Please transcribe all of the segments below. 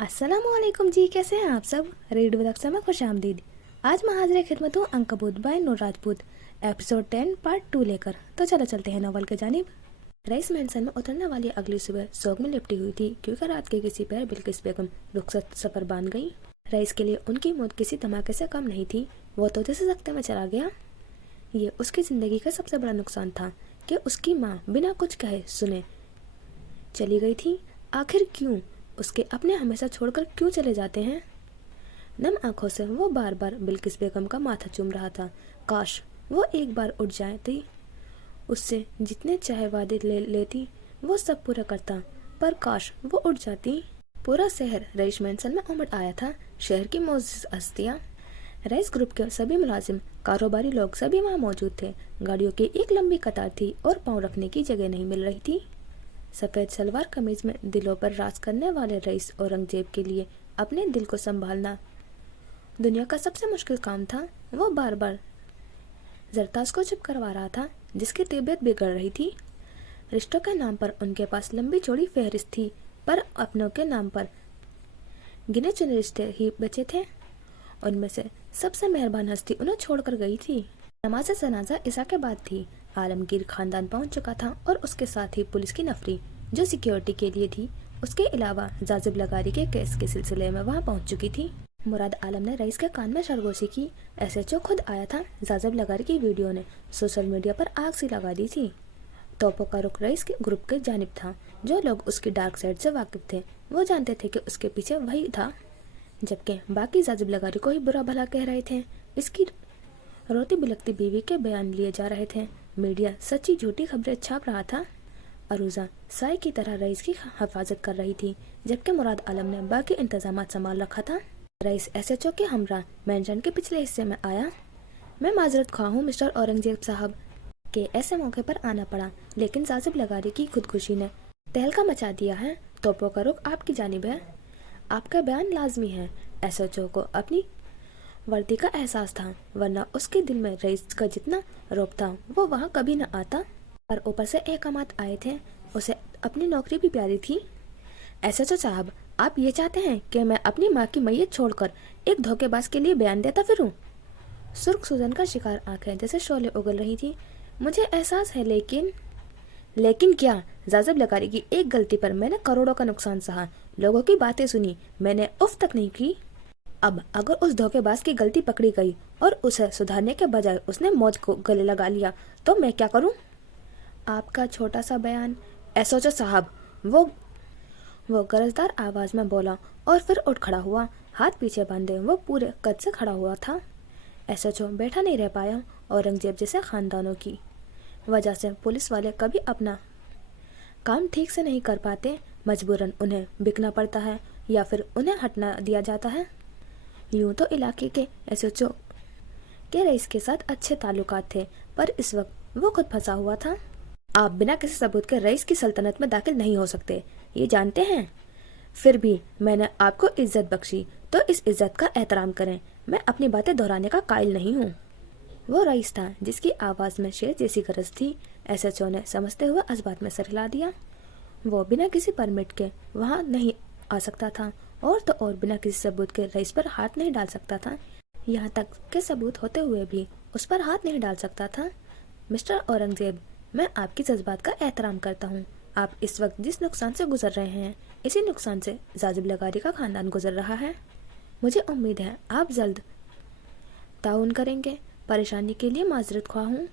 अस्सलामुअलैकुम जी, कैसे हैं आप सब। रीड विद अक्सर में खुश आमदीद। आज मैं हाजिर खिदमत हूँ अंकबूत बाय नूर राजपूत एपिसोड 10 पार्ट 2 लेकर। तो चलो चलते हैं नॉवल के जानिब। रईस मेंशन में उतरने वाली अगली सुबह सोग में लिपटी हुई थी, क्योंकि रात के किसी पैर बिल्किस बेगम रुखसत सफर बांध गई। रईस के लिए उनकी मौत किसी धमाके से कम नहीं थी। वो तो जैसे सख्ते में चला गया। ये उसकी जिंदगी का सबसे बड़ा नुकसान था कि उसकी माँ बिना कुछ कहे सुने चली गई थी। आखिर क्यों? उसके अपने हमेशा छोड़कर क्यों चले जाते हैं? नम आंखों से वो बार बार बिल्किस बेगम का माथा चूम रहा था। काश वो एक बार उठ जाती, उससे जितने चाहे वादे ले लेती, वो सब पूरा करता। पर काश वो उठ जाती। पूरा शहर रईस मेंशन में उमड़ आया था। शहर की मौजूद हस्तियां, रईस ग्रुप के सभी मुलाजिम, कारोबारी लोग सभी वहाँ मौजूद थे। गाड़ियों की एक लंबी कतार थी और पाँव रखने की जगह नहीं मिल रही थी। सफेद सलवार कमीज में दिलों पर राज करने वाले रईस औरंगजेब के लिए अपने दिल को संभालना दुनिया का सबसे मुश्किल काम था। वो बार बार जरताज को चुप करवा रहा था, जिसकी तबीयत बिगड़ रही थी। रिश्तों के नाम पर उनके पास लंबी चौड़ी फहरिस्त थी, पर अपनों के नाम पर गिने चुने रिश्ते ही बचे थे। उनमें से सबसे मेहरबान हस्ती उन्हें छोड़कर गई थी। नमाज जनाजा इशा के बाद थी। आलमगीर खानदान पहुंच चुका था और उसके साथ ही पुलिस की नफरी जो सिक्योरिटी के लिए थी। उसके अलावा जाजिब लगारी के केस के सिलसिले में वहां पहुंच चुकी थी। मुराद आलम ने रईस के कान में सरगोशी की। एसएचओ खुद आया था। जाजिब लगारी की वीडियो ने सोशल मीडिया पर आग सी लगा दी थी। तोपों का रुख रईस के ग्रुप के जानिब था। जो लोग उसकी डार्क साइड से वाकिफ थे वो जानते थे कि उसके पीछे वही था, जबकि बाकी जाजिब लगारी को ही बुरा भला कह रहे थे। इसकी रोती बिलखती बीवी के बयान लिए जा रहे थे। मीडिया सच्ची झूठी खबरें छाप रहा था। अरूजा साई की तरह रईस की हिफाजत कर रही थी, जबकि मुराद आलम ने बाकी इंतजाम संभाल रखा था। रईस एसएचओ के हमरा मेंशन के पिछले हिस्से में आया। मैं माजरत ख्वाह हूँ मिस्टर औरंगजेब साहब के ऐसे मौके पर आना पड़ा, लेकिन जाजिब लगारी की खुदकुशी ने तहलका मचा दिया है। तोपों का रुख आपकी जानिब है। आपका बयान लाजमी है। एसएचओ को अपनी वर्दी का एहसास था, वरना उसके दिल में रईस का जितना रौब था वो वहाँ कभी न आता। पर ऊपर से अहकामात आए थे। उसे अपनी नौकरी भी प्यारी थी। एसएचओ साहब, आप ये चाहते हैं कि मैं अपनी माँ की मैयत छोड़कर एक धोखेबाज के लिए बयान देता फिरूं? सुर्ख सूजन का शिकार आंखें जैसे शोले उगल रही थी। मुझे एहसास है, लेकिन क्या? जाजिब लगारी की एक गलती पर मैंने करोड़ों का नुकसान सहा। लोगों की बातें सुनी, मैंने उफ तक नहीं की। अब अगर उस धोखेबाज की गलती पकड़ी गई और उसे सुधारने के बजाय उसने मौज को गले लगा लिया, तो मैं क्या करूं? आपका छोटा सा बयान। एसएचओ साहब, वो गरजदार आवाज में बोला और फिर उठ खड़ा हुआ। हाथ पीछे बांधे वो पूरे कद से खड़ा हुआ था। एसएचओ बैठा नहीं रह पाया। औरंगजेब जैसे खानदानों की वजह से पुलिस वाले कभी अपना काम ठीक से नहीं कर पाते। मजबूरन उन्हें बिकना पड़ता है या फिर उन्हें हटना दिया जाता है। यूं तो इलाके के एसएचओ के रईस के साथ अच्छे ताल्लुकात थे, पर इस वक्त वो खुद फंसा हुआ था। आप बिना किसी सबूत के रईस की सल्तनत में दाखिल नहीं हो सकते, ये जानते हैं। फिर भी मैंने आपको इज्जत बख्शी, तो इस इज्जत का एहतराम करें। मैं अपनी बातें दोहराने का कायल नहीं हूँ। वो रईस था जिसकी आवाज में शेर जैसी गरज थी। एसएचओ ने समझते हुए इस बात में सर हिला दिया। वो बिना किसी परमिट के वहाँ नहीं आ सकता था, और तो और बिना किसी सबूत के रईस पर हाथ नहीं डाल सकता था। यहाँ तक के सबूत होते हुए भी उस पर हाथ नहीं डाल सकता था। मिस्टर औरंगजेब, मैं आपकी जज्बात का एहतराम करता हूँ। आप इस वक्त जिस नुकसान से गुजर रहे हैं, इसी नुकसान से जाजिब लगारी का खानदान गुजर रहा है। मुझे उम्मीद है आप जल्द ताउन करेंगे। परेशानी के लिए माजरत ख्वाह हूँ।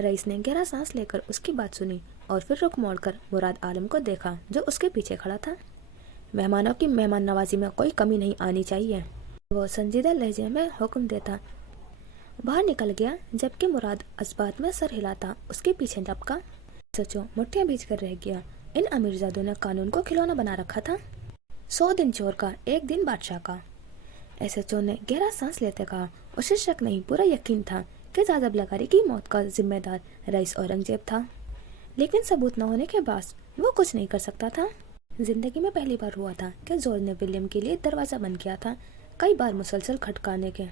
रईस ने गहरा सांस लेकर उसकी बात सुनी और फिर रुख मोड़कर मुराद आलम को देखा, जो उसके पीछे खड़ा था। मेहमानों की मेहमान नवाजी में कोई कमी नहीं आनी चाहिए, वो संजीदा लहजे में हुक्म देता बाहर निकल गया, जबकि मुराद इस बात में सर हिलाता उसके पीछे लपका। सोचो, मुट्ठियां भीज कर रह गया। इन अमीरजादों ने कानून को खिलौना बना रखा था। 100 दिन चोर का, एक दिन बादशाह का। एसएचओ ने गहरा सांस लेते कहा। उसे शक नहीं, पूरा यकीन था कि जाजिब लगारी की मौत का जिम्मेदार रईस औरंगजेब था, लेकिन सबूत न होने के बाद वो कुछ नहीं कर सकता था। जिंदगी में पहली बार हुआ था कि जोर ने विलियम के लिए दरवाजा बंद किया था। कई बार मुसलसल खटकाने के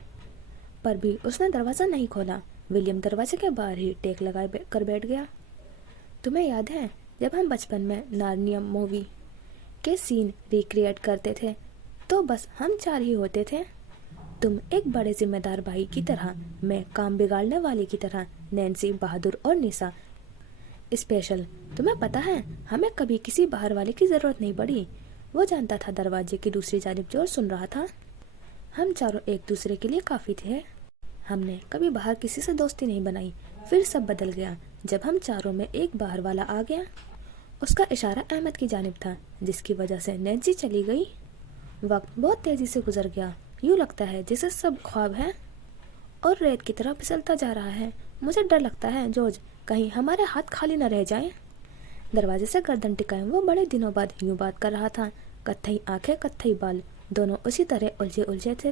पर भी उसने दरवाजा नहीं खोला। विलियम दरवाजे के बाहर ही टेक लगाए कर बैठ गया। तुम्हें याद है जब हम बचपन में नार्निया मूवी के सीन रिक्रिएट करते थे, तो बस हम 4 ही होते थे। तुम एक बड़े जिम्मेदार भाई की तरह, मैं काम बिगाड़ने वाली की तरह, नैन्सी, बहादुर और निशा स्पेशल। तुम्हें पता है, हमें कभी किसी बाहर वाले की जरूरत नहीं पड़ी। वो जानता था दरवाजे की दूसरी जानिब जोर सुन रहा था। हम चारों एक दूसरे के लिए काफी थे। हमने कभी बाहर किसी से दोस्ती नहीं बनाई। फिर सब बदल गया जब हम चारों में एक बाहर वाला आ गया। उसका इशारा अहमद की जानिब था, जिसकी वजह से नैन्सी चली गई। वक्त बहुत तेजी से गुजर गया, यूँ लगता है जैसे सब ख्वाब है और रेत की तरह फिसलता जा रहा है। मुझे डर लगता है जॉर्ज, कहीं हमारे हाथ खाली न रह जाएं। दरवाजे से गर्दन टिकाए वो बड़े दिनों बाद यूं बात कर रहा था। कत्थई आंखें, कत्थई बाल, दोनों उसी तरह उलझे उलझे थे।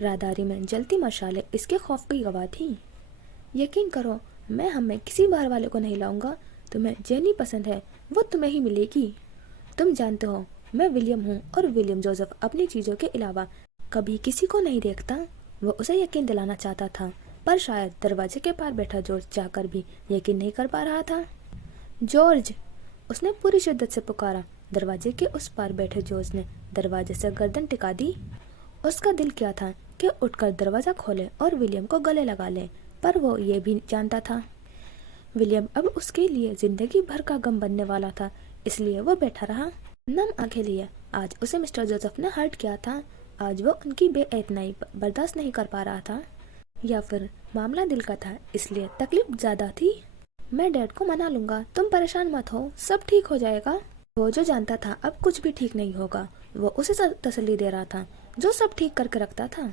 राहदारी में जलती मशालें इसके खौफ की गवाह थी। यकीन करो, मैं हमें किसी बाहर वाले को नहीं लाऊंगा। तुम्हें जेनी पसंद है, वो तुम्हें ही मिलेगी। तुम जानते हो मैं विलियम हूँ और विलियम जोसेफ अपनी चीजों के अलावा कभी किसी को नहीं देखता। वो उसे यकीन दिलाना चाहता था, पर शायद दरवाजे के पार बैठा जॉर्ज चाहकर भी यकीन नहीं कर पा रहा था। जॉर्ज, उसने पूरी शिद्दत से पुकारा। दरवाजे के उस पार बैठे जॉर्ज ने दरवाजे से गर्दन टिका दी। उसका दिल क्या था कि उठकर दरवाजा खोले और विलियम को गले लगा ले, पर वो ये भी जानता था विलियम अब उसके लिए जिंदगी भर का गम बनने वाला था, इसलिए वो बैठा रहा नम आंखें लिए। आज उसे मिस्टर जोसेफ ने हर्ट किया था। आज वो उनकी बेइतनाई बर्दाश्त नहीं कर पा रहा था, या फिर मामला दिल का था, इसलिए तकलीफ ज्यादा थी। मैं डैड को मना लूंगा, तुम परेशान मत हो, सब ठीक हो जाएगा। वो जो जानता था अब कुछ भी ठीक नहीं होगा, वो उसे तसल्ली दे रहा था जो सब ठीक करके रखता था।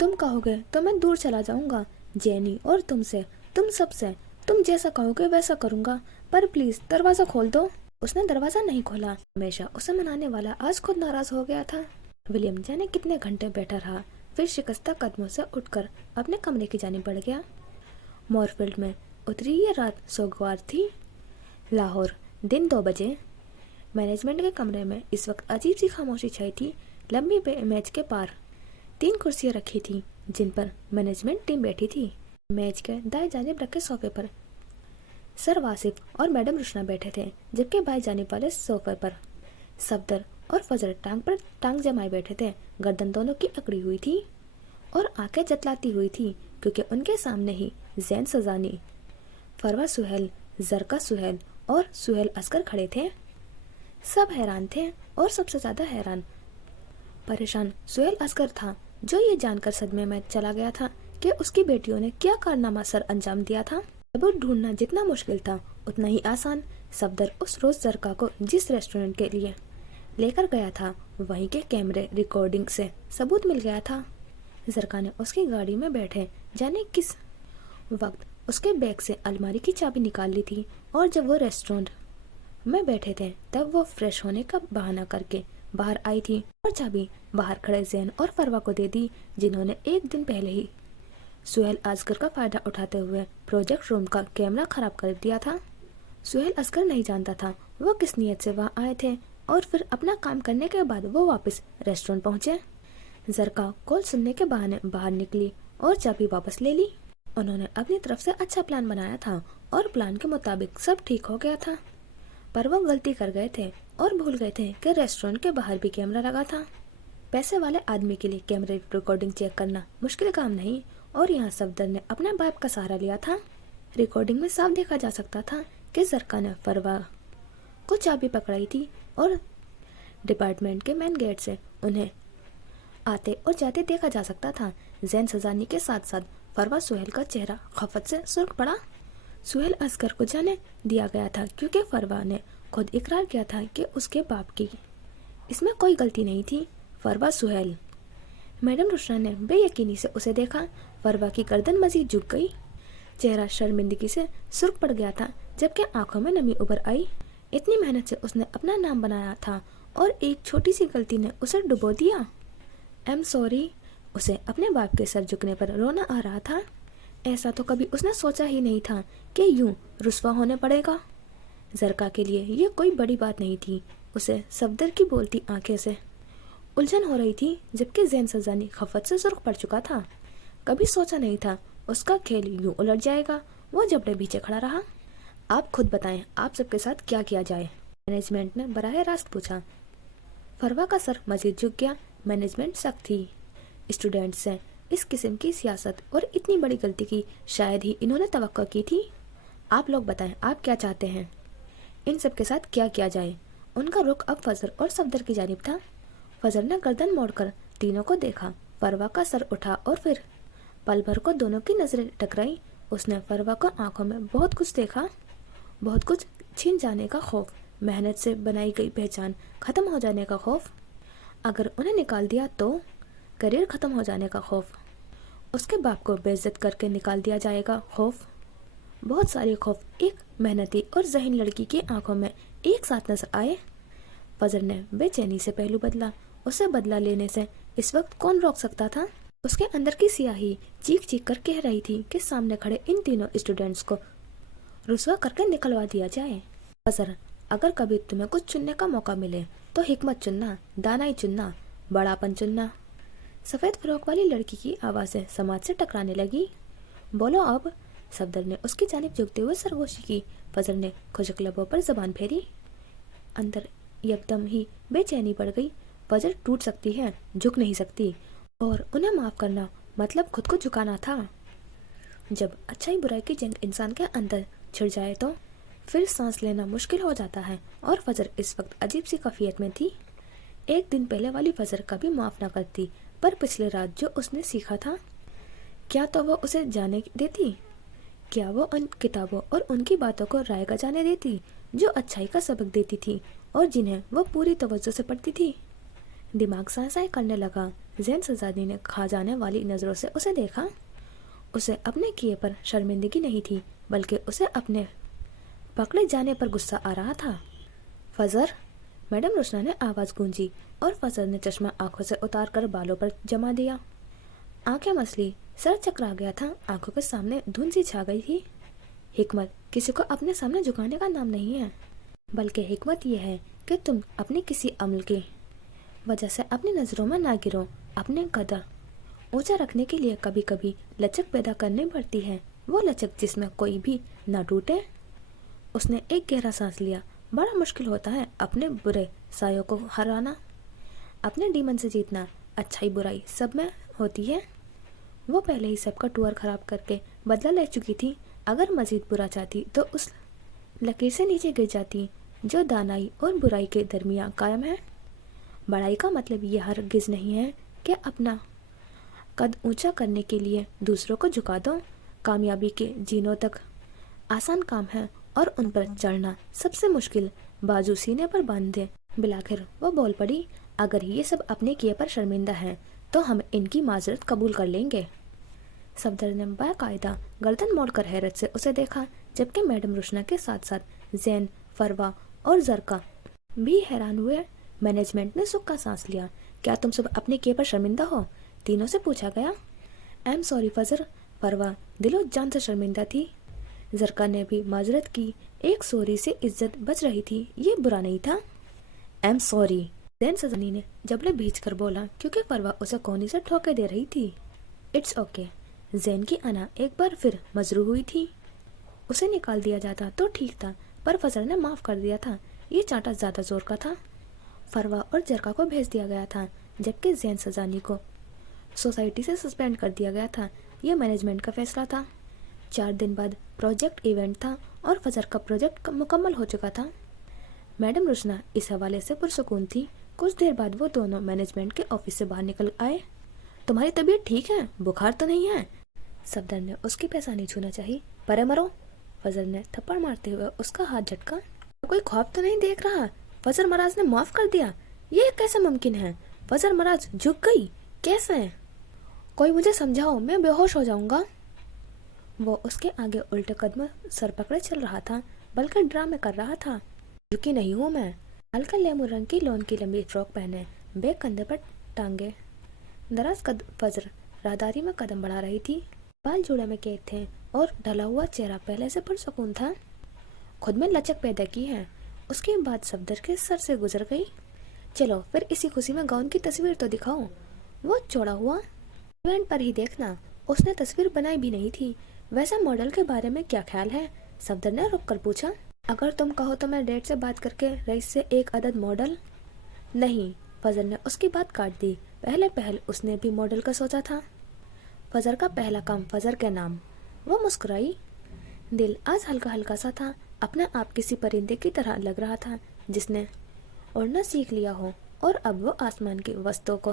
तुम कहोगे तो मैं दूर चला जाऊंगा, जेनी, और तुमसे, तुम सबसे। तुम जैसा कहोगे वैसा करूंगा, पर प्लीज दरवाजा खोल दो। उसने दरवाजा नहीं खोला। हमेशा उसे मनाने वाला आज खुद नाराज हो गया था। विलियम जाने कितने घंटे बैठा रहा, फिर शिकस्ता कदमों से उठकर अपने कमरे की जानिब बढ़ गया। मोरफील्ड में उतरी ये रात सोमवार थी। लाहौर, दिन 2 बजे। मैनेजमेंट के कमरे में इस वक्त अजीब सी खामोशी छाई थी। लंबी मेज के पार 3 कुर्सियां रखी थी, जिन पर मैनेजमेंट टीम बैठी थी। मेज के दाएं जानिब रखे सोफे पर सर वासिफ और मैडम रुशना बैठे थे, जबकि बाएं जानिब वाले सोफे पर सफदर और फजर टांग पर टांग जमाए बैठे थे। गर्दन दोनों की अकड़ी हुई थी और आंखें जतलाती हुई थी, क्योंकि उनके सामने ही जैन सजानी, फरवा सुहेल, जरका सुहेल और सुहेल असगर खड़े थे। सब हैरान थे और सबसे ज्यादा हैरान परेशान सुहेल असगर था, जो ये जानकर सदमे में चला गया था कि उसकी बेटियों ने क्या कारनामा सर अंजाम दिया था। सबूत ढूंढना जितना मुश्किल था उतना ही आसान। सफदर उस रोज जरका को जिस रेस्टोरेंट के लिए लेकर गया था, वहीं के कैमरे रिकॉर्डिंग से सबूत मिल गया था। जरका ने उसकी गाड़ी में बैठे जाने किस वक्त उसके बैग से अलमारी की चाबी निकाल ली थी, और जब वो रेस्टोरेंट में बैठे थे तब वो फ्रेश होने का बहाना करके बाहर आई थी और चाबी बाहर खड़े जैन और फरवा को दे दी, जिन्होंने एक दिन पहले ही सुहेल असगर का फायदा उठाते हुए प्रोजेक्ट रूम का कैमरा खराब कर दिया था। सुहेल असगर नहीं जानता था वो किस नियत से वहाँ आए थे, और फिर अपना काम करने के बाद वो वापस रेस्टोरेंट पहुंचे। जरका कॉल सुनने के बहाने बाहर निकली और चाबी वापस ले ली। उन्होंने अपनी तरफ से अच्छा प्लान बनाया था और प्लान के मुताबिक सब ठीक हो गया था, पर वो गलती कर गए थे और भूल गए थे कि रेस्टोरेंट के बाहर भी कैमरा लगा था। पैसे वाले आदमी के लिए कैमरे रिकॉर्डिंग चेक करना मुश्किल काम नहीं, और यहाँ सफदर ने अपने बाप का सहारा लिया था। रिकॉर्डिंग में साफ देखा जा सकता था कि जरका ने फरवा को चाबी पकड़ाई थी और डिपार्टमेंट के मेन गेट से उन्हें आते और जाते देखा जा सकता था। जैन सजानी के साथ साथ फरवा सुहेल का चेहरा खफत से सुर्ख पड़ा। सुहेल असगर को जाने दिया गया था क्योंकि फरवा ने खुद इकरार किया था कि उसके बाप की इसमें कोई गलती नहीं थी। फरवा सुहेल। मैडम रुशना ने बेयकीनी से उसे देखा। फरवा की गर्दन मजीद झुक गई, चेहरा शर्मिंदगी से सुर्ख पड़ गया था, जबकि आंखों में नमी उभर आई। इतनी मेहनत से उसने अपना नाम बनाया था और एक छोटी सी गलती ने उसे डुबो दिया। I am sorry. उसे अपने बाप के सर झुकने पर रोना आ रहा था। ऐसा तो कभी उसने सोचा ही नहीं था कि यूं रुस्वा होने पड़ेगा। जरका के लिए ये कोई बड़ी बात नहीं थी। उसे सफदर की बोलती आंखें से उलझन हो रही थी, जबकि जैन सजानी खफत से सुर्ख पड़ चुका था। कभी सोचा नहीं था उसका खेल यूं उलट जाएगा। वो जबड़े पीछे खड़ा रहा। आप खुद बताएं, आप सबके साथ क्या किया जाए? मैनेजमेंट ने बराह रास्त पूछा। फरवा का सर मजीद झुक गया, مینجمنٹ سخت تھی اسٹوڈنٹ سے اس قسم کی سیاست اور اتنی بڑی غلطی کی شاید ہی انہوں نے توقع کی تھی۔ آپ لوگ بتائیں آپ کیا چاہتے ہیں، ان سب کے ساتھ کیا کیا جائے؟ ان کا رخ اب فضل اور صفدر کی جانب تھا۔ فضل نے گردن موڑ کر تینوں کو دیکھا، فروا کا سر اٹھا اور پھر پل بھر کو دونوں کی نظریں ٹکرائی۔ اس نے فروا کو آنکھوں میں بہت کچھ دیکھا، بہت کچھ چھین جانے کا خوف، محنت سے بنائی گئی پہچان ختم ہو جانے کا خوف، اگر انہیں نکال دیا تو کریئر ختم ہو جانے کا خوف، اس کے باپ کو بے عزت کر کے نکال دیا جائے گا خوف، بہت سارے خوف ایک محنتی اور ذہین لڑکی کی آنکھوں میں ایک ساتھ نظر آئے۔ فضل نے بے چینی سے پہلو بدلا، اسے بدلہ لینے سے اس وقت کون روک سکتا تھا؟ اس کے اندر کی سیاہی چیخ چیخ کر کہہ رہی تھی کہ سامنے کھڑے ان تینوں اسٹوڈنٹس کو رسوا کر کے نکلوا دیا جائے۔ فضل، اگر کبھی تمہیں کچھ چننے کا موقع ملے تو حکمت چننا، دانائی چننا، بڑا پن چننا۔ سفید فراق والی لڑکی کی آوازیں سماج سے ٹکرانے لگی۔ بولو اب، صفدر نے اس کی جانب جھکتے ہوئے سرگوشی کی۔ فضل نے خشک لبوں پر زبان پھیری، اندر یکدم ہی بے چینی بڑھ گئی۔ فضل ٹوٹ سکتی ہے، جھک نہیں سکتی، اور انہیں معاف کرنا مطلب خود کو جھکانا تھا۔ جب اچھائی برائی کی جنگ انسان کے اندر چھڑ جائے تو پھر سانس لینا مشکل ہو جاتا ہے، اور فضل اس وقت عجیب سی کیفیت میں تھی۔ ایک دن پہلے والی فضل کبھی معاف نہ کرتی، پر پچھلی رات جو اس نے سیکھا تھا، کیا تو وہ اسے جانے دیتی؟ کیا وہ ان کتابوں اور ان کی باتوں کو رائے گا جانے دیتی جو اچھائی کا سبق دیتی تھی اور جنہیں وہ پوری توجہ سے پڑھتی تھی؟ دماغ سائیں سائیں کرنے لگا۔ زین سزادی نے کھا جانے والی نظروں سے اسے دیکھا۔ اسے اپنے کیے پر شرمندگی نہیں تھی، بلکہ اسے اپنے پکڑے جانے پر غصہ آ رہا تھا۔ فضل، میڈم روشنا نے آواز گونجی، اور فضل نے چشمہ آنکھوں سے اتار کر بالوں پر جما دیا۔ آنکھیں مسلی، سر چکرا گیا تھا، آنکھوں کے سامنے دھند سی چھا گئی تھی۔ حکمت کسی کو اپنے سامنے جھکانے کا نام نہیں ہے، بلکہ حکمت یہ ہے کہ تم اپنی کسی عمل کی وجہ سے اپنی نظروں میں نہ گرو۔ اپنے قدر اونچا رکھنے کے لیے کبھی کبھی لچک پیدا کرنی پڑتی ہے، وہ لچک جس میں کوئی بھی نہ ٹوٹے۔ اس نے ایک گہرا سانس لیا۔ بڑا مشکل ہوتا ہے اپنے برے سایوں کو ہرانا، اپنے ڈیمن سے جیتنا۔ اچھائی برائی سب میں ہوتی ہے، وہ پہلے ہی سب کا ٹور خراب کر کے بدلہ لے چکی تھی۔ اگر مزید برا چاہتی تو اس لکیر سے نیچے گر جاتی جو دانائی اور برائی کے درمیان قائم ہے۔ بڑائی کا مطلب یہ ہرگز نہیں ہے کہ اپنا قد اونچا کرنے کے لیے دوسروں کو جھکا دو۔ کامیابی کے جینوں تک آسان کام ہے، اور ان پر چڑھنا سب سے مشکل۔ بازو سینے پر باندھے بلاخر وہ بول پڑی، اگر یہ سب اپنے کیے پر شرمندہ ہیں تو ہم ان کی معذرت قبول کر لیں گے۔ صفدر نے باقاعدہ گردن موڑ کر حیرت سے اسے دیکھا، جبکہ میڈم روشنا کے ساتھ ساتھ زین، فروا اور زرکا بھی حیران ہوئے۔ مینجمنٹ نے سکھ کا سانس لیا۔ کیا تم سب اپنے کیے پر شرمندہ ہو؟ تینوں سے پوچھا گیا۔ ایم سوری فضل، فروا دل و جان سے شرمندہ تھی۔ زرکا نے بھی معذرت کی، ایک سوری سے عزت بچ رہی تھی، یہ برا نہیں تھا۔ ایم سوری، زین سزانی نے جبڑے بھیج کر بولا، کیونکہ فروا اسے کونی سے ٹھوکے دے رہی تھی۔ It's okay. زین کی انا ایک بار پھر مجروح ہوئی تھی۔ اسے نکال دیا جاتا تو ٹھیک تھا، پر فضل نے معاف کر دیا تھا، یہ چانٹا زیادہ زور کا تھا۔ فروا اور جرکا کو بھیج دیا گیا تھا، جبکہ زین سزانی کو سوسائٹی سے سسپینڈ کر دیا گیا تھا۔ یہ مینجمنٹ کا فیصلہ تھا۔ 4 دن بعد پروجیکٹ ایونٹ تھا اور فضل کا پروجیکٹ مکمل ہو چکا تھا۔ میڈم روشنا اس حوالے سے پرسکون تھی۔ کچھ دیر بعد وہ دونوں مینجمنٹ کے آفس سے باہر نکل آئے۔ تمہاری طبیعت ٹھیک ہے؟ بخار تو نہیں ہے؟ صفدر نے اس کی پیشانی چھونا چاہی۔ پرے مرو، فضل نے تھپڑ مارتے ہوئے اس کا ہاتھ جھٹکا۔ کوئی خواب تو نہیں دیکھ رہا؟ فضل مراز نے معاف کر دیا، یہ کیسے ممکن ہے؟ فضل مراز جھک گئی، کیسے؟ کوئی مجھے سمجھاؤ، میں بے ہوش ہو جاؤں گا۔ وہ اس کے آگے الٹے قدم سر پکڑے چل رہا تھا، بلکہ ڈرامے کر رہا تھا۔ جھکی نہیں ہوں میں۔ ہلکا لیمو رنگ کی لون کی لمبی فراک پہنے، بیگ کندھے پر ٹانگے، دراز قد فضل راہداری میں قدم بڑھا رہی تھی۔ بال جوڑے میں قید تھے اور ڈھلا ہوا چہرہ پہلے سے پرسکون تھا۔ خود میں لچک پیدا کی ہے۔ اس کے بعد صفدر کے سر سے گزر گئی۔ چلو پھر اسی خوشی میں گاؤن کی تصویر تو دکھاؤ۔ وہ چوڑا ہوا۔ ایونٹ پر ہی دیکھنا، اس نے تصویر بنائی بھی نہیں تھی۔ ویسے ماڈل کے بارے میں کیا خیال ہے؟ صفدر نے رک کر پوچھا۔ اگر تم کہو تو میں ڈیٹ سے بات کر کے رئیس سے ایک عدد ماڈل نہیں، فضر نے اس کی بات کاٹ دی. پہلے اس نے بھی ماڈل کا سوچا تھا. فضر کا پہلا کام فضر کے نام. وہ مسکرائی. دل آج ہلکا ہلکا سا تھا. اپنا آپ کسی پرندے کی طرح لگ رہا تھا جس نے اڑنا سیکھ لیا ہو اور اب وہ آسمان کی وسطوں کو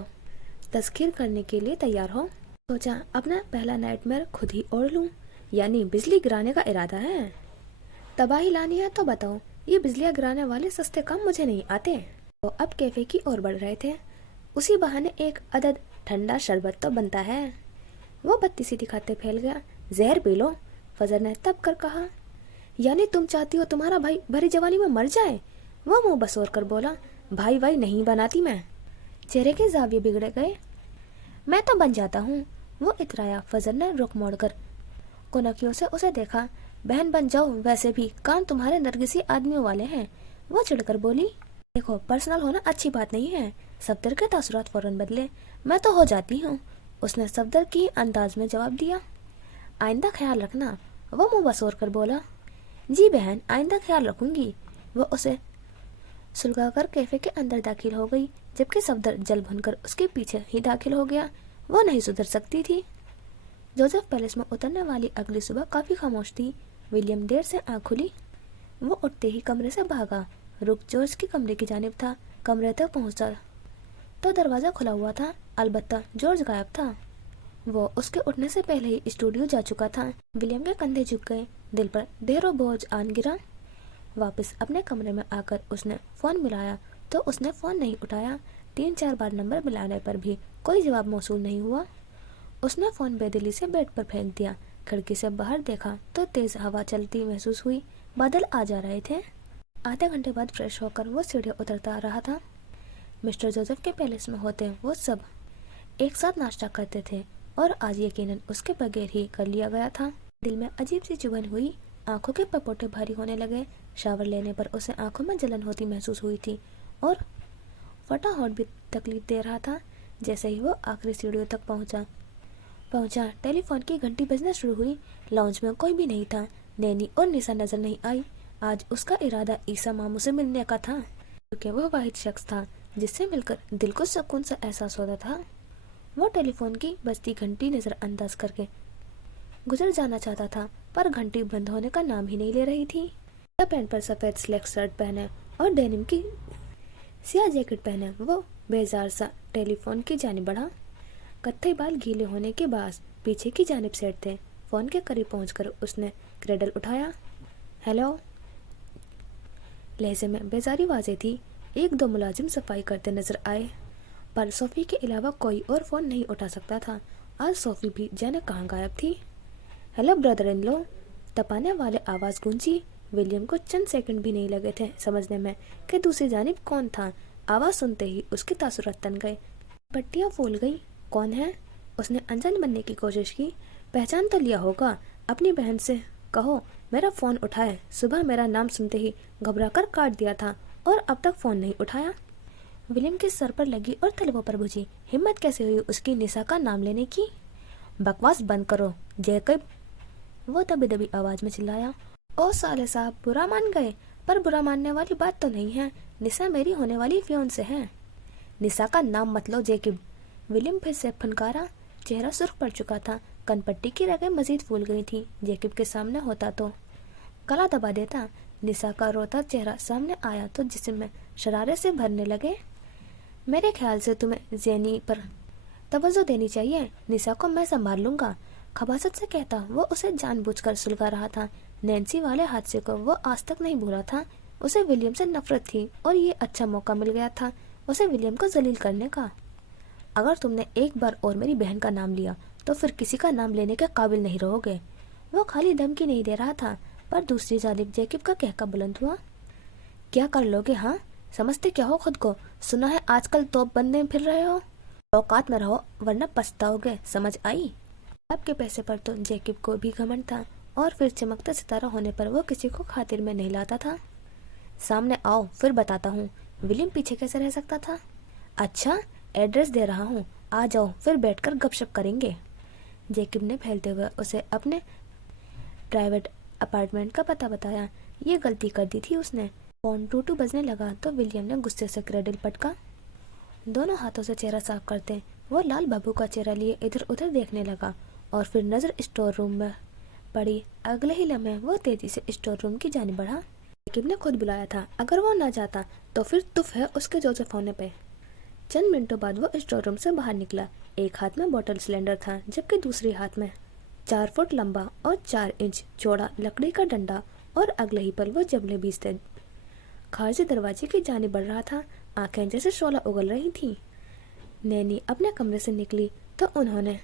تسخیر کرنے کے لیے تیار ہو. سوچا اپنا پہلا نائٹ میئر خود ہی اوڑھ لوں. یعنی بجلی گرانے کا ارادہ ہے؟ تباہی لانی ہے تو بتاؤ. یہ بجلیاں گرانے والے سستے کام مجھے نہیں آتے. وہ اب کیفے کی اور بڑھ رہے تھے. اسی بہانے ایک عدد ٹھنڈا شربت تو بنتا ہے. وہ بتی سی دکھاتے پھیل گیا. زہر پی لو، فضر نے تب کر کہا. یعنی تم چاہتی ہو تمہارا بھائی بھری جوانی میں مر جائے؟ وہ منہ بسور کر بولا. بھائی وائی نہیں بناتی میں. چہرے کے زاویے بگڑے گئے. میں تو بن جاتا ہوں، وہ اترایا. فضر نے رخ موڑ کر کنکیوں سے اسے دیکھا. بہن بن جاؤ، ویسے بھی کام تمہارے نرگسی آدمیوں والے ہیں. وہ چڑھ کر بولی. دیکھو پرسنل ہونا اچھی بات نہیں ہے. صفدر کے تاثرات فوراً بدلے. میں تو ہو جاتی ہوں، اس نے صفدر کی انداز میں جواب دیا. آئندہ خیال رکھنا، وہ منہ بسور کر بولا. جی بہن، آئندہ خیال رکھوں گی. وہ اسے سلگا کر کیفے کے اندر داخل ہو گئی، جبکہ صفدر جل بھن کر اس کے پیچھے ہی داخل ہو گیا. وہ نہیں سدھر سکتی تھی. جوزف پیلس میں اترنے والی اگلی صبح کافی خاموش تھی. ولیم دیر سے آنکھ کھلی. وہ اٹھتے ہی کمرے سے بھاگا. رخ جورج کی کمرے کی جانب تھا. کمرے تک پہنچا تو دروازہ کھلا ہوا تھا، البتہ جورج غائب تھا. وہ اس کے اٹھنے سے پہلے ہی اسٹوڈیو جا چکا تھا. ولیم کے کندھے جھک گئے. دل پر دیر و بوجھ آن گرا. واپس اپنے کمرے میں آ کر اس نے فون ملایا تو اس نے فون نہیں اٹھایا. 3-4 بار نمبر ملانے پر بھی کوئی جواب موصول نہیں ہوا. اس نے فون بے دلی سے بیڈ پر پھینک دیا. کھڑکی سے باہر دیکھا تو تیز ہوا چلتی محسوس ہوئی. بادل آ جا رہے تھے. آدھے گھنٹے بعد فریش ہو کر وہ سیڑھیاں اترتا رہا تھا. مسٹر جوزف کے پیلس میں ہوتے وہ سب ایک ساتھ ناشتہ کرتے تھے اور آج یقیناً اس کے بغیر ہی کر لیا گیا تھا. دل میں عجیب سی چبھن ہوئی. آنکھوں کے پپوٹے بھاری ہونے لگے. شاور لینے پر اسے آنکھوں میں جلن ہوتی محسوس ہوئی تھی اور پھٹا ہونٹ بھی تکلیف دے رہا تھا. جیسے ہی وہ آخری سیڑھیوں تک پہنچا ٹیلی فون کی گھنٹی بجنا شروع ہوئی. لاؤنج میں کوئی بھی نہیں تھا. نینی اور نیسا نظر نہیں آئی. آج اس کا ارادہ عیسیٰ ماموں سے ملنے کا تھا، کیونکہ وہ واحد شخص تھا جس سے مل کر دل کو سکون سا احساس ہوتا تھا. وہ ٹیلی فون کی بجتی گھنٹی نظر انداز کر کے گزر جانا چاہتا تھا، پر گھنٹی بند ہونے کا نام ہی نہیں لے رہی تھی. پینٹ پر سفید سلیک شرٹ پہنے اور ڈینم کی سیاہ جیکٹ پہنے وہ بیزار سا ٹیلی فون کی جانب بڑھا. کتھئی بال گیلے ہونے کے باعث پیچھے کی جانب سیٹ تھے. فون کے قریب پہنچ کر اس نے کریڈل اٹھایا. ہیلو. لہجے میں بیزاری واضح تھی. 1-2 ملازم صفائی کرتے نظر آئے، پر صوفی کے علاوہ کوئی اور فون نہیں اٹھا سکتا تھا. آج صوفی بھی جانے کہاں غائب تھی. ہیلو برادر ان لو. تپانے والے آواز گونجی. ولیم کو چند سیکنڈ بھی نہیں لگے تھے سمجھنے میں کہ دوسری جانب کون تھا. آواز سنتے ہی اس کے تاثرات تن گئے. پٹیاں پھول گئی. کون ہے؟ اس نے انجان بننے کی کوشش کی. پہچان تو لیا ہوگا. اپنی بہن سے کہو میرا فون اٹھائے. صبح میرا نام سنتے ہی گھبرا کر کاٹ دیا تھا اور اب تک فون نہیں اٹھایا. ولیم کے سر پر لگی اور تلووں پر بجھی. ہمت کیسے ہوئی اس کی نیسا کا نام لینے کی؟ بکواس بند کرو جیکب. وہ دبی دبی آواز میں چلایا. او سالے صاحب برا مان گئے، پر برا ماننے والی بات تو نہیں ہے. نیسا میری ہونے والی فیون سے ہے. نیسا کا نام مت لو جیکب. ولیم پھر سے پھنکارا. چہرہ سرخ پڑ چکا تھا. کن پٹی کی رگیں مزید پھول گئی تھی. جیکب کے سامنے ہوتا تو گلا دبا دیتا. نیسا کا روتا چہرہ سامنے آیا تو جسم میں شرارے سے بھرنے لگے. میرے خیال سے تمہیں زینی پر توجہ دینی چاہیے. نیسا کو میں سنبھال لوں گا، خباثت سے کہتا. وہ اسے جان بوجھ کر سلگا رہا تھا. نینسی والے حادثے کو وہ آج تک نہیں بھولا تھا. اسے ولیم سے نفرت تھی اور یہ اچھا موقع مل گیا تھا اسے ولیم کو ذلیل کرنے کا. اگر تم نے ایک بار اور میری بہن کا نام لیا تو پھر کسی کا نام لینے کے قابل نہیں رہو گے. وہ خالی دھمکی نہیں دے رہا تھا، پر دوسری جانب جیکب کا کہکا بلند ہوا. کیا کر لو گے ہاں؟ سمجھتے کیا ہو خود کو؟ سنا ہے آج کل توپ بندے پھر رہے ہو. اوقات میں رہو ورنہ پچھتاؤ گے. سمجھ آئی؟ آپ کے پیسے پر تو جیکب کو بھی گھمنڈ تھا اور پھر چمکتا ستارہ ہونے پر وہ کسی کو خاطر میں نہیں لاتا تھا. سامنے آؤ پھر بتاتا ہوں. ولیم پیچھے کیسے رہ سکتا تھا؟ اچھا ایڈریس دے رہا ہوں، آ جاؤ پھر بیٹھ کر گپ شپ کریں گے. جیکب نے پھیلتے ہوئے اسے اپنے پرائیویٹ اپارٹمنٹ کا پتہ بتایا. یہ غلطی کر دی تھی اس نے. فون ٹوٹو بجنے لگا تو ولیم نے غصے سے کریڈل پٹکا. दोनों हाथों से चेहरा साफ करते वो लाल बाबू का चेहरा लिए इधर उधर देखने लगा और फिर नजर स्टोर रूम में पड़ी। अगले ही लम्हे वो तेजी से स्टोर रूम की जानिब बढ़ा। जैकब ने खुद बुलाया था, अगर वो ना जाता तो फिर तुफ है उसके जोसेफ होने पे। चंद मिनटों बाद वो स्टोर रूम से बाहर निकला। एक हाथ में बॉटल सिलेंडर था, जबकि दूसरे हाथ में 4 फुट लंबा और 4 इंच चौड़ा लकड़ी का डंडा, और अगले ही पल वो जबले बीसते खारजी दरवाजे की जानिब बढ़ रहा था। आंखें जैसे शोला उगल रही थी। नैनी अपने कमरे से निकली तो उन्होंने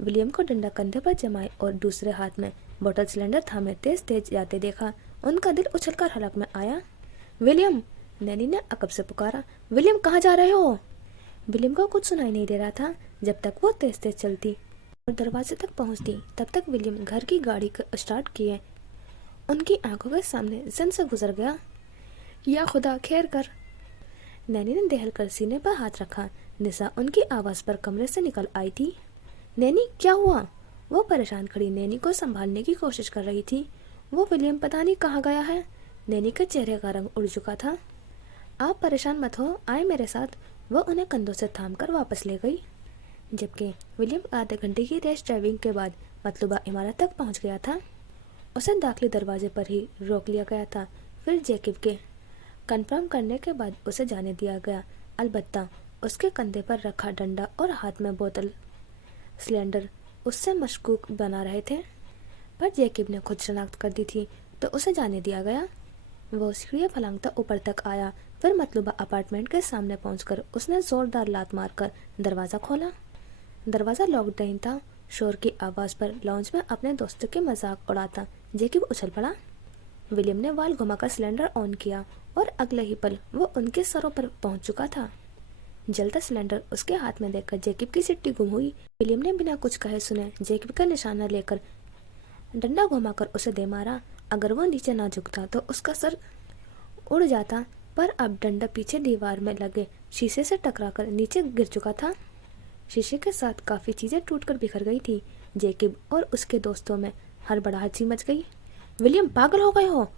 विलियम को डंडा कंधे पर जमाए और दूसरे हाथ में बॉटल सिलेंडर थामे तेज तेज जाते देखा। उनका दिल उछलकर हलक में आया। विलियम, नैनी ने अकब से पुकारा। विलियम, कहाँ जा रहे हो? विलियम को कुछ सुनाई नहीं दे रहा था। जब तक वो तेज तेज चलती और दरवाजे तक पहुंचती, तब तक विलियम घर की गाड़ी को स्टार्ट किए उनकी आंखों के सामने जन से गुजर गया। या खुदा, खैर कर। नैनी ने दहल कर सीने पर हाथ रखा। निशा उनकी आवाज पर कमरे से निकल आई थी। नैनी, क्या हुआ? वो परेशान खड़ी नैनी को संभालने की कोशिश कर रही थी। वो विलियम पता नहीं कहाँ गया है। नैनी के चेहरे का रंग उड़ चुका था। आप परेशान मत हो, आए मेरे साथ। वो उन्हें कंधों से थामकर वापस ले गई। जबकि विलियम आधे घंटे की रेस ड्राइविंग के बाद मतलूबा इमारत तक पहुंच गया था। उसे दाखिली दरवाजे पर ही रोक लिया गया था। फिर जैकब के कंफर्म करने के बाद उसे जाने दिया गया। अलबत्ता उसके कंधे पर रखा डंडा और हाथ में बोतल सिलेंडर उससे मशकूक बना रहे थे, पर जैकब ने खुद शनाख्त कर दी थी तो उसे जाने दिया गया। वो सीढ़ियाँ फलांगता ऊपर तक आया। फिर मतलूबा अपार्टमेंट के सामने पहुंचकर उसने जोरदार लात मारकर दरवाज़ा खोला। दरवाज़ा लॉक नहीं था। शोर की आवाज़ पर लाउंज में अपने दोस्तों के मजाक उड़ाता जैकब उछल पड़ा। विलियम ने वाल घुमाकर सिलेंडर ऑन किया और अगले ही पल वो उनके सरों पर पहुंच चुका था। जलता सिलेंडर उसके हाथ में देखकर जैकब की सिट्टी गुम हुई। विलियम ने बिना कुछ कहे सुने जैकब का निशाना लेकर डंडा घुमाकर उसे दे मारा। अगर वो नीचे ना झुकता तो उसका सर उड़ जाता, पर अब डंडा पीछे दीवार में लगे शीशे से टकराकर नीचे गिर चुका था। शीशे के साथ काफी चीजें टूटकर बिखर गई थी। जैकब और उसके दोस्तों में हड़बड़ाहट सी मच गई। विलियम, पागल हो गए हो?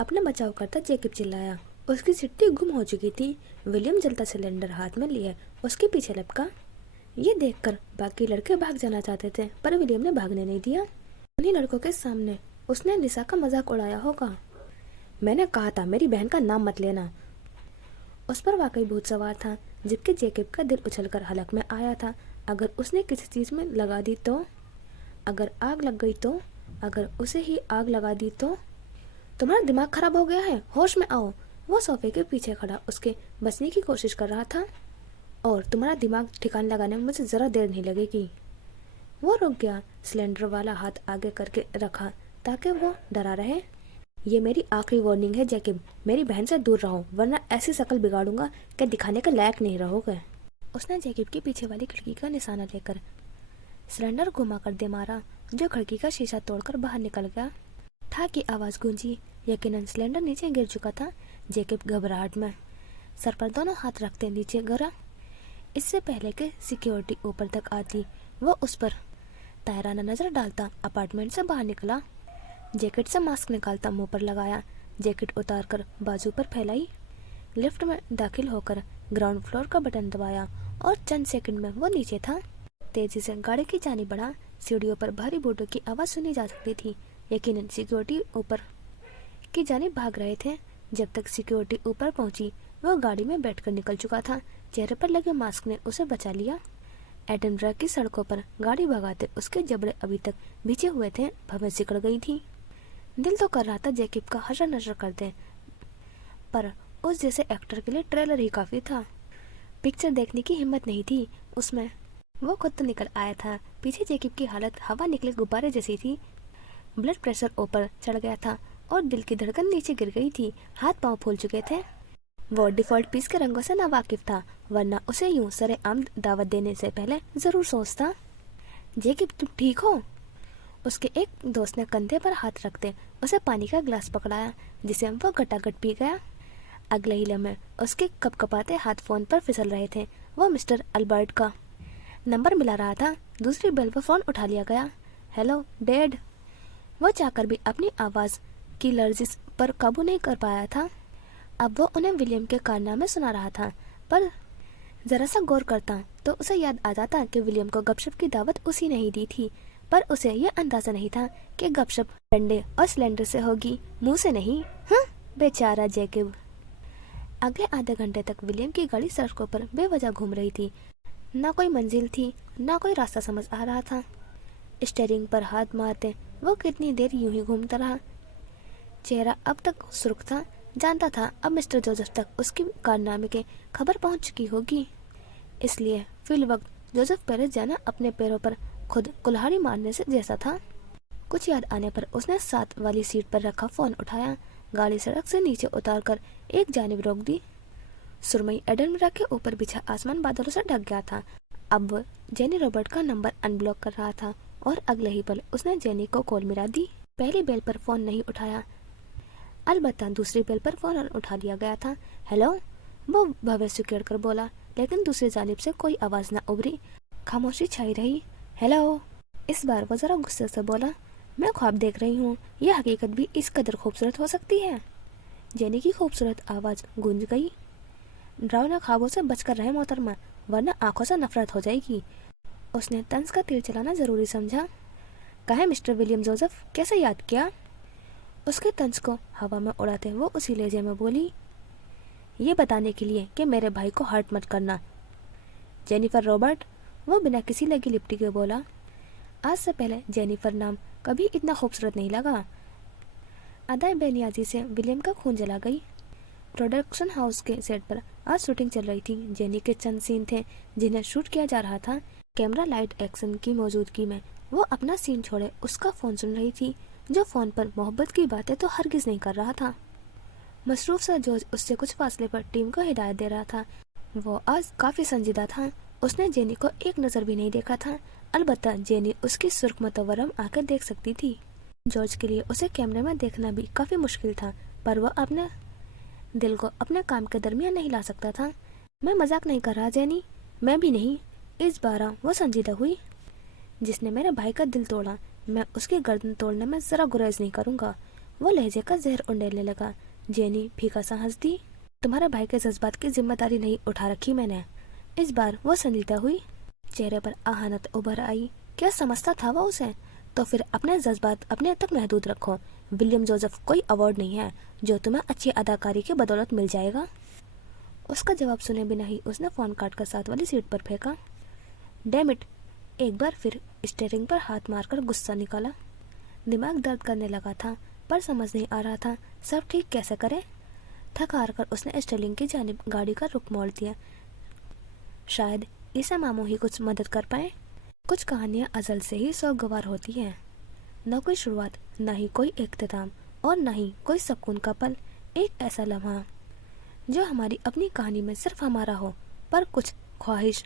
अपना बचाव करता जैकब चिल्लाया। उसकी सिट्टी गुम हो चुकी थी। विलियम जलता सिलेंडर हाथ में लिए उसके पीछे लपका। ये देखकर बाकी लड़के भाग जाना चाहते थे, पर विलियम ने भागने नहीं दिया। उन्हीं लड़कों के सामने उसने निशा का मजाक उड़ाया होगा। मैंने कहा था मेरी बहन का नाम मत लेना। उस पर वाकई भूत सवार था, जबकि जैकब का दिल उछलकर हलक में आया था। अगर उसने किसी चीज में लगा दी तो, अगर आग लग गई तो, अगर उसे ही आग लगा दी तो। तुम्हारा दिमाग खराब हो गया है, होश में आओ। वो सोफे के पीछे खड़ा उसके बचने की कोशिश कर रहा था। और तुम्हारा दिमाग ठिकाने लगाने में मुझे जरा देर नहीं लगेगी। वो रुक गया, सिलेंडर वाला हाथ आगे करके रखा ताकि वो डरा रहे। ये मेरी आखिरी वार्निंग है जैकब, मेरी बहन से दूर रहो, वरना ऐसी शक्ल बिगाड़ूंगा कि दिखाने के लायक नहीं रहोगे। उसने जैकब के पीछे वाली खिड़की का निशाना लेकर सिलेंडर घुमाकर दे मारा, जो खिड़की का शीशा तोड़कर बाहर निकल गया। ठा की आवाज गूंजी। यकीनन सिलेंडर नीचे गिर चुका था। जैकब घबराहट में सर पर दोनों हाथ रखते नीचे गिरा। इससे पहले कि सिक्योरिटी ऊपर तक आती, वो उस पर तायराना नजर डालता अपार्टमेंट से बाहर निकला। जैकेट से मास्क निकालता मुंह पर लगाया, जैकेट उतारकर बाजू पर फैलाई। लिफ्ट में दाखिल होकर ग्राउंड फ्लोर का बटन दबाया और चंद सेकंड में वो नीचे था। तेजी से गाड़ी की जानिब बढ़ा। सीढ़ियों पर भारी बूटों की आवाज सुनी जा सकती थी। यकीनन सिक्योरिटी ऊपर की जानिब भाग रहे थे। जब तक सिक्योरिटी ऊपर पहुंची, वो गाड़ी में बैठकर निकल चुका था। चेहरे पर लगे मास्क ने उसे बचा लिया। एडनबरा की सड़कों पर गाड़ी भगाते उसके जबड़े अभी तक भिजे हुए थे, भवें सिकड़ गई थी। दिल तो कर रहा था जैकब का हशर नशर कर दे, पर उस जैसे एक्टर के लिए ट्रेलर ही काफी था। पिक्चर देखने की हिम्मत नहीं थी उसमें। वो खुद तो निकल आया था। पीछे जैकब की हालत हवा निकले गुब्बारे जैसी थी। ब्लड प्रेशर ऊपर चढ़ गया था और दिल की धड़कन नीचे गिर गई थी। हाथ पांव फूल चुके थे। वो डिफॉल्ट पीस के रंगों से ना वाकिफ था, वरना उसे यूं सरेआम दावत देने से पहले जरूर सोचता। जैकब, तुम ठीक हो? उसके एक दोस्त ने कंधे पर हाथ रखते उसे पानी का गिलास पकड़ाया, जिसे वो गटागट पी गया। अगले ही लम्हे उसके कपकपाते हाथ फोन पर फिसल रहे थे। वो मिस्टर अल्बर्ट का नंबर मिला रहा था। दूसरी बेल पर फोन उठा लिया गया। Hello dad. वो चाहकर भी अपनी आवाज की लर्जिश पर काबू नहीं कर पाया था। अब वो उन्हें विलियम के कारनामे सुना रहा था, पर जरा सा गौर करता तो उसे याद आ जाता कि विलियम को गपशप की दावत उसी ने ही दी थी, पर उसे यह अंदाजा नहीं था कि गपशप डंडे और सिलेंडर से होगी, मुंह से नहीं। बेचारा जैकब। अगले आधे घंटे तक विलियम की गाड़ी सड़कों पर बेवजह घूम रही थी। ना कोई मंजिल थी, ना कोई रास्ता समझ आ रहा था। स्टीयरिंग पर हाथ मारते वो कितनी देर यूं ही घूमता रहा। चेहरा अब तक सुर्ख था, जानता था अब मिस्टर जोसेफ तक उसकी कारनामे की खबर पहुंच चुकी होगी। इसलिए फिल वक्त जोसेफ पेरिस जाना अपने पैरों पर खुद कुल्हाड़ी मारने से जैसा था। कुछ याद आने पर उसने साथ वाली सीट पर रखा फोन उठाया, गाड़ी सड़क से नीचे उतारकर एक जानिब रोक दी। सुरमई एडनबरा के ऊपर बिछा आसमान बादलों से ढक गया था। अब वो जेनी रॉबर्ट का नंबर अनब्लॉक कर रहा था और अगले ही पल उसने जेनी को कॉल मिला दी। पहली बेल पर फोन नहीं उठाया, अलबत्ता दूसरी बेल पर फोन उठा लिया गया था। हेलो, वो भवेश सुकेड़ कर बोला, लेकिन दूसरी जानिब से कोई आवाज न उभरी। खामोशी छाई रही। हेलो, इस बार वो जरा गुस्से से बोला, मैं ख्वाब देख रही हूँ, यह हकीकत भी इस कदर खूबसूरत हो सकती है। जेनी की खूबसूरत आवाज गूंज गई। डरावना ख्वाबों से बचकर रहे मोहतरमा, वरना आंखों से नफरत हो जाएगी। उसने तंज का तीर चलाना जरूरी समझा। कहे मिस्टर विलियम जोसेफ, कैसे याद किया? उसके तंज को हवा में उड़ाते वो उसी लहजे में बोली, ये बताने के लिए कि मेरे भाई को हर्ट मत करना। जेनिफर रॉबर्ट, वो बिना किसी लगी लिपटी के बोला। आज से पहले जेनिफर नाम कभी इतना खूबसूरत नहीं लगा। अदाए बेनियाजी से विलियम का खून जला गई। प्रोडक्शन हाउस के सेट पर आज शूटिंग चल रही थी। जेनी के चंद सीन थे जिन्हें शूट किया जा रहा था। कैमरा लाइट एक्शन की मौजूदगी में वो अपना सीन छोड़े उसका फोन सुन रही थी, जो फोन पर मोहब्बत की बातें तो हरगिज नहीं कर रहा था। मसरूफ सा जॉर्ज उससे कुछ फासले पर टीम को हिदायत दे रहा था। वो आज काफी संजीदा था। उसने जेनी को एक नजर भी नहीं देखा था, अलबत्ता जेनी उसकी सुर्ख मुतवरम आकर देख सकती थी। जॉर्ज के लिए उसे कैमरे में देखना भी काफी मुश्किल था, पर वह अपने दिल को अपने काम के दरमियान नहीं ला सकता था। मैं मजाक नहीं कर रहा जेनी, मैं भी नहीं। इस बार वो संजीदा हुई। जिसने मेरे भाई का दिल तोड़ा, मैं उसकी गर्दन तोड़ने में जरा गुरेज नहीं करूंगा। वो लहजे का जहर उंडेलने लगा। जेनी फीका सा हंस दी। तुम्हारे भाई के जज्बात की जिम्मेदारी नहीं उठा रखी मैंने। इस बार वो संजीदा हुई। चेहरे पर आहानत उभर आई। क्या समझता था वो उसे? तो फिर अपने जज्बात अपने तक महदूद रखो। विलियम जोसेफ कोई अवार्ड नहीं है जो तुम्हें अच्छी अदाकारी की बदौलत मिल जाएगा। उसका जवाब सुने बिना ही उसने फोन काटकर साथ वाली सीट पर फेंका। डैम इट, एक बार फिर स्टीयरिंग पर हाथ मारकर गुस्सा निकाला। दिमाग दर्द करने लगा था, पर समझ नहीं आ रहा था सब ठीक कैसे करे। थक हार कर उसने स्टीयरिंग की जानिब गाड़ी का रुख मोड़ दिया। शायद इसे मामू ही कुछ मदद कर पाए। कुछ कहानियां अजल से ही सौगवार होती हैं। न कोई शुरुआत, न ही कोई इख्तिताम, और न ही कोई सुकून का पल। एक ऐसा लम्हा जो हमारी अपनी कहानी में सिर्फ हमारा हो, पर कुछ ख्वाहिश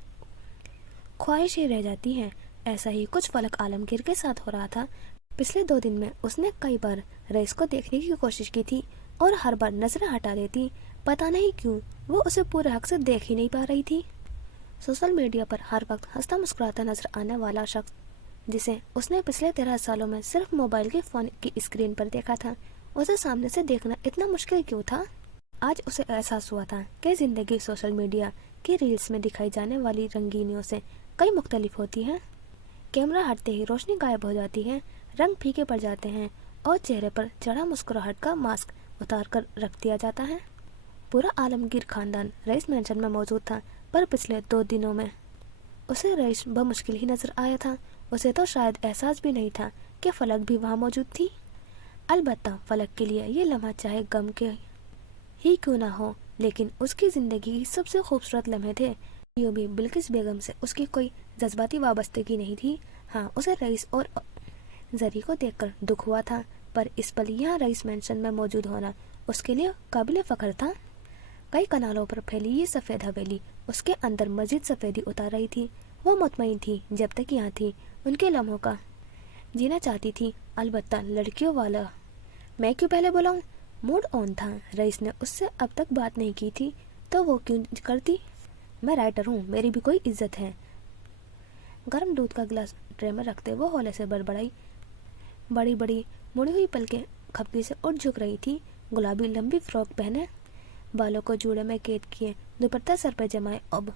ही रह जाती है। ऐसा ही कुछ फलक आलमगीर के साथ हो रहा था। पिछले 2 दिन में उसने कई बार रईस को देखने की कोशिश की थी और हर बार नजरें हटा देती। पता नहीं क्यों वो उसे पूरे हक से देख ही नहीं पा रही थी। सोशल मीडिया पर हर वक्त हंसता मुस्कुराता नजर आने वाला शख्स, जिसे उसने पिछले 13 सालों में सिर्फ मोबाइल के फोन की स्क्रीन पर देखा था, उसे सामने से देखना इतना मुश्किल क्यों था? आज उसे एहसास हुआ था कि जिंदगी सोशल मीडिया की रील्स में दिखाई जाने वाली रंगीनियों से कई मुख्तलिफ होती है। कैमरा हटते ही रोशनी गायब हो जाती है, रंग फीके पड़ जाते हैं और चेहरे पर चढ़ा मुस्कुराहट का मास्क उतार कर रख दिया जाता है। पूरा आलमगीर खानदान रईस मैंशन में मौजूद था, पर पिछले 2 दिनों में उसे रईस बमुश्किल ही नजर आया था। उसे तो शायद एहसास भी नहीं था कि फलक भी वहाँ मौजूद थी। अलबत्ता फलक के लिए ये लम्हा चाहे गम के ही क्यों ना हो, लेकिन उसकी जिंदगी की सबसे खूबसूरत लम्हे थे। यूं भी बिल्किस बेगम से उसकी कोई जज्बाती वाबस्तगी नहीं थी। हाँ, उसे रईस और जरी को देखकर दुख हुआ था, पर इस पल यहाँ रईस मैंशन में मौजूद होना उसके लिए काबिल फख्र था। कई कनालों पर फैली ये सफेद हवेली उसके अंदर मजीद सफेदी उतार रही थी। वो मुतमईन थी जब तक यहाँ थी, उनके लम्हों का जीना चाहती थी। अलबत्ता लड़कियों वाला मैं क्यों पहले बुलाऊं, मूड ऑन था। रईस ने उससे अब तक बात नहीं की थी, तो वो क्यों करती? मैं राइटर हूँ, मेरी भी कोई इज्जत है। गर्म दूध का गिलास ट्रे में रखते वो हौले से बड़बड़ाई। बड़ी बड़ी मुड़ी हुई पलकें खपकी से उठ झुक रही थी। गुलाबी लंबी फ्रॉक पहने, बालों को जूड़े में कैद किए, दुपट्टा सर पर जमाए, अब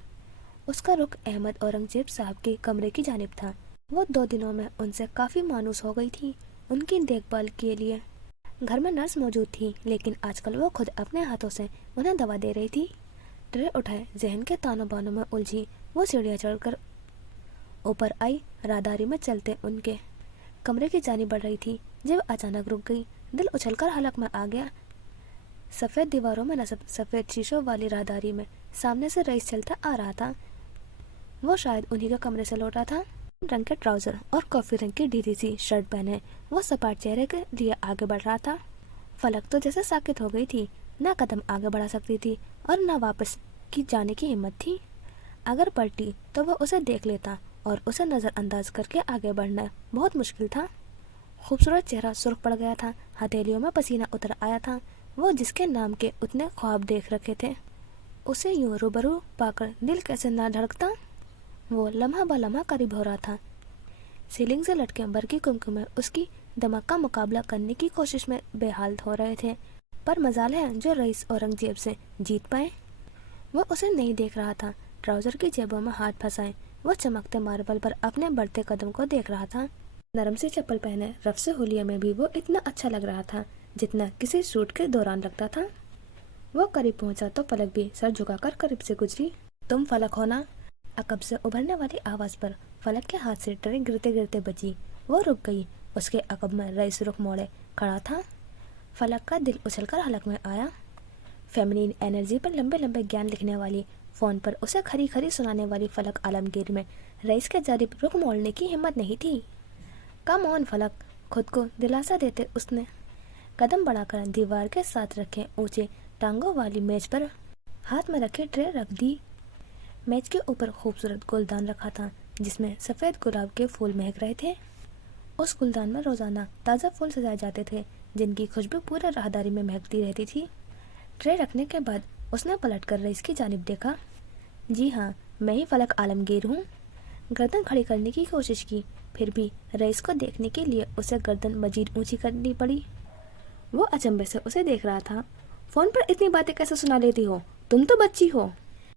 اس کا رخ احمد اورنگزیب صاحب کے کمرے کی جانب تھا۔ وہ 2 دنوں میں ان سے کافی مانوس ہو گئی تھی۔ ان کی دیکھ بھال کے لیے گھر میں نرس موجود تھی، لیکن آج کل وہ خود اپنے ہاتھوں سے انہیں دوا دے رہی تھی۔ ٹرے اٹھائے ذہن کے تانوں بانوں میں الجھی وہ سیڑھیاں چڑھ کر اوپر آئی، راہداری میں چلتے ان کے کمرے کی جانب بڑھ رہی تھی جب اچانک رک گئی۔ دل اچھل کر حلق میں آ گیا۔ سفید دیواروں میں نصب سفید شیشوں والی راہداری میں سامنے سے رئیس چلتا آ رہا تھا۔ وہ شاید انہی کے کمرے سے لوٹا تھا۔ رنگ کے ٹراؤزر اور کافی رنگ کی ڈھیلی سی شرٹ پہنے وہ سپاٹ چہرے کے لیے آگے بڑھ رہا تھا۔ فلک تو جیسے ساکت ہو گئی تھی، نہ قدم آگے بڑھا سکتی تھی اور نہ واپس کی جانے کی ہمت تھی۔ اگر پلٹی تو وہ اسے دیکھ لیتا اور اسے نظر انداز کر کے آگے بڑھنا بہت مشکل تھا۔ خوبصورت چہرہ سرخ پڑ گیا تھا، ہتھیلیوں میں پسینہ اتر آیا تھا۔ وہ جس کے نام کے اتنے خواب دیکھ رکھے تھے، اسے یوں روبرو پا کر دل کیسے نہ دھڑکتا۔ وہ لمحہ بہ لمحہ قریب ہو رہا تھا۔ سیلنگ سے لٹکے برقی کمکمے اس کی دماغ کا مقابلہ کرنے کی کوشش میں بے حال ہو رہے تھے، پر مزال ہے جو رئیس اورنگزیب سے جیت پائے۔ وہ اسے نہیں دیکھ رہا تھا۔ ٹراؤزر کی جیبوں میں ہاتھ پھنسائے وہ چمکتے ماربل پر اپنے بڑھتے قدم کو دیکھ رہا تھا۔ نرم سی چپل پہنے رف سے ہولیا میں بھی وہ اتنا اچھا لگ رہا تھا جتنا کسی شوٹ کے دوران لگتا تھا۔ وہ قریب پہنچا تو فلک بھی سر جھکا کر قریب سے گزری۔ تم فلک ہو نا؟ عقب سے ابھرنے والی آواز پر فلک کے ہاتھ سے ٹرے گرتے گرتے بچی۔ وہ رک گئی۔ اس کے عقب میں رئیس رخ موڑے کھڑا تھا۔ فلک کا دل اچھل کر حلق میں آیا۔ فیمنین انرجی پر لمبے لمبے گیان لکھنے والی، فون پر اسے کھری کھری سنانے والی فلک عالمگیر میں رئیس کے جانب رخ موڑنے کی ہمت نہیں تھی۔ کم آن فلک، خود کو دلاسا دیتے اس نے قدم بڑھا کر دیوار کے ساتھ رکھے اونچے ٹانگوں والی میز پر ہاتھ میں رکھی ٹرے رکھ دی۔ میز کے اوپر خوبصورت گلدان رکھا تھا جس میں سفید گلاب کے پھول مہک رہے تھے۔ اس گلدان میں روزانہ تازہ پھول سجائے جاتے تھے جن کی خوشبو پورے راہداری میں مہکتی رہتی تھی۔ ٹرے رکھنے کے بعد اس نے پلٹ کر رئیس کی جانب دیکھا۔ جی ہاں، میں ہی فلک عالمگیر ہوں۔ گردن کھڑی کرنے کی کوشش کی، پھر بھی رئیس کو دیکھنے کے لیے اسے گردن مزید اونچی کرنی پڑی۔ وہ اچنبے سے اسے دیکھ رہا تھا۔ فون پر اتنی باتیں کیسے سنا لیتی ہو؟ تم تو بچی ہو۔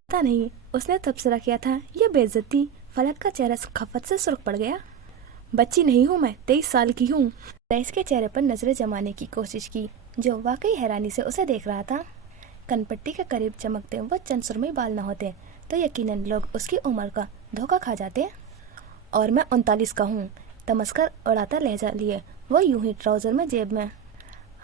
پتا نہیں اس نے تبصرہ کیا تھا یہ بے عزتی۔ فلک کا چہرہ خفت سے سرخ پڑ گیا۔ بچی نہیں ہوں میں، 23 سال کی ہوں۔ رئیس کے چہرے پر نظریں جمانے کی کوشش کی جو واقعی حیرانی سے اسے دیکھ رہا تھا۔ کن پٹی کے قریب چمکتے وہ چند سرمئی بال نہ ہوتے تو یقیناً لوگ اس کی عمر کا دھوکہ کھا جاتے۔ اور میں 39 کا ہوں۔ تمسکر اڑاتا لہجہ لیے وہ یوں ہی ٹراؤزر میں جیب میں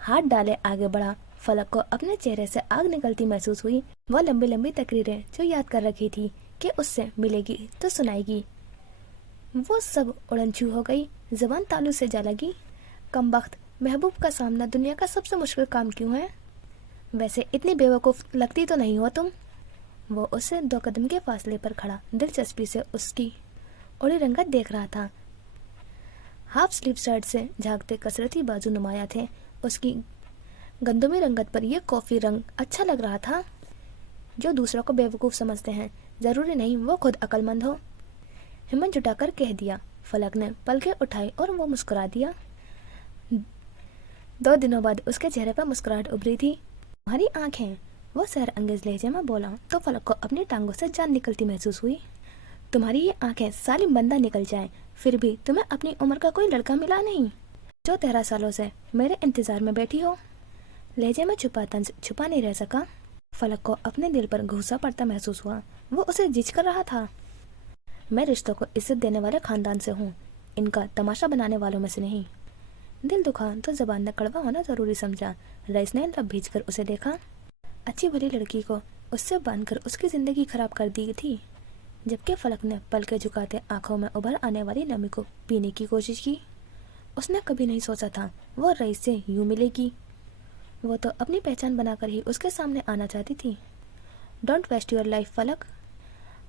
ہاتھ ڈالے آگے بڑھا۔ فلک کو اپنے چہرے سے آگ نکلتی محسوس ہوئی۔ وہ لمبی لمبی تقریریں جو یاد کر رکھی تھی کہ اس سے ملے گی تو سنائے گی، وہ سب اڑن چھو ہو گئی، زبان تالو سے جا لگی۔ کم بخت، محبوب کا سامنا دنیا کا سب سے مشکل کام کیوں ہے؟ ویسے اتنی بے وقوف لگتی تو نہیں ہو تم۔ وہ اس سے 2 قدم کے فاصلے پر کھڑا دلچسپی سے اس کی اڑی رنگت دیکھ رہا تھا۔ ہاف سلیو شرٹ سے جھانکتے کثرتی بازو نمایاں تھے۔ اس کی گندمی رنگت پر یہ کافی رنگ اچھا لگ رہا تھا۔ جو دوسروں کو بے وقوف سمجھتے ہیں ضروری نہیں وہ خود عقل مند ہو۔ ہمت جٹا کر کہہ دیا۔ فلک نے پلکیں اٹھائی اور وہ مسکرا دیا۔ 2 دنوں بعد اس کے چہرے پر مسکراہٹ ابھری تھی۔ تمہاری آنکھیں، وہ سحر انگیز لہجے میں بولا تو فلک کو اپنی ٹانگوں سے جان نکلتی محسوس ہوئی۔ تمہاری یہ آنکھیں سالم بندہ نکل جائیں پھر بھی تمہیں اپنی عمر کا کوئی لڑکا ملا نہیں جو 13 سالوں سے میرے انتظار میں بیٹھی ہو۔ لہجے میں چھپا طنز چھپا نہیں رہ سکا۔ فلک کو اپنے دل پر گھوسا پڑتا محسوس ہوا۔ وہ اسے جھجھ کر رہا تھا۔ میں رشتوں کو عزت دینے والے خاندان سے ہوں، ان کا تماشا بنانے والوں میں سے نہیں۔ دل دکھا تو زبان نے کڑوا ہونا ضروری سمجھا۔ رئیس نے لب بھیج کر اسے دیکھا۔ اچھی بھلی لڑکی کو اس سے باندھ کر اس کی زندگی خراب کر دی تھی، جبکہ فلک نے پلکیں جھکاتے آنکھوں میں ابھر آنے والی نمی کو پینے کی کوشش کی۔ اس نے کبھی نہیں سوچا تھا وہ رئیس سے یوں ملے گی۔ وہ تو اپنی پہچان بنا کر ہی اس کے سامنے آنا چاہتی تھی۔ ڈونٹ ویسٹ یور لائف فلک۔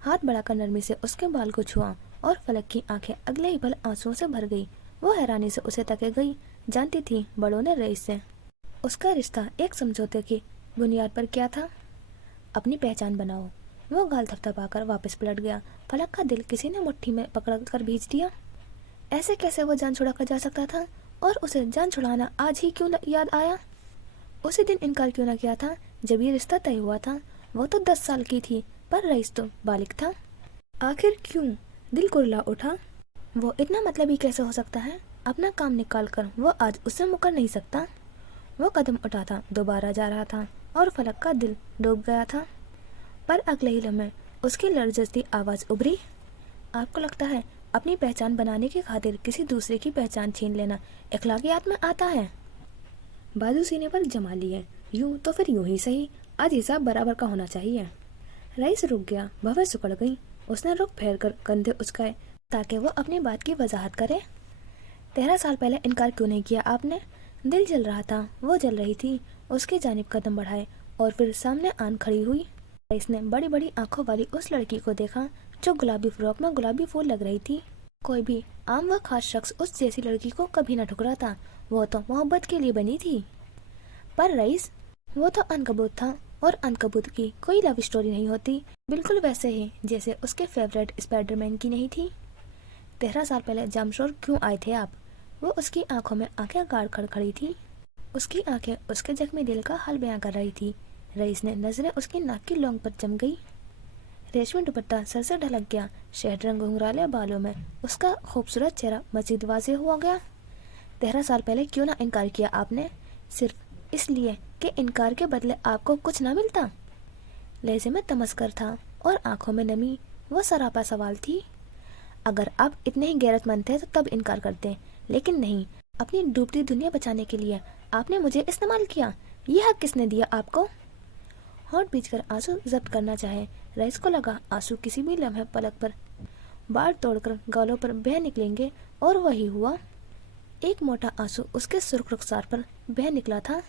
ہاتھ بڑھا کر نرمی سے اس کے بال کو چھوا اور فلک کی آنکھیں اگلے ہی پل آنسوؤں سے بھر گئی۔ وہ حیرانی سے اسے تکے گئی۔ جانتی تھی بڑوں نے رئیس سے اس کا رشتہ ایک سمجھوتے کی بنیاد پر کیا تھا۔ اپنی پہچان بناؤ۔ وہ گال تھپتھپا کر واپس پلٹ گیا۔ فلک کا دل کسی نے مٹھی میں پکڑ کر بھیج دیا۔ ایسے کیسے وہ جان چھڑا کر جا سکتا تھا، اور اسے جان چھڑانا آج ہی کیوں یاد آیا؟ اسی دن انکار کیوں نہ کیا تھا جب یہ رشتہ طے ہوا تھا؟ وہ تو 10 سال کی تھی پر رئیس تو بالغ تھا۔ आखिर क्यों? दिल कुरला उठा। वो इतना मतलबी कैसे हो सकता है? अपना काम निकाल कर वो आज उससे मुकर नहीं सकता। वो कदम उठाता दोबारा जा रहा था और फलक का दिल डूब गया था। पर अगले ही लम्हे उसकी लर्जती आवाज उभरी। आपको लगता है अपनी पहचान बनाने की खातिर किसी दूसरे की पहचान छीन लेना अखलाकियात में आता है? बाजू सीने पर जमा लिए। यूं तो फिर यूं ही सही, आज हिसाब बराबर का होना चाहिए। रईस रुक गया, भवें सुकड़ गई। उसने रुख फेर कर कंधे उचकाए ताकि वो अपनी बात की वजाहत करे। 13 साल पहले इनकार क्यों नहीं किया आपने? दिल जल रहा था, वो जल रही थी। उसकी जानिब कदम बढ़ाए और फिर सामने आन खड़ी हुई। रईस ने बड़ी बड़ी आंखों वाली उस लड़की को देखा जो गुलाबी फ्रॉक में गुलाबी फूल लग रही थी। कोई भी आम व खास शख्स उस जैसी लड़की को कभी न ठुकराता। वो तो मोहब्बत के लिए बनी थी। पर रईस, वो तो अनकबूत था और अनकबूत की कोई लव स्टोरी नहीं होती, बिल्कुल वैसे ही जैसे उसके फेवरेट स्पाइडरमैन की नहीं थी। 13 साल पहले जामशोर क्यों आए थे आप? वो उसकी आंखों में आंखें गाड़ कर खड़ी थी। उसकी आंखें उसके जख्मी दिल का हाल बयां कर रही थी। रईस ने नजरें उसकी नाक की लौंग पर जम गई। रेशमी दुपट्टा सर से ढलक गया। शहद रंग घुंघराले बालों में उसका खूबसूरत चेहरा मजीद वाज़ेह हुआ गया। 13 साल पहले क्यों ना इनकार किया आपने? सिर्फ इसलिए कि इनकार के बदले आपको कुछ ना मिलता? लहजे में तमस्कर था और आंखों में नमी। वो सरापा सवाल थी। अगर आप इतने ही गैरतमंद थे तो तब इनकार करते, लेकिन नहीं। अपनी डूबती दुनिया बचाने के लिए आपने मुझे इस्तेमाल किया। यह हक किसने दिया आपको? होंठ बीचकर आंसू जब्त करना चाहे रईस को लगा आंसू किसी भी लम्हे पलक पर बाढ़ तोड़कर गालों पर बह निकलेंगे, और वही हुआ। एक मोटा आंसू उसके सुर्ख रुखसार पर बह निकला था।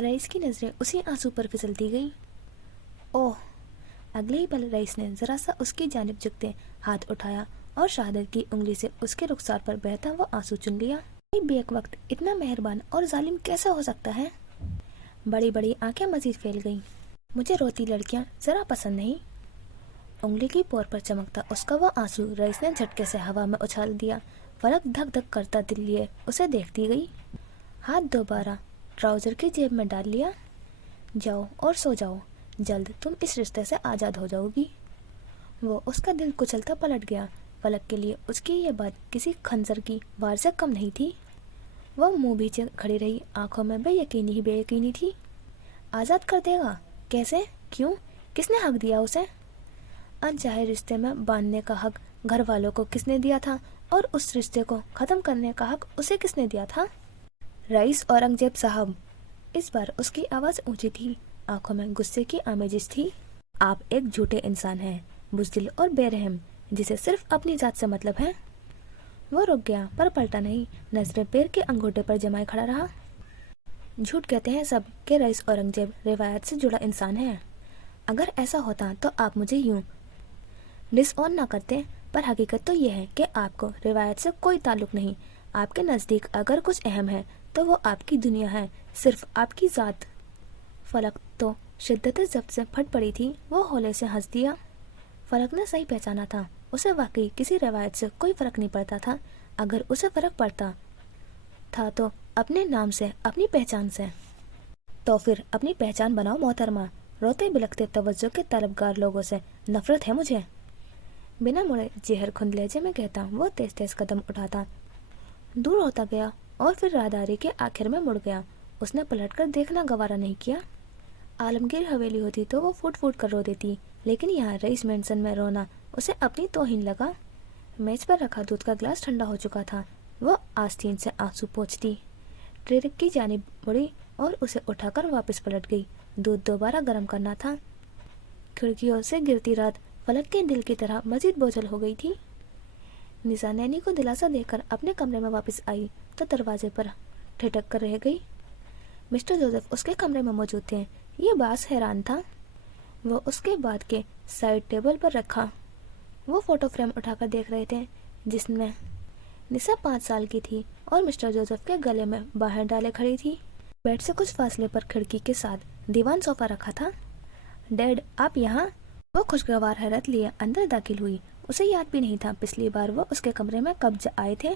रईस की नजरें उसी आंसू पर फिसलती गईं। ओह! अगले ही पल रईस ने जरा सा उसकी जानिब झुकते हाथ उठाया और शहादत की उंगली से उसके रुखसार पर बहता वो आंसू चुन लिया। बेक वक्त इतना मेहरबान और जालिम कैसे हो सकता है? बड़ी बड़ी आंखें मजीद फैल गईं। मुझे रोती लड़कियां जरा पसंद नहीं। उंगली की पोर पर चमकता उसका वो आंसू रईस ने झटके से हवा में उछाल दिया। फलक धक धक करता दिल लिए उसे देखती गई। हाथ दोबारा ट्राउजर की जेब में डाल लिया। जाओ और सो जाओ, जल्द तुम इस रिश्ते से आज़ाद हो जाओगी। वो उसका दिल कुचलता पलट गया। फलक के लिए उसकी ये बात किसी खंजर की वार से कम नहीं थी। वो मुंह भींचे खड़ी रही, आंखों में बेयकीनी ही बेयकीनी थी। आज़ाद कर देगा? कैसे? क्यों? किसने हक दिया उसे? अनचाहे रिश्ते में बांधने का हक घर वालों को किसने दिया था, और उस रिश्ते को ख़त्म करने का हक उसे किसने दिया था? रईस औरंगजेब साहब। इस बार उसकी आवाज़ ऊंची थी, आंखों में गुस्से की आमेजिश थी। आप एक झूठे इंसान हैं, बुज़दिल और बेरहम, जिसे सिर्फ अपनी जात से मतलब है। वो रुक गया पर पलटा नहीं, नजरें पैर के अंगूठे पर जमाए खड़ा रहा। झूठ कहते हैं सब कि रईस औरंगजेब रिवायत से जुड़ा इंसान है। अगर ऐसा होता तो आप मुझे यूं डिसऑन ना करते, पर हकीकत तो यह है कि आपको रिवायत से कोई ताल्लुक नहीं। आपके नज़दीक अगर कुछ अहम है तो वो आपकी दुनिया है, सिर्फ आपकी ज़ात। फलक तो शिद्दत ज़ब्त से फट पड़ी थी। वो होले से हंस दिया। फलक ने सही पहचाना था। उसे वाकई किसी रिवायत से कोई फ़र्क नहीं पड़ता था। अगर उसे फ़र्क पड़ता था तो अपने नाम से, अपनी पहचान से। तो फिर अपनी पहचान बनाओ मोहतरमा। रोते बिलखते तवज्जो के तलबगार लोगों से नफरत है मुझे। बिना मुड़े जहर खुंद लहजे में कहता वो तेज तेज कदम उठाता दूर होता गया और फिर राहदारी के आखिर में मुड़ गया। उसने पलटकर देखना गवारा नहीं किया। आलमगीर हवेली होती तो वो फूट फूट कर रो देती, लेकिन यहाँ रईस मेंशन में रोना उसे अपनी तौहीन लगा। मेज पर रखा दूध का गिलास ठंडा हो चुका था। वो आस्तीन से आंसू पोंछती ट्रेरिक की जानिब मुड़ी और उसे उठाकर वापस पलट गई। दूध दोबारा गर्म करना था। खिड़कियों से गिरती रात फलक के दिल की तरह मजीद बोझल हो गई थी। निशा नैनी को दिलासा देकर अपने कमरे में वापस आई तो दरवाजे पर ठिठक कर रह गई। मिस्टर जोसेफ उसके कमरे में मौजूद थे। ये बास हैरान था। वो उसके बाद के साइड टेबल पर रखा वो फोटो फ्रेम उठाकर देख रहे थे, जिसमें निशा 5 साल की थी और मिस्टर जोसेफ के गले में बाहें डाले खड़ी थी। बेड से कुछ फासले पर खिड़की के साथ दीवान सोफा रखा था। डैड, आप यहाँ? वो खुशगवार हैरत लिए अंदर दाखिल हुई। उसे याद भी नहीं था पिछली बार वो उसके कमरे में कब आए थे,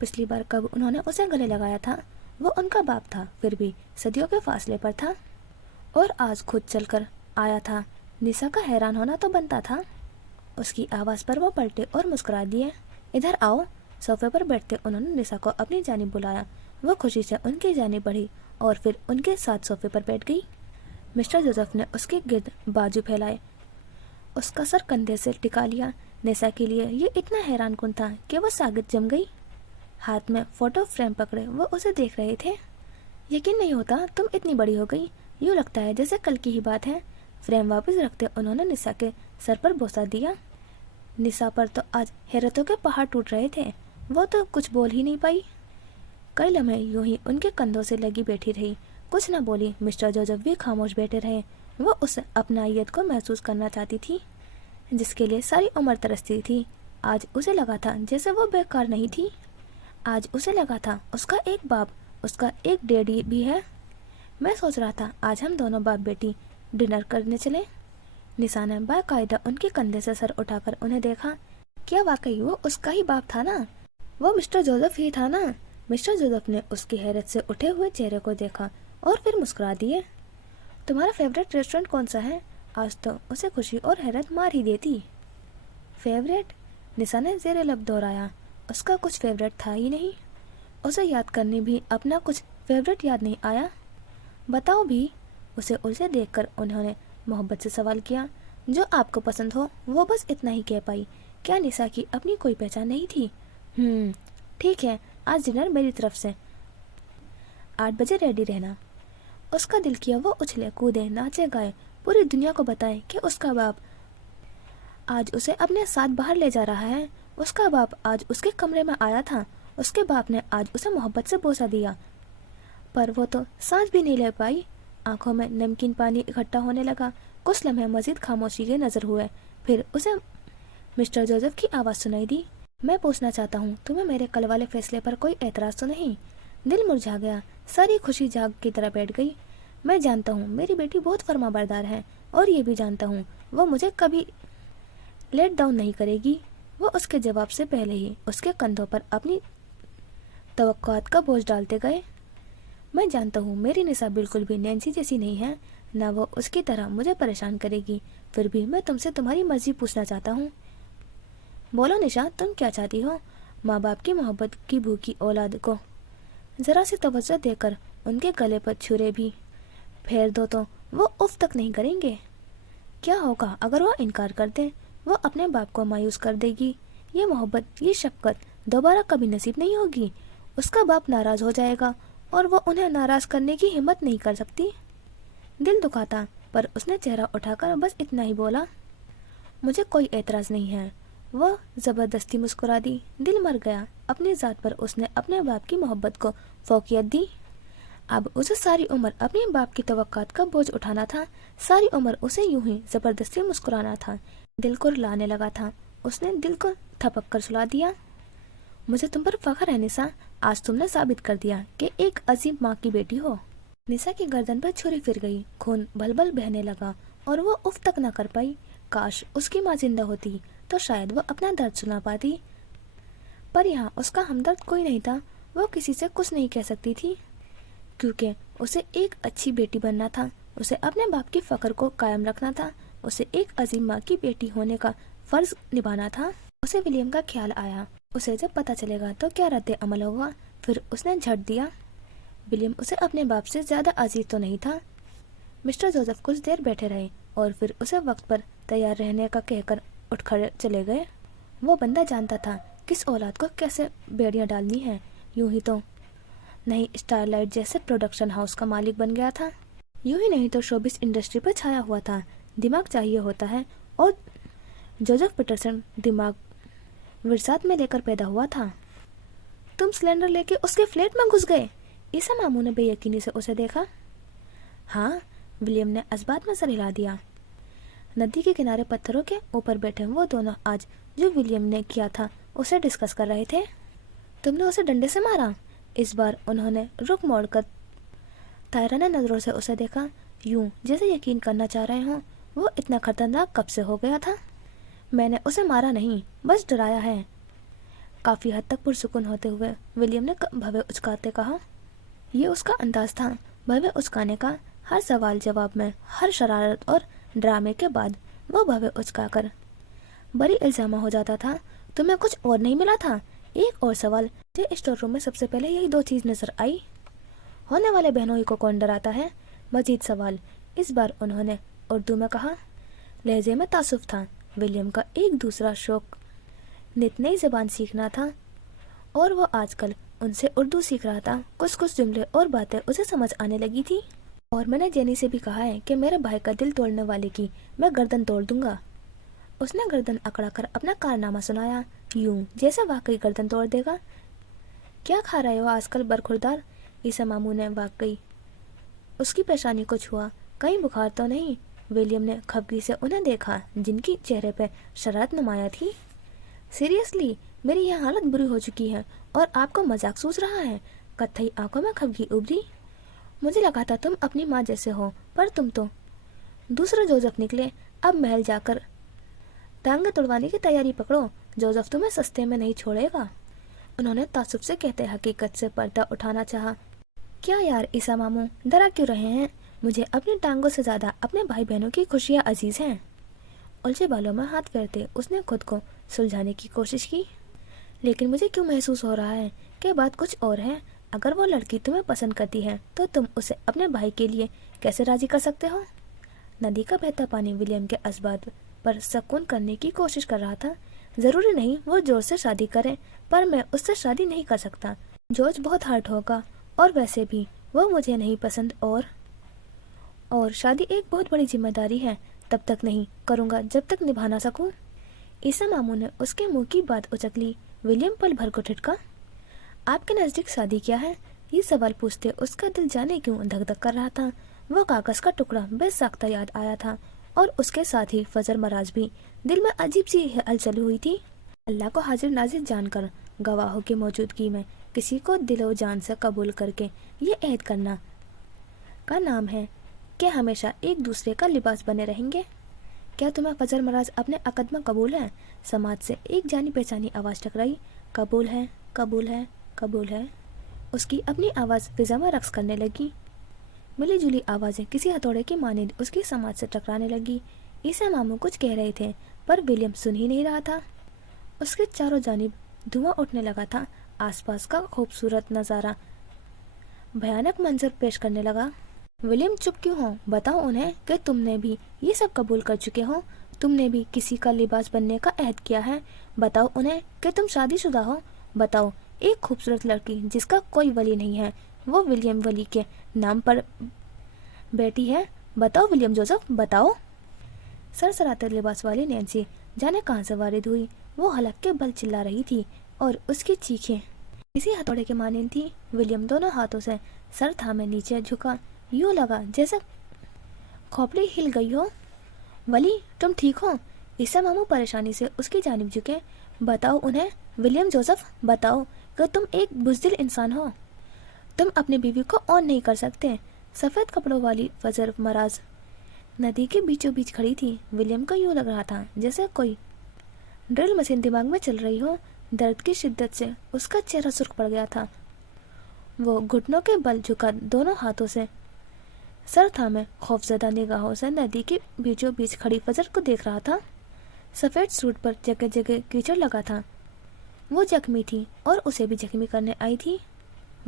पिछली बार कब उन्होंने उसे गले लगाया था। वो उनका बाप था, फिर भी सदियों के फासले पर था, और आज खुद चलकर आया था। निशा का हैरान होना तो बनता था। اس کی آواز پر وہ پلٹے اور مسکرا دیے۔ ادھر آؤ۔ صوفے پر بیٹھتے انہوں نے نسا کو اپنی جانب بلایا۔ وہ خوشی سے ان کی جانب بڑھی اور پھر ان کے ساتھ صوفے پر بیٹھ گئی۔ مسٹر جوزف نے اس کے گرد بازو پھیلائے، اس کا سر کندھے سے ٹکا لیا۔ نسا کے لیے یہ اتنا حیران کن تھا کہ وہ ساگت جم گئی۔ ہاتھ میں فوٹو فریم پکڑے وہ اسے دیکھ رہے تھے۔ یقین نہیں ہوتا تم اتنی بڑی ہو گئی، یوں لگتا ہے جیسے کل کی ہی بات ہے۔ فریم واپس رکھتے انہوں نے نسا کے سر پر بوسہ دیا۔ نسا پر تو آج حیرتوں کے پہاڑ ٹوٹ رہے تھے، وہ تو کچھ بول ہی نہیں پائی۔ کئی لمحے یوں ہی ان کے کندھوں سے لگی بیٹھی رہی، کچھ نہ بولی۔ مسٹر جوزف بھی خاموش بیٹھے رہے۔ وہ اس اپنائیت کو محسوس کرنا چاہتی تھی جس کے لیے ساری عمر ترستی تھی۔ آج اسے لگا تھا جیسے وہ بیکار نہیں تھی۔ آج اسے لگا تھا اس کا ایک باپ، اس کا ایک ڈیڈی بھی ہے۔ میں سوچ رہا تھا آج ہم دونوں باپ بیٹی ڈنر کرنے چلیں۔ نسا نے باقاعدہ ان کے کندھے سے سر اٹھا کر انہیں دیکھا۔ کیا واقعی وہ اس کا ہی باپ تھا نا؟ وہ مسٹر جوزف ہی تھا نا؟ مسٹر جوزف نے اس کی حیرت سے اٹھے ہوئے چہرے کو دیکھا اور پھر مسکرا دیے۔ تمہارا فیوریٹ ریسٹورینٹ کون سا ہے؟ آج تو اسے خوشی اور حیرت مار ہی دیتی۔ فیوریٹ؟ نسا نے زیر لب دہرایا۔ اس کا کچھ فیوریٹ تھا ہی نہیں۔ اسے یاد کرنے بھی اپنا کچھ فیوریٹ یاد نہیں آیا۔ بتاؤ بھی۔ اسے دیکھ کر انہوں نے محبت سے سوال کیا۔ جو آپ کو پسند ہو وہ بس اتنا ہی کہہ پائی۔ کیا نسا کی اپنی کوئی پہچان نہیں تھی؟ ٹھیک ہے، آج ڈنر میری طرف سے، 8 بجے ریڈی رہنا۔ اس کا دل کیا وہ اچھلے کودے ناچے گائے، پوری دنیا کو بتائے کہ اس کا باپ آج اسے اپنے ساتھ باہر لے جا رہا ہے۔ اس کا باپ آج اس کے کمرے میں آیا تھا۔ اس کے باپ نے آج اسے محبت سے بوسہ دیا، پر وہ تو سانس بھی نہیں لے پائی۔ آنکھوں میں نمکین پانی اکٹھا ہونے لگا۔ کچھ لمحے مزید خاموشی کے نظر ہوئے، پھر اسے مسٹر جوزف کی آواز سنائی دی۔ میں پوچھنا چاہتا ہوں تمہیں میرے کل والے فیصلے پر کوئی اعتراض تو نہیں؟ دل مرجھا گیا، ساری خوشی جھاگ کی طرح بیٹھ گئی۔ میں جانتا ہوں میری بیٹی بہت فرما بردار ہے، اور یہ بھی جانتا ہوں وہ مجھے کبھی لیٹ ڈاؤن نہیں کرے گی۔ وہ اس کے جواب سے پہلے ہی اس کے کندھوں پر اپنی توقعات کا بوجھ ڈالتے گئے۔ میں جانتا ہوں میری نسا بالکل بھی نینسی جیسی نہیں ہے، نہ وہ اس کی طرح مجھے پریشان کرے گی۔ پھر بھی میں تم سے تمہاری مرضی پوچھنا چاہتا ہوں۔ بولو نشا، تم کیا چاہتی ہو؟ ماں باپ کی محبت کی بھوکی اولاد کو ذرا سی توجہ دے کر ان کے گلے پر چھرے بھی پھیر دو تو وہ اف تک نہیں کریں گے۔ کیا ہوگا اگر وہ انکار کر دیں؟ وہ اپنے باپ کو مایوس کر دے گی۔ یہ محبت، یہ شفقت دوبارہ کبھی نصیب نہیں ہوگی۔ اس کا باپ ناراض ہو جائے گا اور وہ انہیں ناراض کرنے کی ہمت نہیں کر سکتی۔ دل دکھاتا، پر اس نے چہرہ اٹھا کر بس اتنا ہی بولا، مجھے کوئی اعتراض نہیں ہے۔ وہ زبردستی مسکرا دی۔ دل مر گیا۔ اپنی ذات پر اس نے اپنے باپ کی محبت کو فوقیت دی۔ اب اسے ساری عمر اپنے باپ کی توقعات کا بوجھ اٹھانا تھا، ساری عمر اسے یوں ہی زبردستی مسکرانا تھا۔ دل کو رلانے لگا تھا۔ اس نے دل کو تھپک کر سلا دیا۔ مجھے تم پر فخر ہے نسا، آج تم نے ثابت کر دیا کہ ایک عظیم ماں کی بیٹی ہو۔ نسا کی گردن پر چھری پھر گئی، خون بل بل بہنے لگا اور وہ اف تک نہ کر پائی۔ کاش اس کی ماں زندہ ہوتی تو شاید وہ اپنا درد سنا پاتی، پر یہاں اس کا ہمدرد کوئی نہیں تھا۔ وہ کسی سے کچھ نہیں کہہ سکتی تھی، کیونکہ اسے ایک اچھی بیٹی بننا تھا، اسے اپنے باپ کی فخر کو قائم رکھنا تھا، اسے ایک عظیم ماں کی بیٹی ہونے کا فرض نبھانا تھا۔ اسے ولیم کا خیال آیا، اسے جب پتہ چلے گا تو کیا رد عمل ہوگا۔ پھر اس نے جھٹ دیا، ولیم اسے اپنے باپ سے زیادہ عزیز تو نہیں تھا۔ مسٹر جوزف کچھ دیر بیٹھے رہے اور پھر اسے وقت پر تیار رہنے کا کہہ کر اٹھ کھڑے چلے گئے۔ وہ بندہ جانتا تھا کس اولاد کو کیسے بیڑیاں ڈالنی ہیں، یوں ہی تو نہیں اسٹار لائٹ جیسے پروڈکشن ہاؤس کا مالک بن گیا تھا، یوں ہی نہیں تو شوبس انڈسٹری پر چھایا ہوا تھا۔ دماغ چاہیے ہوتا ہے، اور جوزف پیٹرسن دماغ ورثات میں لے کر پیدا ہوا تھا۔ تم سلنڈر لے کے اس کے فلیٹ میں گھس گئے؟ عیسیٰ ماموں نے بے یقینی سے اسے دیکھا۔ ہاں، ولیم نے اسبات میں سر ہلا دیا۔ ندی کے کنارے پتھروں کے اوپر بیٹھے وہ دونوں آج جو ولیم نے کیا تھا اسے ڈسکس کر رہے تھے۔ تم نے اسے ڈنڈے سے مارا؟ اس بار انہوں نے رخ موڑ کر تائرانہ نظروں سے اسے دیکھا، یوں جیسے یقین کرنا چاہ رہے ہوں وہ اتنا خطرناک کب سے ہو گیا تھا۔ میں نے اسے مارا نہیں، بس ڈرایا ہے، کافی حد تک پرسکون ہوتے ہوئے ولیم نے بھوے اچکاتے کہا۔ یہ اس کا انداز تھا، بھوے اچکانے کا۔ ہر سوال جواب میں، ہر شرارت اور ڈرامے کے بعد وہ بھوے اچکا کر बड़ी इल्जामा हो जाता था। तुम्हें कुछ और नहीं मिला था? एक और सवाल, मुझे स्टोर रूम में सबसे पहले यही 2 चीज नजर आई। होने वाले बहनोई को कौन डराता है? मजीद सवाल। इस बार उन्होंने उर्दू में कहा। लहजे में तासुफ था। विलियम का एक दूसरा शौक नित नई जबान सीखना था और वो आजकल उनसे उर्दू सीख रहा था। कुछ कुछ जुमले और बातें उसे समझ आने लगी थी। और मैंने जेनी से भी कहा है कि मेरे भाई का दिल तोड़ने वाले की मैं गर्दन तोड़ दूंगा। उसने गर्दन अकड़ा कर अपना कारनामा सुनाया, यूं जैसे वाकई गर्दन तोड़ देगा। क्या खा रहे हो आजकल बरखुरदार? ईसा मामू ने वाकई उसकी पेशानी को छुआ। कहीं बुखार तो नहीं? विलियम ने खफगी से उन्हें देखा, जिनकी चेहरे पे शरारत नुमाया थी। सीरियसली, मेरी यह हालत बुरी हो चुकी है और आपको मजाक सूझ रहा है? कत्थई आंखों में खफगी उभरी। मुझे लगा था तुम अपनी माँ जैसे हो, पर तुम तो दूसरे जोसेफ निकले। अब महल जाकर टांगे तुड़वाने की तैयारी पकड़ो। जोसेफ तुम्हें सस्ते में नहीं छोड़ेगा। उन्होंने तासुब से कहते हकीकत से पर्दा उठाना चाहा। क्या यार ईसा मामू, डरा क्यों रहे हैं? मुझे अपनी टांगों से ज्यादा अपने भाई बहनों की खुशियाँ अजीज हैं। उलझे बालों में हाथ फेरते उसने खुद को सुलझाने की कोशिश की। लेकिन मुझे क्यों महसूस हो रहा है कि बात कुछ और है। अगर वो लड़की तुम्हें पसंद करती है तो तुम उसे अपने भाई के लिए कैसे राजी कर सकते हो? नदी का बहता पानी विलियम के असबाब पर सुकून करने की कोशिश कर रहा था। जरूरी नहीं वो जॉर्ज से शादी करे, पर मैं उससे शादी नहीं कर सकता। जॉर्ज बहुत हर्ट होगा और वैसे भी वो मुझे नहीं पसंद और शादी एक बहुत बड़ी जिम्मेदारी है। तब तक नहीं करूँगा जब तक निभा ना सकूं। ईसा मामू ने उसके मुंह की बात उचक ली। विलियम पल भर को ठिठका। आपके नजदीक शादी क्या है? ये सवाल पूछते उसका दिल जाने क्यों धक धक कर रहा था। वो कागज का टुकड़ा बेसाख्ता याद आया था और उसके साथ ही फजर मराज भी। दिल में अजीब सी हलचल हुई थी। अल्लाह को हाजिर नाजिर जानकर गवाहों की मौजूदगी में किसी को दिलो जान से कबूल करके ये अहद करना का नाम है कि हमेशा एक दूसरे का लिबास बने रहेंगे। क्या तुम्हें फजर मराज अपने अकद में कबूल है? समाज से एक जानी पहचानी आवाज टकराई। कबूल है, कबूल है, कबूल है। उसकी अपनी आवाज फिजा में रक्स करने लगी। मिली जुली आवाजें किसी हथौड़े की मानिंद उसकी समाज से टकराने लगी। ईसा मामू कुछ कह रहे थे पर विलियम सुन ही नहीं रहा था। उसके चारों जानिब धुआं उठने लगा था। आसपास का खूबसूरत नजारा भयानक मंजर पेश करने लगा। विलियम चुप क्यों हो? बताओ उन्हें कि तुमने भी ये सब कबूल कर चुके हो। तुमने भी किसी का लिबास बनने का अहद किया है। बताओ उन्हें कि तुम शादीशुदा हो। बताओ एक खूबसूरत लड़की जिसका कोई वली नहीं है, वो विलियम वली के नाम पर बेटी है। बताओ विलियम जोसेफ, बताओ। सरसराते लिबास वाली नैन्सी जाने कहाँ से वारिद हुई। वो हलक के बल चिल्ला रही थी और उसकी चीखें इसी हथौड़े के मानिंद थी। विलियम दोनों हाथों से सर थामे नीचे झुका। यूं लगा जैसे खोपड़ी हिल गई हो। वली, तुम ठीक हो? ईसा मामू परेशानी से उसकी जानिब झुके। बताओ उन्हें विलियम जोसेफ, बताओ कि तुम एक बुज़दिल इंसान हो। तुम अपनी बीवी को ऑन नहीं कर सकते। सफेद कपड़ों वाली फजर मराज नदी के बीचों बीच खड़ी थी। विलियम को यूं लग रहा था जैसे कोई ड्रिल मशीन दिमाग में चल रही हो। दर्द की शिद्दत से उसका चेहरा सुर्ख पड़ गया था। वो घुटनों के बल झुका दोनों हाथों से सर थामे खौफजदा निगाहों से नदी के बीचों बीच खड़ी फजर को देख रहा था। सफेद सूट पर जगह जगह कीचड़ लगा था। वो जख्मी थी और उसे भी जख्मी करने आई थी।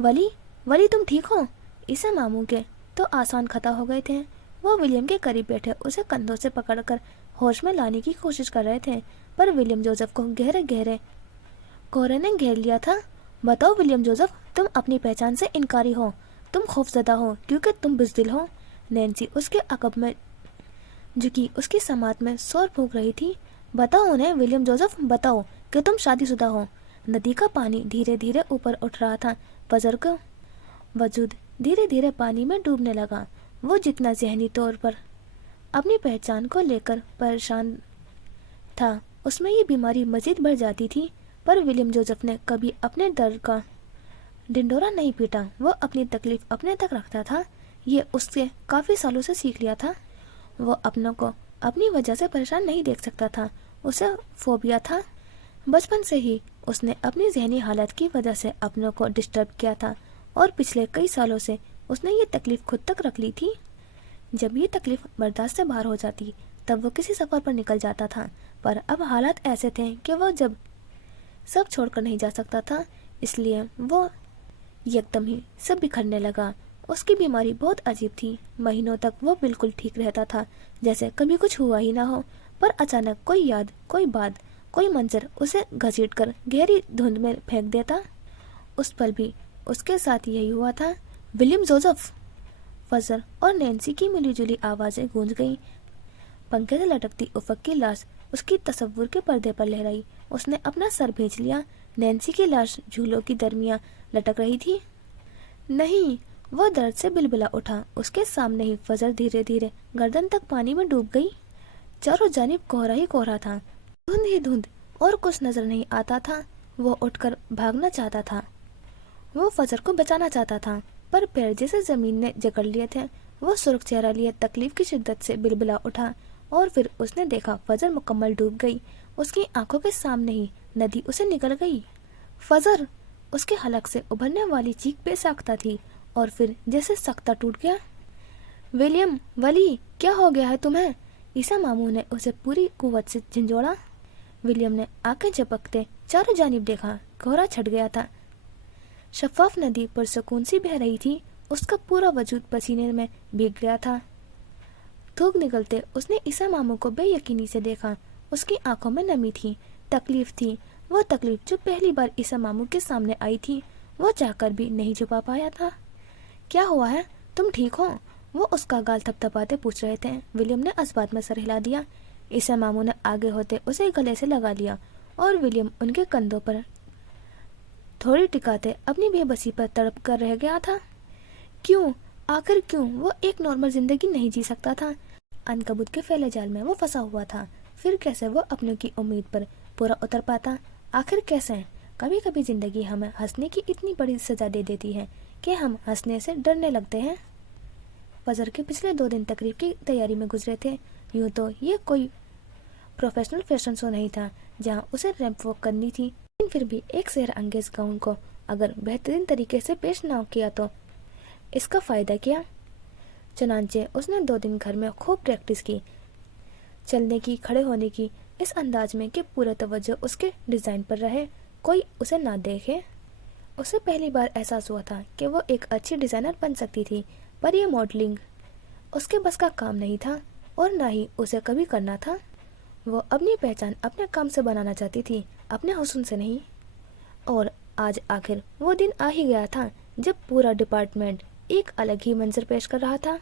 वली, वली तुम ठीक हो? ईसा मामू के तो आसान खता हो गए थे। वो विलियम के करीब बैठे उसे कंधों से पकड़कर होश में लाने की कोशिश कर रहे थे, पर विलियम जोसेफ को गहरे गहरे कोहरे ने घेर लिया था। बताओ विलियम जोसेफ, तुम अपनी पहचान से इनकारी हो। तुम खौफजदा हो क्योंकि तुम बुज़दिल हो। नैन्सी उसके अकब में झुकी उसकी समात में शोर फूंक रही थी। बताओ उन्हें विलियम जोसेफ, बताओ कि तुम शादीशुदा हो। नदी का पानी धीरे धीरे ऊपर उठ रहा था। फजर का वजूद धीरे धीरे पानी में डूबने लगा। वो जितना जहनी तौर पर अपनी पहचान को लेकर परेशान था, उसमें ये बीमारी मजीद बढ़ जाती थी। पर विलियम जोसेफ ने कभी अपने दर्द का ढिंडोरा नहीं पीटा। वो अपनी तकलीफ अपने तक रखता था। ये उससे काफी सालों से सीख लिया था। वो अपनों को अपनी वजह से परेशान नहीं देख सकता था। उसे फोबिया था। बचपन से ही उसने अपनी जहनी हालत की वजह से अपनों को डिस्टर्ब किया था और पिछले कई सालों से उसने ये तकलीफ खुद तक रख ली थी। जब ये तकलीफ बर्दाश्त से बाहर हो जाती तब वो किसी सफर पर निकल जाता था, पर अब हालात ऐसे थे कि वो जब सब छोड़कर नहीं जा सकता था, इसलिए वो एकदम ही सब बिखरने लगा। उसकी बीमारी बहुत अजीब थी। महीनों तक वो बिल्कुल ठीक रहता था, जैसे कभी कुछ हुआ ही ना हो। पर अचानक कोई याद, कोई बात, कोई मंजर उसे घसीटकर गहरी धुंध में फेंक देता। उस पल भी उसके साथ यही हुआ था। William Joseph! फजर और नैन्सी की मिलीजुली आवाजें गूंज गईं। पंखे से लटकती उफक की लाश उसकी तस्वुर के पर्दे पर लहराई। उसने अपना सर भेज लिया। नैन्सी की लाश झूलों की दरमियां लटक रही थी। नहीं, वो दर्द से बिलबिला उठा। उसके सामने ही फजर धीरे धीरे गर्दन तक पानी में डूब गई। चारों जानिब कोहरा ही कोहरा था, धुंध ही धुंध, और कुछ नजर नहीं आता था। वो उठकर भागना चाहता था, वो फजर को बचाना चाहता था, पर पैर जैसे जमीन ने जकड़ लिए थे। वो सुर्ख चेहरा लिए तकलीफ की शिद्दत से बिलबिला उठा, और फिर उसने देखा फजर मुकम्मल डूब गई। उसकी आंखों के सामने ही नदी उसे निकल गई। फजर! उसके हलक से उभरने वाली चीख बेसाख्ता थी, और फिर जैसे सख्ता टूट गया। विलियम, वली, क्या हो गया है तुम्हें? ईसा मामू ने उसे पूरी कुव्वत से झंझोड़ा। विलियम ने आंखें झपकते चारों जानिब देखा। कोहरा छट गया था। शफाफ नदी पुरसुकून सी बह रही थी। उसका पूरा वजूद पसीने में भीग गया था। थूक निकलते उसने ईसा मामू को बेयकीनी से देखा। उसकी आंखों में नमी थी, तकलीफ थी, वो तकलीफ जो पहली बार ईसा मामू के सामने आई थी। वो चाहकर भी नहीं छुपा पाया था। क्या हुआ है? तुम ठीक हो? वो उसका गाल थपथपाते पूछ रहे थे। विलियम ने असबात में सर हिला दिया। ईसा मामू ने आगे होते उसे गले से लगा लिया, और विलियम उनके कंधों पर थोड़ी टिकाते अपनी बेबसी पर तड़प कर रह गया था। क्यों? आखिर क्यों वो एक नॉर्मल जिंदगी नहीं जी सकता था? अनकबूत के फैले जाल में वो फंसा हुआ था। फिर कैसे वो अपनों की उम्मीद पर पूरा उतर पाता? आखिर कैसे? कभी कभी जिंदगी हमें हंसने की इतनी बड़ी सजा दे देती है कि हम हंसने से डरने लगते हैं। फजर के पिछले 2 दिन तकरीब की तैयारी में गुजरे थे। यूं तो ये कोई प्रोफेशनल फैशन शो नहीं था जहां उसे रैंप वॉक करनी थी, लेकिन फिर भी एक सेहर अंगेज गाउन को अगर बेहतरीन तरीके से पेश ना किया तो इसका फायदा क्या? चुनांचे उसने 2 दिन घर में खूब प्रैक्टिस की, चलने की, खड़े होने की, इस अंदाज में कि पूरा तवज्जो उसके डिजाइन पर रहे, कोई उसे ना देखे। उसे पहली बार एहसास हुआ था कि वो एक अच्छी डिजाइनर बन सकती थी, पर यह मॉडलिंग उसके बस का काम नहीं था, और ना ही उसे कभी करना था। वो अपनी पहचान अपने काम से बनाना चाहती थी, अपने हुस्न से नहीं। और आज आखिर वो दिन आ ही गया था जब पूरा डिपार्टमेंट एक अलग ही मंजर पेश कर रहा था।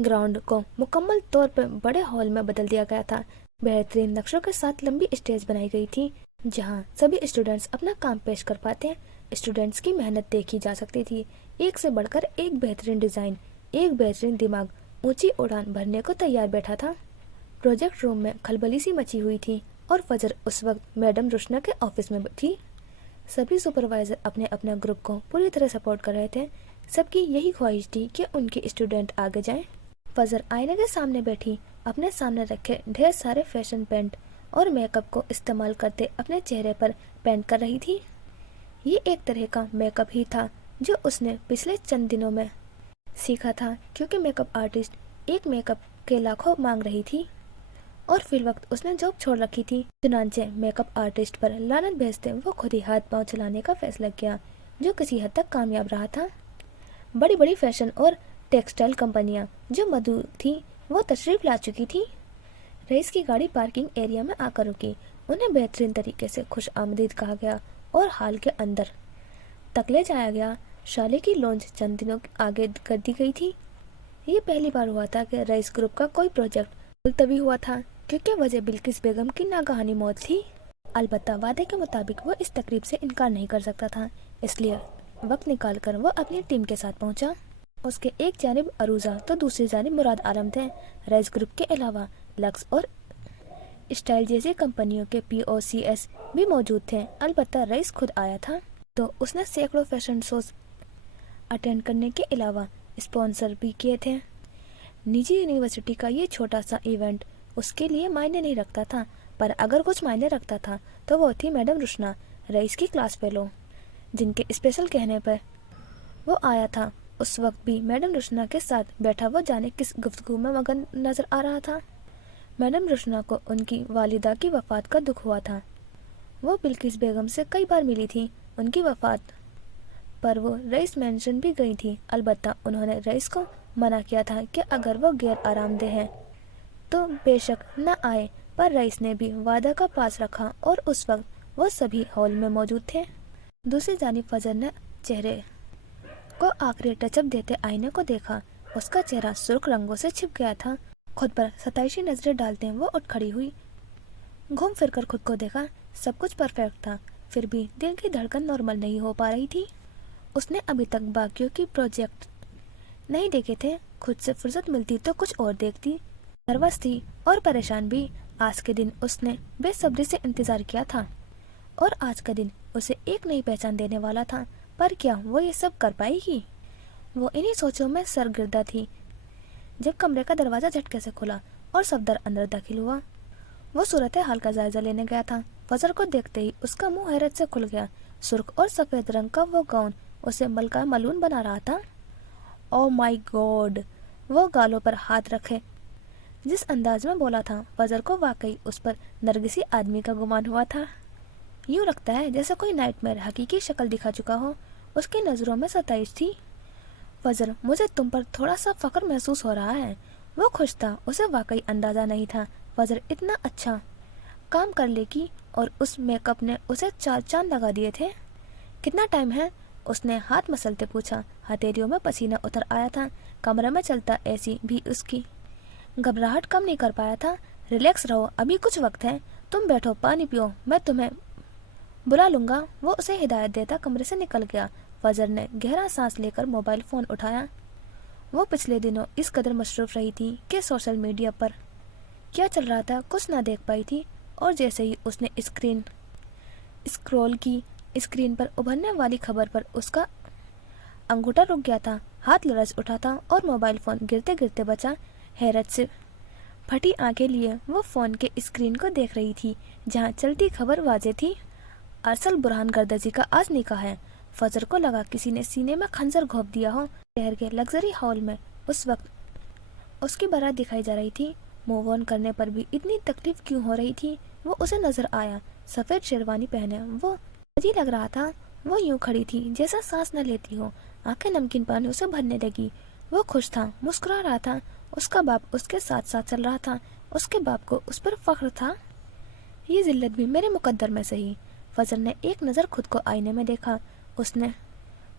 ग्राउंड को मुकम्मल तौर पर बड़े हॉल में बदल दिया गया था। बेहतरीन नक्शों के साथ लंबी स्टेज बनाई गई थी जहां सभी स्टूडेंट्स अपना काम पेश कर पाते। स्टूडेंट्स की मेहनत देखी जा सकती थी। एक से बढ़कर एक बेहतरीन डिजाइन, एक बेहतरीन दिमाग ऊंची उड़ान भरने को तैयार बैठा था। प्रोजेक्ट रूम में खलबली सी मची हुई थी, और फजर उस वक्त मैडम रुशना के ऑफिस में थी। सभी सुपरवाइजर अपने अपने ग्रुप को पूरी तरह सपोर्ट कर रहे थे। सबकी यही ख्वाहिश थी कि उनके स्टूडेंट आगे जाएं। फजर आईने के सामने बैठी अपने सामने रखे ढेर सारे फैशन पेंट और मेकअप को इस्तेमाल करते अपने चेहरे पर पेंट कर रही थी। ये एक तरह का मेकअप ही था जो उसने पिछले चंद दिनों में सीखा था, क्योंकि मेकअप आर्टिस्ट एक मेकअप के लाखों मांग रही थी, और फिर वक्त उसने जॉब छोड़ रखी थी। चुनांचे मेकअप आर्टिस्ट पर लानत भेजते वो खुद ही हाथ पांव चलाने का फैसला किया, जो किसी हद तक कामयाब रहा था। बड़ी बड़ी फैशन और टेक्सटाइल कंपनियां जो मौजूद थी वो तशरीफ ला चुकी थी। रईस की गाड़ी पार्किंग एरिया में आकर रुकी। उन्हें बेहतरीन तरीके से खुश आमदीद कहा गया और हाल के अंदर तक ले जाया गया। शाले की लॉन्च चंद दिनों आगे कर दी गई थी। ये पहली बार हुआ था कि रईस ग्रुप का कोई प्रोजेक्ट मुलतवी हुआ था, क्योंकि वजह बिल्किस बेगम की नागहानी मौत थी। अलबत्ता वादे के मुताबिक वो इस तकरीब से इनकार नहीं कर सकता था, इसलिए वक्त निकालकर वो अपनी टीम के साथ पहुंचा। उसके एक जानिब अरूजा तो दूसरी जानिब मुराद आलम थे। रईस ग्रुप के अलावा लक्स और स्टाइल जैसी कंपनियों के POCS भी मौजूद थे। अलबत्ता रईस खुद आया था, तो उसने सैकड़ों फैशन शोज अटेंड करने के अलावा स्पॉन्सर भी किए थे। निजी यूनिवर्सिटी का ये छोटा सा इवेंट उसके लिए मायने नहीं रखता था, पर अगर कुछ मायने रखता था तो वो थी मैडम रुशना, रईस की क्लास फेलो, जिनके स्पेशल कहने पर वो आया था। उस वक्त भी मैडम रुशना के साथ बैठा वो जाने किस गुफ्तगू में मगन नजर आ रहा था। میڈم رشنا کو ان کی والدہ کی وفات کا دکھ ہوا تھا۔ وہ بلقیس بیگم سے کئی بار ملی تھی۔ ان کی وفات پر وہ رئیس مینشن بھی گئی تھی، البتہ انہوں نے رئیس کو منع کیا تھا کہ اگر وہ غیر آرام دہ ہے تو بے شک نہ آئے، پر رئیس نے بھی وعدہ کا پاس رکھا اور اس وقت وہ سبھی ہال میں موجود تھے۔ دوسری جانب فضل نے چہرے کو آخری ٹچ اپ دیتے آئینے کو دیکھا۔ اس کا چہرہ سرخ رنگوں سے چھپ گیا تھا۔ خود پر ستائشی نظریں ڈالتے وہ اٹھ کھڑی ہوئی، گھوم پھر کر خود کو دیکھا۔ سب کچھ پرفیکٹ تھا، پھر بھی دل کی دھڑکن نارمل نہیں ہو پا رہی تھی۔ اس نے ابھی تک باقیوں کی پروجیکٹ نہیں دیکھے تھے، خود سے فرصت ملتی تو کچھ اور دیکھتی۔ نروس تھی اور پریشان بھی۔ آج کے دن اس نے بے صبری سے انتظار کیا تھا اور آج کا دن اسے ایک نئی پہچان دینے والا تھا، پر کیا وہ یہ سب کر پائے گی؟ وہ انہی سوچوں میں سرگردہ تھی جب کمرے کا دروازہ جھٹکے سے کھلا اور صفدر اندر داخل ہوا۔ وہ صورتحال کا جائزہ لینے گیا تھا۔ فجر کو دیکھتے ہی اس کا منہ حیرت سے کھل گیا۔ سرخ اور سفید رنگ کا وہ گاؤن اسے ملکہ ملون بنا رہا تھا۔ او مائی گاڈ! وہ گالوں پر ہاتھ رکھے جس انداز میں بولا تھا، فجر کو واقعی اس پر نرگسی آدمی کا گمان ہوا تھا۔ یوں لگتا ہے جیسے کوئی نائٹ میئر حقیقی شکل دکھا چکا ہو۔ اس کی نظروں میں ستائش تھی۔ فجر، مجھے تم پر تھوڑا سا فخر محسوس ہو رہا ہے۔ وہ خوش تھا، اسے واقعی اندازہ نہیں تھا فجر اتنا اچھا کام کر لے گی، اور اس میک اپ نے اسے 4 چاند لگا دیے تھے۔ کتنا ٹائم ہے؟ اس نے ہاتھ مسلتے پوچھا۔ ہتھیلیوں میں پسینہ اتر آیا تھا۔ کمرے میں چلتا ایسی بھی اس کی گھبراہٹ کم نہیں کر پایا تھا۔ ریلیکس رہو، ابھی کچھ وقت ہے، تم بیٹھو، پانی پیو، میں تمہیں بلا لوں گا۔ وہ اسے ہدایت دیتا کمرے سے نکل گیا۔ فجر نے گہرا سانس لے کر موبائل فون اٹھایا۔ وہ پچھلے دنوں اس قدر مصروف رہی تھی کہ سوشل میڈیا پر کیا چل رہا تھا کچھ نہ دیکھ پائی تھی، اور جیسے ہی اس نے اسکرول کی، اسکرین پر ابھرنے والی خبر پر اس کا انگوٹھا رک گیا تھا، ہاتھ لرز اٹھا تھا اور موبائل فون گرتے گرتے بچا۔ حیرت سے پھٹی آنکھیں لیے وہ فون کے اسکرین کو دیکھ رہی تھی جہاں چلتی خبر واضح تھی، ارسل برہان گردشی کا آج نکاح ہے۔ فجر کو لگا کسی نے سینے میں خنجر گھونپ دیا ہو۔ شہر کے لگژری ہال میں اس وقت اس کی بارات دکھائی جا رہی تھی۔ موو آن کرنے پر بھی اتنی تکلیف کیوں ہو رہی تھی؟ وہ اسے نظر آیا، سفید شیروانی پہنے، وہ عجیب لگ رہا تھا۔ وہ یوں کھڑی تھی جیسا سانس نہ لیتی ہو، آنکھیں نمکین پانیوں سے بھرنے لگی۔ وہ خوش تھا، مسکرا رہا تھا۔ اس کا باپ اس کے ساتھ ساتھ چل رہا تھا، اس کے باپ کو اس پر فخر تھا۔ یہ ذلت بھی میرے مقدر میں صحیح۔ فجر نے ایک نظر خود کو آئینے میں دیکھا۔ اس نے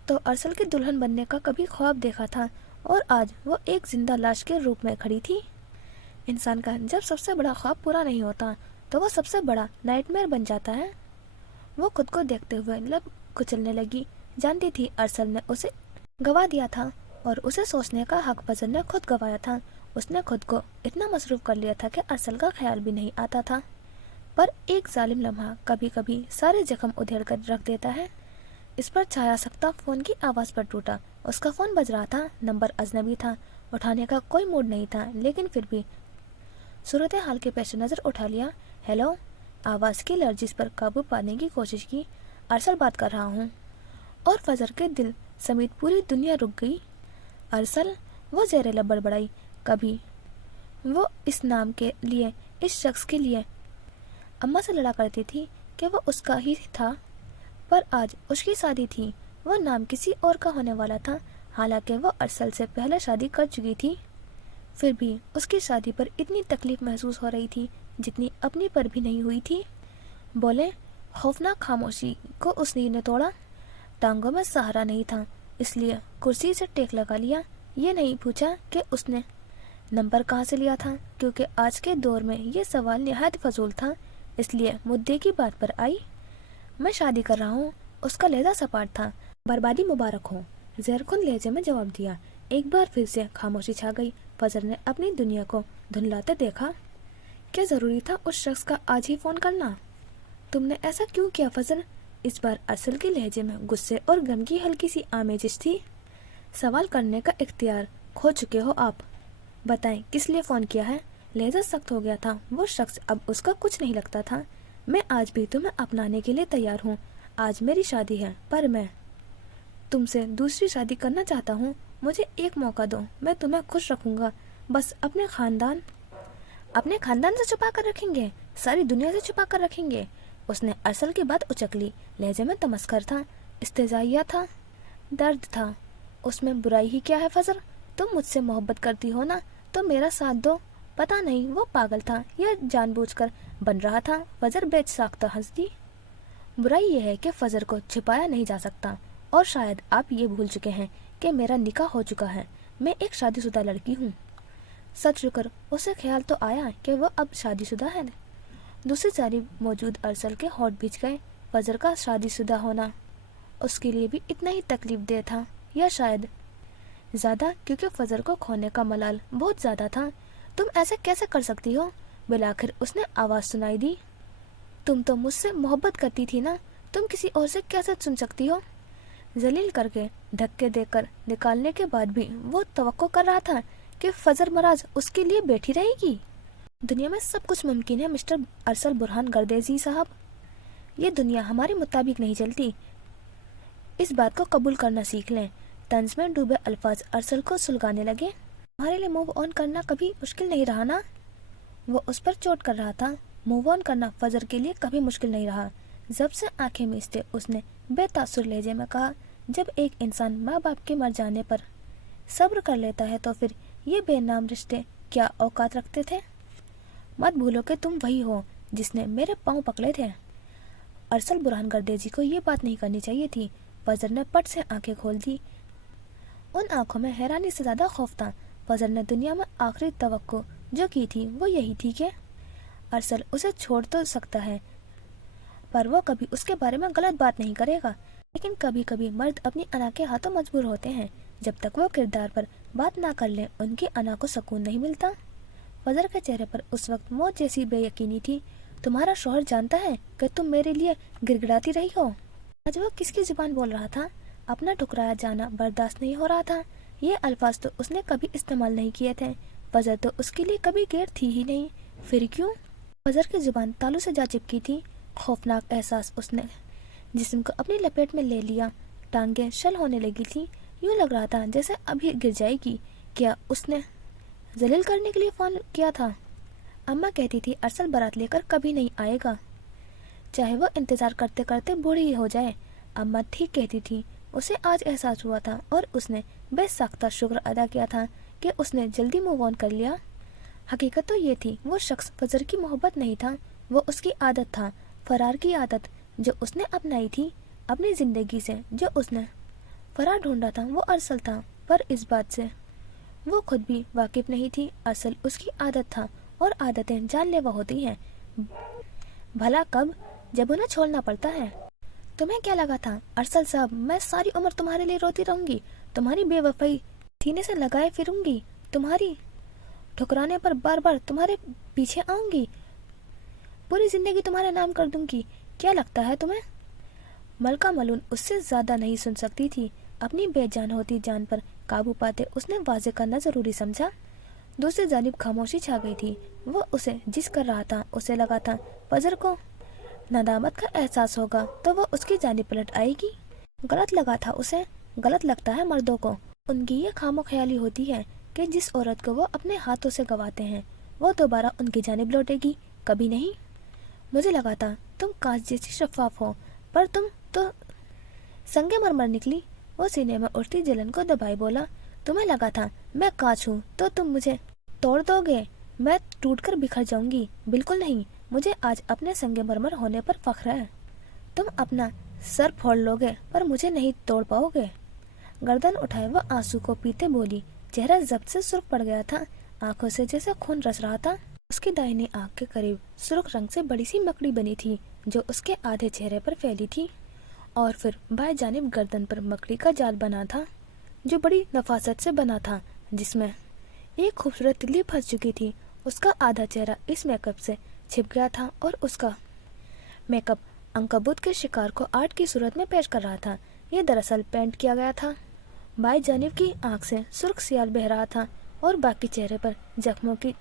تو ارسل کی دلہن بننے کا کبھی خواب دیکھا تھا، اور آج وہ ایک زندہ لاش کے روپ میں کھڑی تھی۔ انسان کا جب سب سے بڑا خواب پورا نہیں ہوتا تو وہ سب سے بڑا نائٹ میئر بن جاتا ہے۔ وہ خود کو دیکھتے ہوئے لب کچلنے لگی۔ جانتی تھی ارسل نے اسے گوا دیا تھا، اور اسے سوچنے کا حق فجر نے خود گوایا تھا۔ اس نے خود کو اتنا مصروف کر لیا تھا کہ ارسل کا خیال بھی نہیں آتا تھا، پر ایک ظالم لمحہ کبھی کبھی سارے زخم ادھیڑ کر رکھ دیتا ہے۔ اس پر چھایا سکتا فون کی آواز پر ٹوٹا۔ اس کا فون بج رہا تھا، نمبر اجنبی تھا، اٹھانے کا کوئی موڈ نہیں تھا، لیکن پھر بھی صورتحال کے پیش نظر اٹھا لیا۔ ہیلو، آواز کی لرزش پر قابو پانے کی کوشش کی۔ ارسل بات کر رہا ہوں، اور فجر کے دل سمیت پوری دنیا رک گئی۔ ارسل، وہ زیر لب بڑبڑائی۔ کبھی وہ اس نام کے لیے، اس شخص کے لیے اماں سے لڑا کرتی تھی کہ وہ اس کا ہی تھا، پر آج اس کی شادی تھی، وہ نام کسی اور کا ہونے والا تھا، حالانکہ وہ ارسل سے پہلے شادی کر چکی تھی۔ پھر بھی اس کی شادی پر اتنی تکلیف محسوس ہو رہی تھی جتنی اپنی پر بھی نہیں ہوئی تھی۔ بولے، خوفناک خاموشی کو اس نے توڑا۔ ٹانگوں میں سہارا نہیں تھا، اس لیے کرسی سے ٹیک لگا لیا۔ یہ نہیں پوچھا کہ اس نے نمبر کہاں سے لیا تھا، کیونکہ آج کے دور میں یہ سوال نہایت فضول تھا، اس لیے مدعے کی بات پر آئی۔ میں شادی کر رہا ہوں۔ اس کا لہجہ سپاٹ تھا۔ بربادی مبارک ہو، زہرخون لہجے میں جواب دیا۔ ایک بار پھر سے خاموشی چھا گئی۔ فجر نے اپنی دنیا کو دھندلاتے دیکھا۔ کیا ضروری تھا اس شخص کا آج ہی فون کرنا؟ تم نے ایسا کیوں کیا فجر؟ اس بار ارسل کے لہجے میں غصے اور غم کی ہلکی سی آمیزش تھی۔ سوال کرنے کا اختیار کھو چکے ہو آپ، بتائیں کس لیے فون کیا ہے؟ لہجہ سخت ہو گیا تھا۔ وہ شخص اب اس کا کچھ نہیں لگتا تھا۔ میں آج بھی تمہیں اپنانے کے لیے تیار ہوں۔ آج میری شادی ہے، پر میں تم سے دوسری شادی کرنا چاہتا ہوں۔ مجھے ایک موقع دو، میں تمہیں خوش رکھوں گا، بس اپنے خاندان अपने खानदान से छुपा कर रखेंगे, सारी दुनिया से छुपा कर रखेंगे। उसने अरसल की बात उचक ली। लहजे में तमस्कर था, इस्तेजाइया था, दर्द था। उसमें बुराई ही क्या है फजर? तुम मुझसे मोहब्बत करती हो ना, तो मेरा साथ दो। पता नहीं वो पागल था या जानबूझकर बन रहा था। फजर बेसाख्ता हंस दी। बुराई यह है कि फजर को छिपाया नहीं जा सकता, और शायद आप ये भूल चुके हैं कि मेरा निकाह हो चुका है। मैं एक शादीशुदा लड़की हूँ। सच शुक्र उसे ख्याल तो आया कि वो अब शादीशुदा है। दूसरी जानिब मौजूद अरसल के होंठ भींच गए। फजर का शादीशुदा होना उसके लिए भी इतना ही तकलीफ दे था, या शायद ज्यादा, क्योंकि फजर को खोने का मलाल बहुत ज्यादा था। तुम ऐसे कैसे कर सकती हो? बिलाखिर उसने आवाज सुनाई दी। तुम तो मुझसे मोहब्बत करती थी ना, तुम किसी और से कैसे सुन सकती हो? जलील करके धक्के देकर निकालने के बाद भी वो तवक्को कर रहा था कि फजर मराज उसके लिए बैठी रहेगी। दुनिया में सब कुछ मुमकिन है मिस्टर अरसल बुरहान गर्देजी साहब। ये दुनिया हमारे मुताबिक नहीं चलती, इस बात को कबूल करना सीख लें। तंज में डूबे अल्फाज अरसल को सुलगाने लगे। तुम्हारे लिए मूव ऑन करना कभी मुश्किल नहीं रहा ना? वो उस पर चोट कर रहा था। मूव ऑन करना फजर के लिए कभी मुश्किल नहीं रहा। जब से आंखें मीचते उसने बेतासुर लहजे में कहा, जब एक इंसान माँ बाप के मर जाने पर सब्र कर लेता है तो फिर ये बेनाम रिश्ते क्या औकात रखते थे? मत भूलो कि तुम वही हो जिसने मेरे पाँव पकड़े थे। अरसल बुरहान गर्देजी को ये बात नहीं करनी चाहिए थी। फजर ने पट से आंखें खोल दी। उन आंखों में हैरानी से ज्यादा खौफ था। फजर ने दुनिया में आखिरी तवक्को जो की थी वो यही थी कि अरसल उसे छोड़ तो सकता है, पर वो कभी उसके बारे में गलत बात नहीं करेगा। लेकिन कभी कभी मर्द अपनी अना के हाथों मजबूर होते हैं। जब तक वो किरदार पर बात ना कर ले, उनकी अना को सुकून नहीं मिलता। फजर के चेहरे पर उस वक्त मौत जैसी बेयकीनी थी। तुम्हारा शौहर जानता है कि तुम मेरे लिए गिड़गिड़ाती रही हो। आज वो किसकी जुबान बोल रहा था? अपना ठुकराया जाना बर्दाश्त नहीं हो रहा था। ये अल्फाज तो उसने कभी इस्तेमाल नहीं किए थे। फजर तो उसके लिए कभी गैर थी ही नहीं, फिर क्यों? फजर की जुबान तालू से जा चिपकी थी। खौफनाक एहसास उसने जिस्म को अपनी लपेट में ले लिया। टांगें शल होने लगी थी। यूं लग रहा था जैसे अभी गिर जाएगी। क्या उसने जलील करने के लिए फोन किया था? अम्मा कहती थी अरसल बारात लेकर कभी नहीं आएगा, चाहे वो इंतजार करते करते बूढ़ी ही हो जाए। अम्मा ठीक कहती थी। उसे आज एहसास हुआ था और उसने बेसाख्ता शुक्र अदा किया था कि उसने जल्दी मूव ऑन कर लिया। हकीकत तो ये थी, वो शख्स फजर की मोहब्बत नहीं था, वो उसकी आदत था। फरार की आदत जो उसने अपनाई थी अपनी जिंदगी से। जो उसने फरार ढूंढा था वो अरसल था, पर इस बात से वो खुद भी वाकिफ नहीं थी। अरसल उसकी आदत था, और आदतें जानलेवा होती हैं। भला कब? जब उन्हें छोड़ना पड़ता है। तुम्हें क्या लगा था अरसल साहब, मैं सारी उम्र तुम्हारे लिए रोती रहूंगी, तुम्हारी बेवफाई सीने से लगाए फिरूंगी, तुम्हारी ठुकराने पर बार बार तुम्हारे पीछे आऊंगी, पूरी जिंदगी तुम्हारा नाम कर दूंगी? क्या लगता है तुम्हें? मलका मलून उससे ज्यादा नहीं सुन सकती थी। अपनी बेजान होती जान पर काबू पाते उसने वाजे करना जरूरी समझा। दूसरी जानिब खामोशी छा गई थी। वो उसे जिस कर रहा था उसे लगा था फजर को नदामत का एहसास होगा तो वो उसकी जानिब पलट आएगी। गलत लगा था उसे। गलत लगता है मर्दों को। उनकी ये खामो ख्याली होती है कि जिस औरत को वो अपने हाथों से गवाते हैं वो दोबारा उनकी जानिब लौटेगी, कभी नहीं। मुझे लगा था तुम कांच जैसी शफाफ हो, पर तुम तो संगे मरमर निकली। वो सीने में उठती जलन को दबाए बोला, तुम्हें लगा था मैं कांच हूँ तो तुम मुझे तोड़ दोगे, मैं टूटकर बिखर जाऊंगी? बिल्कुल नहीं। मुझे आज अपने संगे मरमर होने पर फख्र है। तुम अपना सर फोड़ लोगे पर मुझे नहीं तोड़ पाओगे। गर्दन उठाए वह आंसू को पीते बोली। चेहरा जब्त से सुर्ख पड़ गया था, आंखों से जैसे खून रस रहा था। उसकी दाहिनी आंख के करीब सुर्ख रंग से बड़ी सी मकड़ी बनी थी जो उसके आधे चेहरे पर फैली थी, और फिर बाएं जानिब गर्दन पर मकड़ी का जाल बना था जो बड़ी नफासत से बना था, जिसमें एक खूबसूरत तितली फंस चुकी थी। उसका आधा चेहरा इस मेकअप से छिप गया था और उसका मेकअप अंकबूत के शिकार को आर्ट की सूरत में पेश कर रहा था। यह दरअसल पेंट किया गया था। बाएं जानिब की आंख से सुर्ख सियाल बह रहा था और बाकी चेहरे पर जख्मों की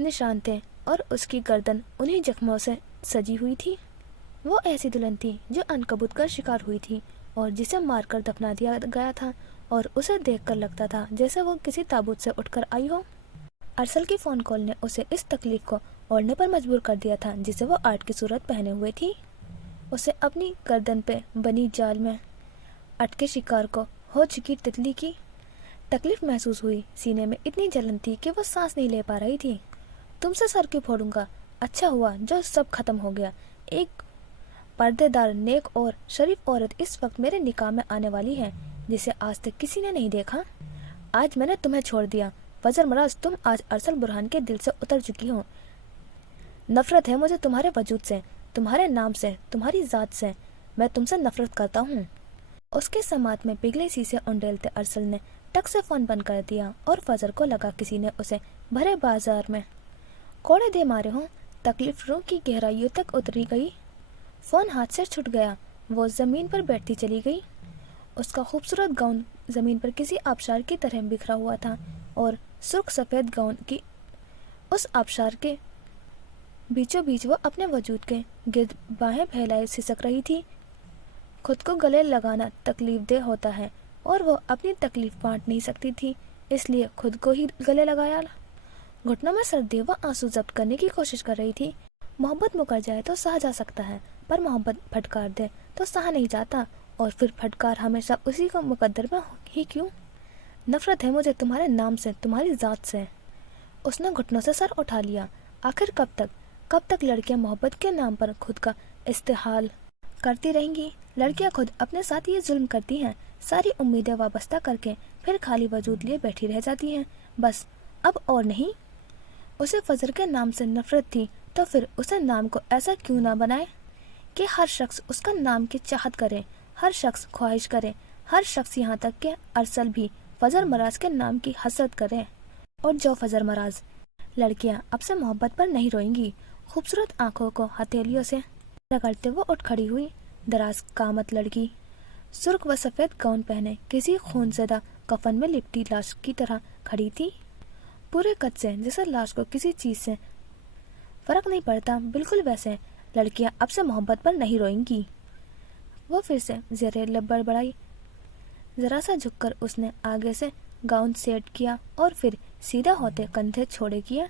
निशान थे और उसकी गर्दन उन्हीं जख्मों से सजी हुई थी। वो ऐसी दुल्हन थी जो अनकबूत का शिकार हुई थी और जिसे मारकर दफना दिया गया था, और उसे देखकर लगता था जैसे वो किसी ताबूत से उठकर आई हो। ارسل کی فون کال نے اسے اس تکلیف کو اوڑھنے پر مجبور کر دیا تھا جسے وہ آرٹ کی صورت پہنے ہوئے تھی. اسے اپنی گردن پہ بنی جال میں اٹکے شکار کو ہو چکی تتلی کی تکلیف محسوس ہوئی. سینے میں اتنی جلن تھی کہ وہ سانس نہیں لے پا رہی تھی. تم سے سر کیوں پھوڑوں گا؟ اچھا ہوا جو سب ختم ہو گیا. ایک پردے دار نیک اور شریف عورت اس وقت میرے نکاح میں آنے والی ہے جسے آج تک کسی نے نہیں دیکھا. آج میں نے تمہیں چھوڑ دیا فضر مراز. تم آج ارسل برہان کے دل سے اتر چکی ہو. نفرت ہے مجھے تمہارے وجود سے، تمہارے نام سے، تمہاری ذات سے. میں تم سے نفرت کرتا ہوں. اس کے سماعت میں پگھلے سیسے انڈیلتے ارسل نے ٹک سے فون بند کر دیا اور فضر کو لگا کسی نے اسے بھرے بازار میں کوڑے دے مارے ہوں. تکلیف روح کی گہرائیوں تک اتری گئی. فون ہاتھ سے چھٹ گیا. وہ زمین پر بیٹھتی چلی گئی. اس کا خوبصورت گاؤن زمین پر کسی آبشار کی طرح بکھرا ہوا تھا اور سرخ سفید گاؤن کی اس آبشار کے بیچوں بیچ وہ اپنے وجود کے گرد باہیں پھیلائے سسک رہی تھی. خود کو گلے لگانا تکلیف دہ ہوتا ہے اور وہ اپنی تکلیف بانٹ نہیں سکتی تھی، اس لیے خود کو ہی گلے لگایا. گھٹنوں میں سردی وہ آنسو ضبط کرنے کی کوشش کر رہی تھی. محبت مکر جائے تو سہا جا سکتا ہے پر محبت پھٹکار دے تو سہا نہیں جاتا، اور پھر پھٹکار ہمیشہ اسی کو مقدر میں ہی کیوں. نفرت ہے مجھے تمہارے نام سے، تمہاری ذات سے. اس نے گھٹنوں سے سر اٹھا لیا. آخر کب تک لڑکیاں محبت کے نام پر خود کا استحال کرتی رہیں گی؟ لڑکیاں خود اپنے ساتھ یہ ظلم کرتی ہیں، ساری امیدیں وابستہ کر کے پھر خالی وجود لیے بیٹھی رہ جاتی ہیں. بس اب اور نہیں. اسے فضر کے نام سے نفرت تھی تو پھر اسے نام کو ایسا کیوں نہ بنائے کہ ہر شخص اس کا نام کی چاہت کرے، ہر شخص خواہش کرے، ہر شخص یہاں تک کہ ارسل بھی فضر مراز کے نام کی حسرت کرے. اور جو فضر مراز. لڑکیاں اب سے محبت پر نہیں روئیں گی. خوبصورت آنکھوں کو ہتھیلیوں سے رگڑتے وہ اٹھ کھڑی ہوئی. دراز قامت لڑکی سرخ و سفید گاؤن پہنے کسی خون زدہ کفن میں لپٹی لاش کی طرح کھڑی تھی، پورے قد سے جیسے لاش کو کسی چیز سے فرق نہیں پڑتا. بالکل ویسے لڑکیاں اب سے محبت پر نہیں روئیں گی. وہ پھر سے زیر لب بڑبڑائی. ذرا سا جھک کر اس نے آگے سے گاؤن سیٹ کیا اور پھر سیدھا ہوتے کندھے چھوڑے کیا.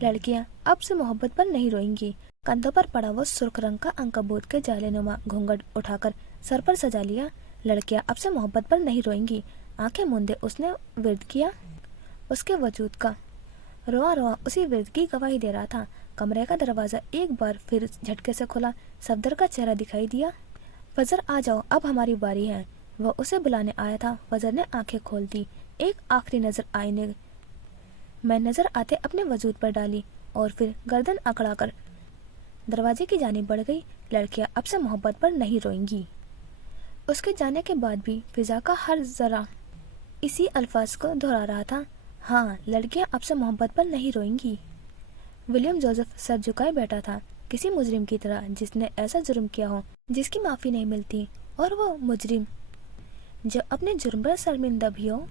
لڑکیاں اب سے محبت پر نہیں روئیں گی. کندھوں پر پڑا وہ سرخ رنگ کا عنکبوت کے جالے نما گھونگھٹ اٹھا کر سر پر سجا لیا. لڑکیاں اب سے محبت پر نہیں روئیں گی. آنکھیں موندے اس نے ورد کیا. اس کے وجود کا رواں رواں اسی ورد کی گواہی دے رہا تھا. کمرے کا دروازہ ایک بار پھر جھٹکے سے کھلا. صفدر کا چہرہ دکھائی دیا. فضر آ جاؤ، اب ہماری باری ہے. وہ اسے بلانے آیا تھا. فضر نے آنکھیں کھول دی. ایک آخری نظر آئینے میں نظر آتے اپنے وجود پر ڈالی اور پھر گردن اکڑا کر دروازے کی جانب بڑھ گئی. لڑکیاں اب سے محبت پر نہیں روئیں گی. اس کے جانے کے بعد بھی فضا کا ہر ذرہ اسی الفاظ کو دہرا رہا تھا. ہاں، لڑکیاں اب سے محبت پر نہیں روئیں گی. ولیم جوزف سر جھکائے بیٹھا تھا کسی مجرم کی طرح جس نے ایسا جرم کیا ہو جس کی معافی نہیں ملتی، اور وہ مجرم جو اپنے جرم پر شرمندہ بھی ہو.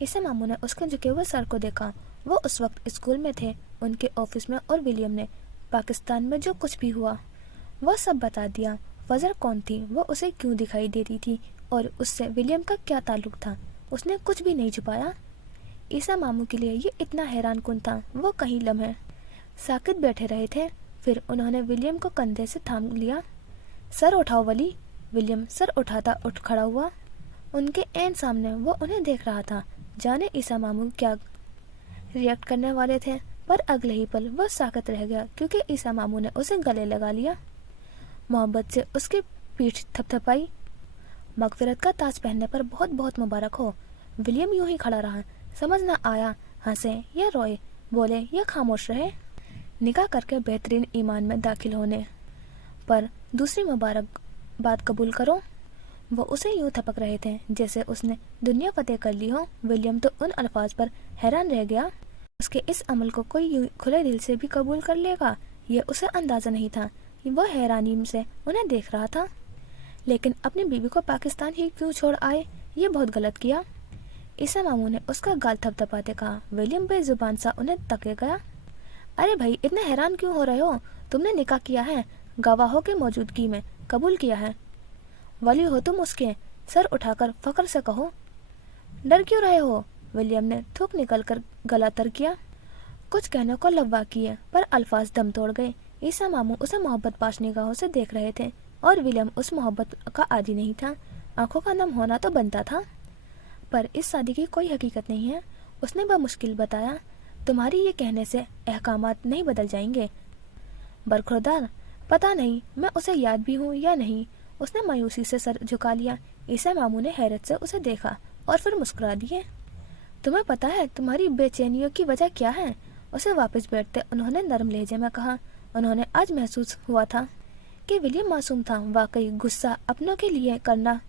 عیسیٰ ماموں نے اس کے جھکے ہوئے سر کو دیکھا. وہ اس وقت اسکول میں تھے، ان کے آفس میں، اور ولیم نے پاکستان میں جو کچھ بھی ہوا وہ سب بتا دیا. فضر کون تھی، وہ اسے کیوں دکھائی دیتی تھی، اور اس سے ولیم کا کیا تعلق تھا. اس نے کچھ بھی نہیں چھپایا. عیسیٰ ماموں کے لیے یہ اتنا حیران کن تھا. وہ کئی لمحے ساکت بیٹھے رہے تھے، پھر انہوں نے ولیم کو کندھے سے تھام لیا. سر اٹھاؤ ولی. ولیم سر اٹھاتا اٹھ کھڑا ہوا. ان کے عین سامنے وہ انہیں دیکھ رہا تھا. جانے عیسیٰ ماموں کیا ریئیکٹ کرنے والے تھے، پر اگلے ہی پل وہ ساکت رہ گیا کیونکہ عیسیٰ ماموں نے اسے گلے لگا لیا. محبت سے اس کی پیٹھ تھپ تھپائی. مغفرت کا تاج پہننے پر بہت بہت مبارک ہو. ولیم یوں ہی کھڑا رہا. سمجھ نہ آیا ہنسے یا روئے، بولے یا خاموش رہے. نکاح کر کے بہترین ایمان میں داخل ہونے پر دوسری مبارک بات قبول کرو. وہ اسے یوں تھپک رہے تھے جیسے اس نے دنیا فتح کر لی ہو. ولیم تو ان الفاظ پر حیران رہ گیا. اس کے اس عمل کو کوئی یوں کھلے دل سے بھی قبول کر لے گا، یہ اسے اندازہ نہیں تھا. وہ حیرانی سے انہیں دیکھ رہا تھا. لیکن اپنی بیوی کو پاکستان ہی کیوں چھوڑ آئے، یہ بہت غلط کیا. عیسیٰ ماموں نے اس کا گال تھپ تھپاتے کہا. ولیم بے زبان سا انہیں تکے گیا. ارے بھائی، اتنے حیران کیوں ہو رہے ہو؟ تم نے نکاح کیا ہے، گواہوں کی موجودگی میں قبول کیا ہے. ولی ہو تم اس کے. سر اٹھا کر فخر سے کہو. ڈر کیوں رہے ہو؟ ولیم نے تھوک نکل کر گلا تر کیا. कुछ कहने को लव्वा किए पर अल्फाज दम तोड़ गए। ईसा मामू उसे मोहब्बत पाश निगाहों से देख रहे थे और विलियम उस मोहब्बत का आदी नहीं था। आंखों का नम होना तो बनता था, पर इस शादी की कोई हकीकत नहीं है। उसने बमुश्किल बताया, तुम्हारी ये कहने से अहकामात नहीं बदल जाएंगे। बरखुरदार, पता नहीं मैं उसे याद भी हूँ या नहीं। उसने मायूसी से सर झुका लिया। ईसा मामू ने हैरत से उसे देखा और फिर मुस्कुरा दिए। तुम्हें पता है तुम्हारी बेचैनियों की वजह क्या है? उसे वापस बैठते उन्होंने नरम लहजे में कहा। उन्होंने आज महसूस हुआ था कि विलियम मासूम था। वाकई गुस्सा, अपनों के लिए करना,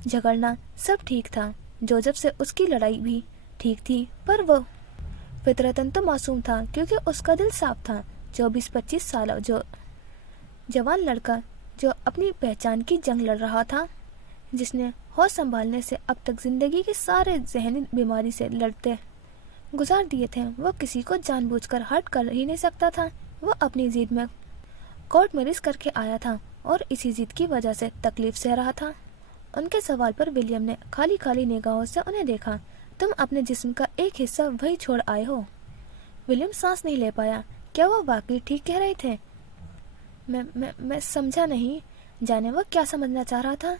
झगड़ना सब ठीक था। जोसेफ से उसकी लड़ाई भी ठीक थी, पर वो फितरतन तो मासूम था क्योंकि उसका दिल साफ था। 24-25 साल जो जवान लड़का जो अपनी पहचान की जंग लड़ रहा था, जिसने होश संभालने से अब तक जिंदगी के सारे जहनी बीमारी से लड़ते गुजार दिए थे, वो किसी को जानबूझकर हर्ट कर ही नहीं सकता था। वो अपनी जिद में कोर्ट मैरिज करके आया था और इसी जिद की वजह से तकलीफ सह रहा था। उनके सवाल पर विलियम ने खाली खाली निगाहों से उन्हें देखा। तुम अपने जिस्म का एक हिस्सा वही छोड़ आए हो। विलियम सांस नहीं ले पाया। क्या वो वाकई ठीक कह रहे थे? मैं समझा नहीं। जाने वो क्या समझना चाह रहा था।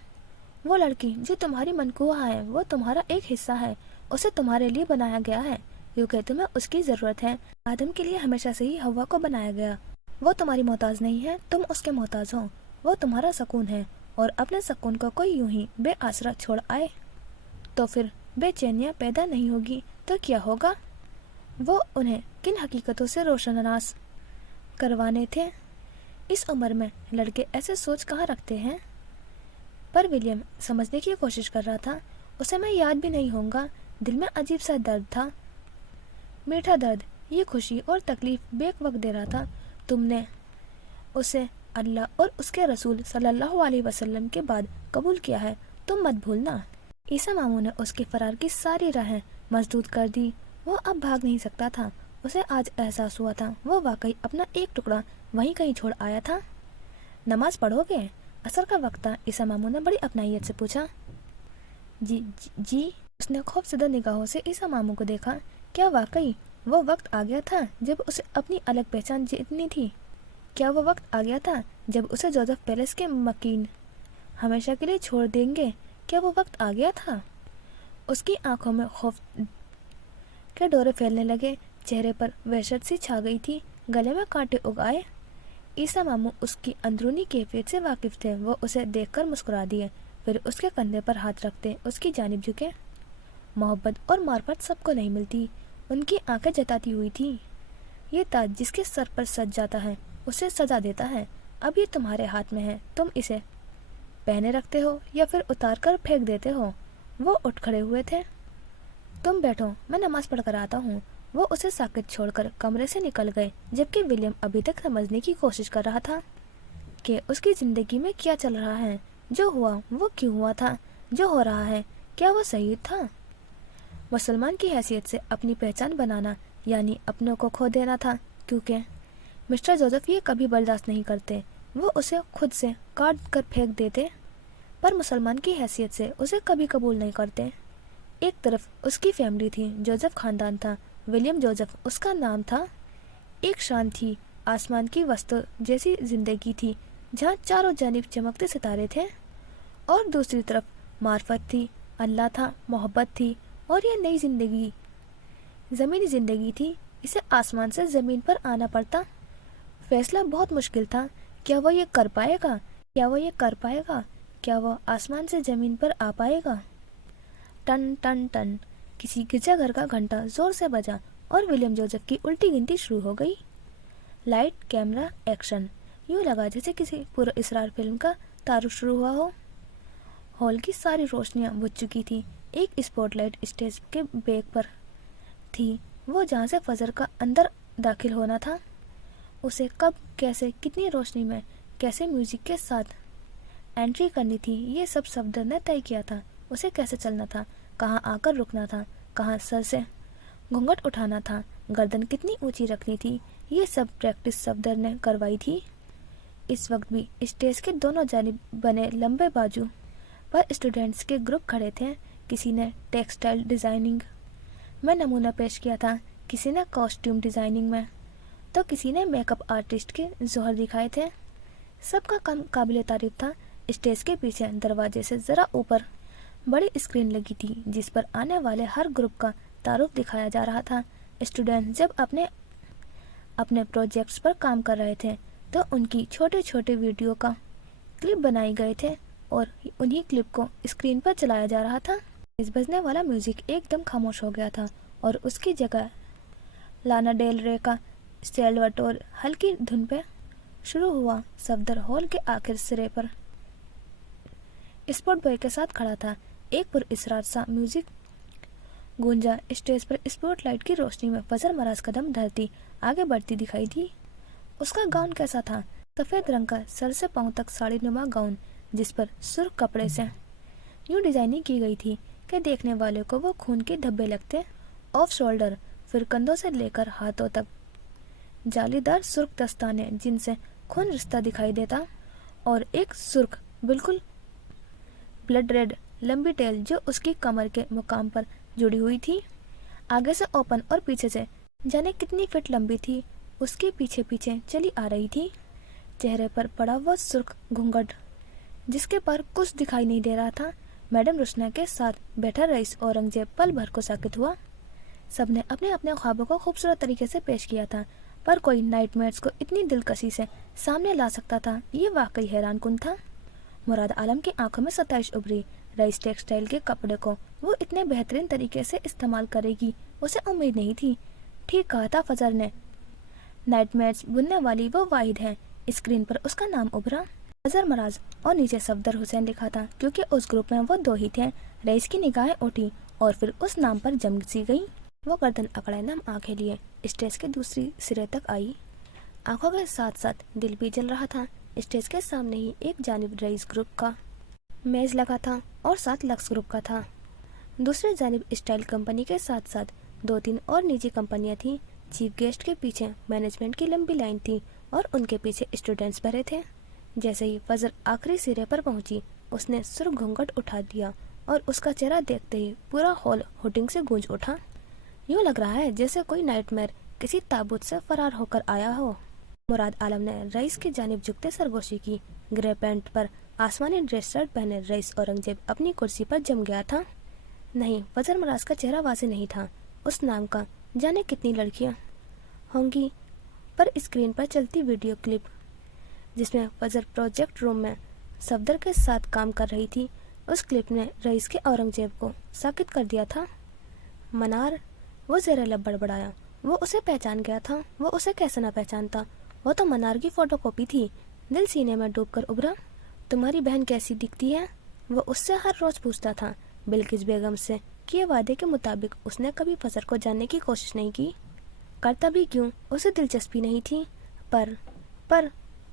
वो लड़की जो तुम्हारी मनकूहा है वो तुम्हारा एक हिस्सा है। उसे तुम्हारे लिए बनाया गया है क्योंकि तुम्हें उसकी जरूरत है। आदम के लिए हमेशा से ही हवा को बनाया गया। वो तुम्हारी मोहताज नहीं है, तुम उसके मोहताज हो। वो तुम्हारा सुकून है और अपने सुकून को कोई यूं ही बेआसरा छोड़ आए तो फिर बेचैनियां पैदा नहीं होगी तो क्या होगा? वो उन्हें किन हकीकतों से रोशनास करवाने थे? इस उम्र में लड़के ऐसे सोच कहाँ रखते हैं? पर विलियम समझने की कोशिश कर रहा था। उसे मैं याद भी नहीं होऊंगा। दिल में अजीब सा दर्द था, मीठा दर्द। ये खुशी और तकलीफ बेक वक्त दे रहा था। तुमने उसे अल्लाह और उसके रसूल सल्लल्लाहु अलैहि वसल्लम के बाद कबूल किया है, तुम मत भूलना। ईसा मामू ने उसके फरार की सारी राहें मजदूद कर दी। वो अब भाग नहीं सकता था। उसे आज एहसास हुआ था वो वाकई अपना एक टुकड़ा वहीं कहीं छोड़ आया था। नमाज पढ़ोगे? असर का वक्त था। ईसा मामू ने बड़ी अपनाइयत से पूछा। जी। उसने खौफजदा निगाहों से ईसा मामू को देखा। क्या वाकई वो वक्त आ गया था जब उसे अपनी अलग पहचान जीतनी थी? क्या वो वक्त आ गया था जब उसे जोसेफ पैलेस के मकीन हमेशा के लिए छोड़ देंगे? क्या वो वक्त आ गया था? उसकी आंखों में खौफ के डोरे फैलने लगे। चेहरे पर वहशत सी छा गई थी। गले में कांटे उग आए। ईसा मामू उसकी अंदरूनी कैफियत से वाकिफ थे। वो उसे देखकर मुस्कुरा दिए, फिर उसके कंधे पर हाथ रखते उसकी जानिब झुके। मोहब्बत और मार्फत सबको नहीं मिलती, उनकी आंखें जताती हुई थी। ये ताज जिसके सर पर सज जाता है उसे सजा देता है। अब ये तुम्हारे हाथ में है, तुम इसे पहने रखते हो या फिर उतार कर फेंक देते हो। वो उठ खड़े हुए थे। तुम बैठो, मैं नमाज पढ़ कर आता हूँ। वो उसे साकित छोड़कर कमरे से निकल गए, जबकि विलियम अभी तक समझने की कोशिश कर रहा था कि उसकी जिंदगी में क्या चल रहा है। जो हुआ वो क्यों हुआ था? जो हो रहा है क्या वो सही था? मुसलमान की हैसियत से अपनी पहचान बनाना यानी अपनों को खो देना था, क्योंकि मिस्टर जोसेफ ये कभी बर्दाश्त नहीं करते। वो उसे खुद से काट कर फेंक देते, पर मुसलमान की हैसियत से उसे कभी कबूल नहीं करते। एक तरफ उसकी फैमिली थी, जोसेफ खानदान था, विलियम जोसेफ उसका नाम था। एक शान थी, आसमान की वस्तु जैसी जिंदगी थी जहाँ चारों जानिब चमकते सितारे थे। और दूसरी तरफ मार्फत थी, अल्लाह था, मोहब्बत थी और ये नई जिंदगी ज़मीनी जिंदगी थी। इसे आसमान से ज़मीन पर आना पड़ता। फैसला बहुत मुश्किल था। क्या वो ये कर पाएगा? क्या वो आसमान से ज़मीन पर आ पाएगा? टन टन टन किसी गिरजाघर का घंटा जोर से बजा और विलियम जोसेफ की उल्टी गिनती शुरू हो गई। Light, camera, action. यूँ लगा जैसे किसी पूरा इसरार फिल्म का तारुफ शुरू हुआ हो। हॉल की सारी रोशनियां बुझ चुकी थी। एक स्पॉटलाइट स्टेज के बैक पर थी, वो जहाँ से फजर का अंदर दाखिल होना था। उसे कब, कैसे, कितनी रोशनी में, कैसे म्यूजिक के साथ एंट्री करनी थी, ये सब सफदर ने तय किया था। उसे कैसे चलना था, कहाँ आकर रुकना था, कहाँ सर से घूंघट उठाना था, गर्दन कितनी ऊंची रखनी थी, ये सब प्रैक्टिस सफदर ने करवाई थी। इस वक्त भी स्टेज के दोनों जानिब बने लंबे बाजू पर स्टूडेंट्स के ग्रुप खड़े थे। किसी ने टेक्सटाइल डिजाइनिंग में नमूना पेश किया था, किसी ने कॉस्ट्यूम डिज़ाइनिंग में, तो किसी ने मेकअप आर्टिस्ट के जोहर दिखाए थे। सबका काम काबिल तारीफ था। स्टेज के पीछे दरवाजे से ज़रा ऊपर बड़ी स्क्रीन लगी थी जिस पर आने वाले हर ग्रुप का तारुफ दिखाया जा रहा था। स्टूडेंट जब अपने अपने प्रोजेक्ट्स पर काम कर रहे थे तो उनकी छोटे छोटे वीडियो का क्लिप बनाए गए थे और उन्हीं क्लिप को स्क्रीन पर चलाया जा रहा था। इस बजने वाला म्यूजिक एकदम खामोश हो गया था और उसकी जगह लाना डेल रे का सेल्वाटोर हल्की धुन पे शुरू हुआ। सफदर हॉल के आखिर सिरे पर स्पॉट बॉय के साथ खड़ा था। एक पुरअसरार सा म्यूजिक गूंजा। स्टेज पर स्पॉटलाइट की रोशनी में फजर मराज कदम धरती आगे बढ़ती दिखाई दी। उसका गाउन कैसा था? सफेद रंग का सर से पांव तक साड़ी नुमा गाउन जिस पर सुर्ख कपड़े से यूं डिजाइनिंग की गई थी कि देखने वाले को वो खून के धब्बे लगते। ऑफ शोल्डर, फिर कंधों से लेकर हाथों तक जालीदार सुर्ख दस्ताने जिनसे खून रिश्ता दिखाई देता और एक सुर्ख बिल्कुल ब्लड रेड लंबी टेल जो उसकी कमर के मुकाम पर जुड़ी हुई थी, आगे से ओपन और पीछे से जाने कितनी फीट लंबी थी, उसके पीछे पीछे चली आ रही थी। चेहरे पर पड़ा वो सुर्ख घूंघट जिसके पर कुछ दिखाई नहीं दे रहा था। मैडम रुशना के साथ बैठा रईस औरंगजेब पल भर को साकित हुआ। सबने अपने अपने ख्वाबों को खूबसूरत तरीके से पेश किया था, पर कोई नाइटमेयर्स को इतनी दिलकशी से सामने ला सकता था, ये वाकई हैरान कुन था। मुराद आलम की आंखों में सताइश उभरी। रईस टेक्सटाइल के कपड़े को वो इतने बेहतरीन तरीके से इस्तेमाल करेगी, उसे उम्मीद नहीं थी। ठीक कहा था फजर ने, नाइटमेयर्स बुनने वाली वो वाहिद है। स्क्रीन पर उसका नाम उभरा, फजर मराज, और नीचे सफदर हुसैन लिखा था क्योंकि उस ग्रुप में वो दो ही थे। रईस की निगाहें उठी और फिर उस नाम पर जम सी गई। वो गर्दन अकड़े नम आंखें लिए स्टेज के दूसरी सिरे तक आई। आंखों के साथ साथ दिल भी जल रहा था। स्टेज के सामने ही एक जानिब रईस ग्रुप का मेज लगा था और साथ लक्स ग्रुप का था। दूसरी जानिब स्टाइल कंपनी के साथ साथ 2-3 और निजी कंपनियां थी। चीफ गेस्ट के पीछे मैनेजमेंट की लंबी लाइन थी और उनके पीछे स्टूडेंट्स भरे थे। जैसे ही फजर आखिरी सिरे पर पहुंची, उसने सुर्ख घूंघट उठा दिया और उसका चेहरा देखते ही पूरा हॉल हुटिंग से गूंज उठा। यूं लग रहा है जैसे कोई नाइटमेयर किसी ताबूत से फरार होकर आया हो। मुराद आलम ने रईस की जानिब झुकते सरगोशी की। ग्रे पैंट पर आसमानी ड्रेस शर्ट पहने रईस औरंगजेब अपनी कुर्सी पर जम गया था। नहीं, फजर मराज का चेहरा वाज़ेह नहीं था। उस नाम का जाने कितनी लड़कियां होंगी, पर स्क्रीन पर चलती वीडियो क्लिप जिसमें फजर प्रोजेक्ट रूम में सफदर के साथ काम कर रही थी, उस क्लिप ने रईस के औरंगजेब को साकित कर दिया था। मनार, वो ज़रा लब बड़बड़ाया। वो उसे पहचान गया था। वो उसे कैसे ना पहचानता, वो तो मनार की फोटोकॉपी थी। दिल सीने में डूबकर उभरा। तुम्हारी बहन कैसी दिखती है? वो उससे हर रोज पूछता था। बिल्किस बेगम से किए वादे के मुताबिक उसने कभी फजर को जानने की कोशिश नहीं की। करता भी क्यों, उसे दिलचस्पी नहीं थी।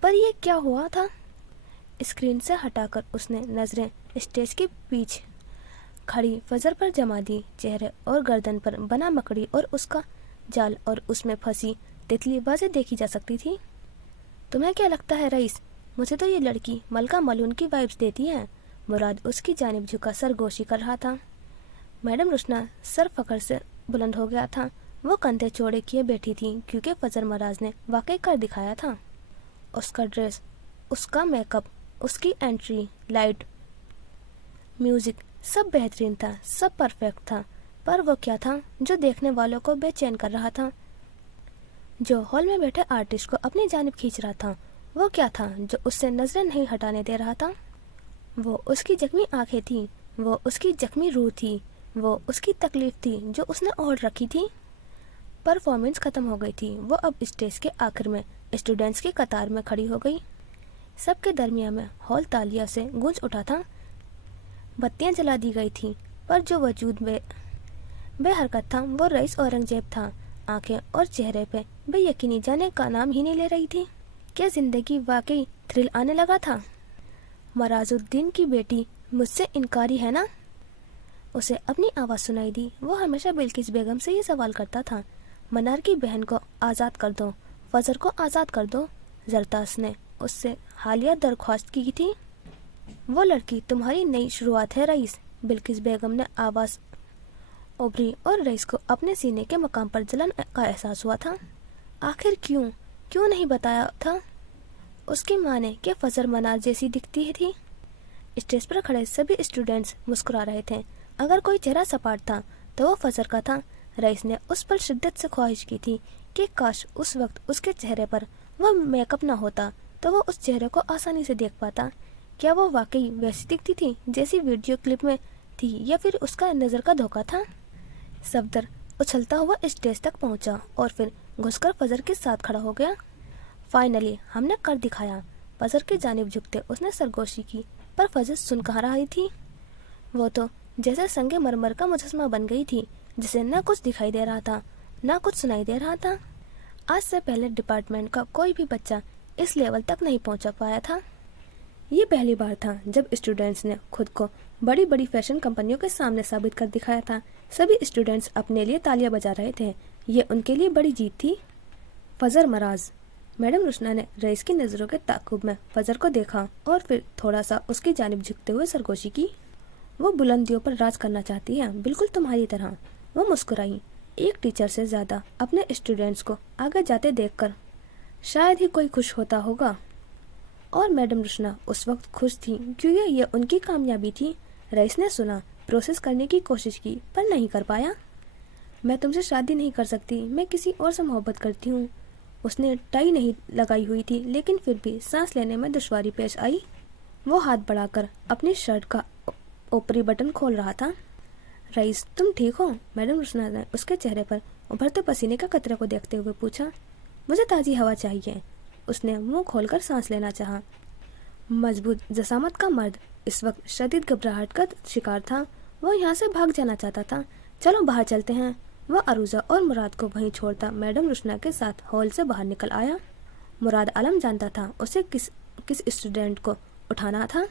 पर ये क्या हुआ था? स्क्रीन से हटाकर उसने नजरें स्टेज के पीछे खड़ी फजर पर जमा दी। चेहरे और गर्दन पर बना मकड़ी और उसका जाल और उसमें फंसी तितली वाज़ेह देखी जा सकती थी। तुम्हें क्या लगता है रईस, मुझे तो ये लड़की मलका मलून की वाइब्स देती है। मुराद उसकी जानिब झुका सरगोशी कर रहा था। मैडम रुशना सर फखर से बुलंद हो गया था। वो कंधे चौड़े किए बैठी थी क्योंकि फजर मराज ने वाकई कर दिखाया था। उसका ड्रेस, उसका मेकअप, उसकी एंट्री, लाइट, म्यूजिक सब बेहतरीन था, सब परफेक्ट था। पर वो क्या था जो देखने वालों को बेचैन कर रहा था, जो हॉल में बैठे आर्टिस्ट को अपनी जानिब खींच रहा था? वो क्या था जो उससे नजरें नहीं हटाने दे रहा था? वो उसकी जख्मी आंखें थी, वो उसकी जख्मी रूह थी, वो उसकी तकलीफ थी जो उसने ओढ़ रखी थी। परफॉर्मेंस खत्म हो गई थी। वो अब स्टेज के आखिर में स्टूडेंट्स की कतार में खड़ी हो गई। सबके दरमियान में हॉल तालियों से गूंज उठा था। बत्तियां जला दी गई थी, पर जो वजूद बेहरकत था वो रईस औरंगजेब था। आंखें और चेहरे पे बेयकीनी जाने का नाम ही नहीं ले रही थी। क्या जिंदगी वाकई थ्रिल आने लगा था? मराजुद्दीन की बेटी मुझसे इनकारी है ना? उसे अपनी आवाज़ सुनाई दी। वो हमेशा बिल्किस बेगम से ये सवाल करता था, मनार की बहन को आज़ाद कर दो, फजर को आज़ाद कर दो। जरतास ने उससे हालिया दरख्वास्त की थी। वो लड़की तुम्हारी नई शुरुआत है रईस, बिल्किस बेगम ने आवाज़ ओबरी और रईस को अपने सीने के मकाम पर जलन का एहसास हुआ था। आखिर क्यों नहीं बताया था उसकी माँ ने कि फजर मनार जैसी दिखती थी। स्टेज पर खड़े सभी स्टूडेंट्स मुस्कुरा रहे थे। अगर कोई चेहरा सपाट था तो वो फजर का था। रईस ने उस पर शिद्दत से ख्वाहिश की थी कि काश उस वक्त उसके चेहरे पर वो मेकअप न होता तो वो उस चेहरे को आसानी से देख पाता। क्या वो वाकई वैसी दिखती थी जैसी वीडियो क्लिप में थी या फिर उसका नज़र का धोखा था। सफदर उछलता हुआ स्टेज तक पहुंचा और फिर घुसकर फजर के साथ खड़ा हो गया। फाइनली हमने कर दिखाया। फजर की जानिब झुकते उसने सरगोशी की, पर फजर सुन कहाँ रही थी। वो तो जैसे संगे मरमर का मुजस्मा बन गई थी, जिसे न कुछ दिखाई दे रहा था न कुछ सुनाई दे रहा था। आज से पहले डिपार्टमेंट का कोई भी बच्चा इस लेवल तक नहीं पहुंचा पाया था। ये पहली बार था जब स्टूडेंट्स ने खुद को बड़ी बड़ी फैशन कंपनियों के सामने साबित कर दिखाया था। सभी स्टूडेंट्स अपने लिए तालियां बजा रहे थे। ये उनके लिए बड़ी जीत थी। फजर मराज। मैडम रुशना ने रईस की नज़रों के ताक़ुब में फजर को देखा और फिर थोड़ा सा उसकी जानिब झुकते हुए सरगोशी की। वो बुलंदियों पर राज करना चाहती है, बिल्कुल तुम्हारी तरह। वो मुस्कुराई। एक टीचर से ज़्यादा अपने स्टूडेंट्स को आगे जाते देखकर शायद ही कोई खुश होता होगा। और मैडम रुशना उस वक्त खुश थी क्योंकि ये उनकी कामयाबी थी। रईस ने सुना, प्रोसेस करने की कोशिश की पर नहीं कर पाया। मैं तुमसे शादी नहीं कर सकती, मैं किसी और से मोहब्बत करती हूँ। उसने टाई नहीं लगाई हुई थी लेकिन फिर भी सांस लेने में दुश्वारी पेश आई। वो हाथ बढ़ाकर अपनी शर्ट का ऊपरी बटन खोल रहा था। रईस, तुम ठीक हो? मैडम रुशना ने उसके चेहरे पर उभरते पसीने का कतरे को देखते हुए पूछा। मुझे ताज़ी हवा चाहिए। उसने मुंह खोलकर सांस लेना चाहा। मजबूत जसामत का मर्द इस वक्त शदीद घबराहट का शिकार था। वो यहाँ से भाग जाना चाहता था। चलो बाहर चलते हैं। वह अरूजा और मुराद को वहीं छोड़ता मैडम रुशना के साथ हॉल से बाहर निकल आया। मुराद आलम जानता था उसे किस स्टूडेंट को उठाना था।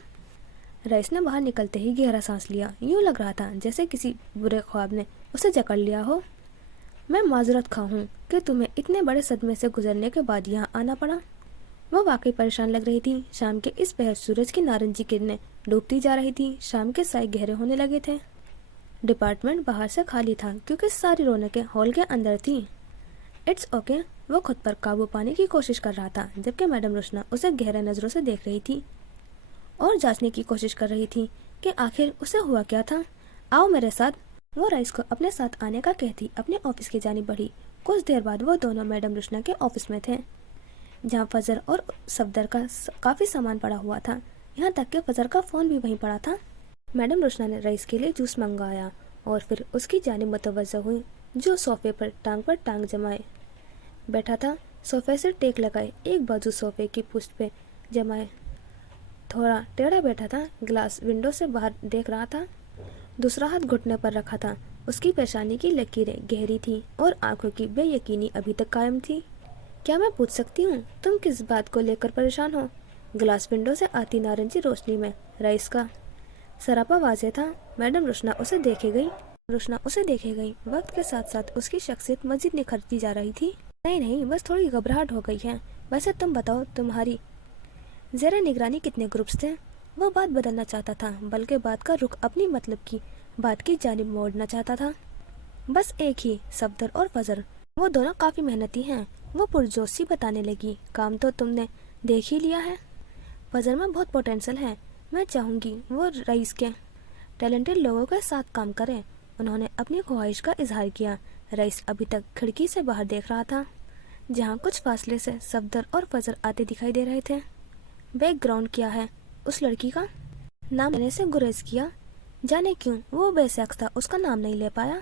रईस ने बाहर निकलते ही गहरा सांस लिया। यूँ लग रहा था जैसे किसी बुरे ख्वाब ने उसे जकड़ लिया हो। मैं माजरत खा हूँ कि तुम्हें इतने बड़े सदमे से गुजरने के बाद यहाँ आना पड़ा। वो वाकई परेशान लग रही थी। शाम के इस पहर सूरज की नारंगी किरणें डूबती जा रही थी। शाम के साए गहरे होने लगे थे। डिपार्टमेंट बाहर से खाली था क्योंकि सारी रौनकें हॉल के अंदर थी। It's okay. वो खुद पर काबू पाने की कोशिश कर रहा था जबकि मैडम रुशना उसे गहरे नज़रों से देख रही थी और जांचने की कोशिश कर रही थी कि आखिर उसे हुआ क्या था। आओ मेरे साथ। वो रईस को अपने साथ आने का कहती अपने ऑफिस की जानिब बढ़ी। कुछ देर बाद वो दोनों मैडम रुशना के ऑफिस में थे, जहाँ फजर और सफदर का काफ़ी सामान पड़ा हुआ था। यहाँ तक कि फजर का फ़ोन भी वहीं पड़ा था। मैडम रुशना ने रईस के लिए जूस मंगवाया और फिर उसकी जानिब मुतवज्जो हुई, जो सोफे पर टांग जमाए बैठा था। सोफे से टेक लगाए, एक बाजू सोफे की पुष्ट पे जमाए थोड़ा टेढ़ा बैठा था। ग्लास विंडो से बाहर देख रहा था। दूसरा हाथ घुटने पर रखा था। उसकी पेशानी की लकीरें गहरी थी और आंखों की बेयकीनी अभी तक कायम थी। क्या मैं पूछ सकती हूँ तुम किस बात को लेकर परेशान हो? ग्लास विंडो से आती नारंगी रोशनी में रईस का सरापा वाज़ेह था। मैडम रुशना उसे देखे गई। वक्त के साथ साथ उसकी शख्सियत मजीद निखरती जा रही थी। नहीं, बस थोड़ी घबराहट हो गई है। वैसे तुम बताओ, तुम्हारी ज़रा निगरानी कितने ग्रुप्स थे? वो बात बदलना चाहता था, बल्कि बात का रुख अपनी मतलब की बात की जानिब मोड़ना चाहता था। बस एक ही, सफदर और फजर। वो दोनों काफ़ी मेहनती हैं। वो पुरजोशी बताने लगी। काम तो तुमने देख ही लिया है। फजर में बहुत पोटेंशियल है। मैं चाहूँगी वो रईस के टैलेंटेड लोगों के साथ काम करें। उन्होंने अपनी ख्वाहिश का इजहार किया। रईस अभी तक खिड़की से बाहर देख रहा था, जहाँ कुछ फासले से सफदर और फजर आते दिखाई दे रहे थे। बैकग्राउंड क्या है उस लड़की का? नाम लेने से गुरेज किया। जाने क्यों वो बेशक था, उसका नाम नहीं ले पाया।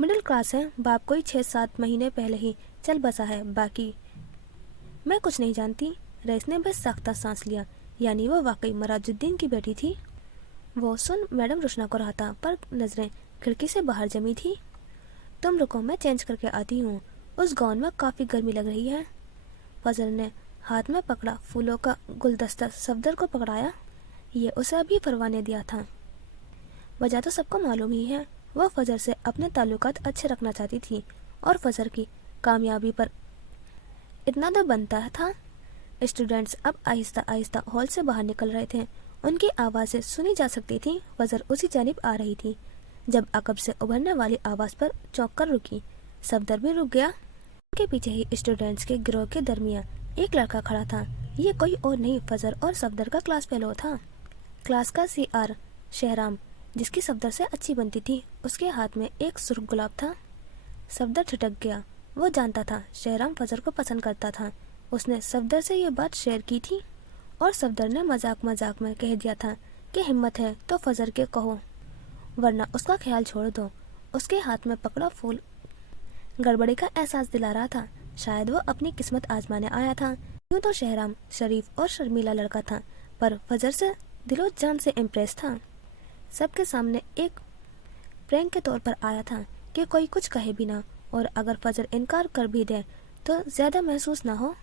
मिडिल क्लास है, बाप कोई 6-7 महीने पहले ही चल बसा है, बाकी मैं कुछ नहीं जानती। रईस ने बस सख्ता सांस लिया। यानी वो वाकई मराजुद्दीन की बेटी थी। वो सुन मैडम रुशना को रहा था, पर नजरें खिड़की से बाहर जमी थी। तुम रुको, मैं चेंज करके आती हूँ। उस गाउन में काफ़ी गर्मी लग रही है। फजर ने हाथ में पकड़ा फूलों का गुलदस्ता सफदर को पकड़ाया। ये उसे अभी परवाने दिया था। वजह तो सबको मालूम ही है। वह फजर से अपने ताल्लुकात अच्छे रखना चाहती थी और फजर की कामयाबी पर इतना तो बनता था। स्टूडेंट्स अब आहिस्ता आहिस्ता हॉल से बाहर निकल रहे थे। उनकी आवाज़ें सुनी जा सकती थी। फजर उसी जानिब आ रही थी जब अकब से उभरने वाली आवाज पर चौंक कर रुकी। सफदर भी रुक गया। उनके पीछे ही स्टूडेंट्स के गिरोह के दरमियान एक लड़का खड़ा था। ये कोई और नहीं, फजर और सफदर का क्लास फेलो था। क्लास का CR शहराम, जिसकी सफदर से अच्छी बनती थी, उसके हाथ में एक सुर्ख गुलाब था। सफदर ठिठक गया। वो जानता था शहराम फजर को पसंद करता था। उसने सफदर से ये बात शेयर की थी और सफदर ने मजाक मजाक में कह दिया था कि हिम्मत है तो फजर के कहो, वरना उसका ख्याल छोड़ दो। उसके हाथ में पकड़ा फूल गड़बड़ी का एहसास दिला रहा था। शायद वो अपनी किस्मत आजमाने आया था। यूं तो शहराम शरीफ और शर्मीला लड़का था, पर फजर से दिलो जान से इम्प्रेस था। सबके सामने एक प्रैंक के तौर पर आया था कि कोई कुछ कहे भी ना, और अगर फजर इनकार कर भी दे तो ज्यादा महसूस ना हो।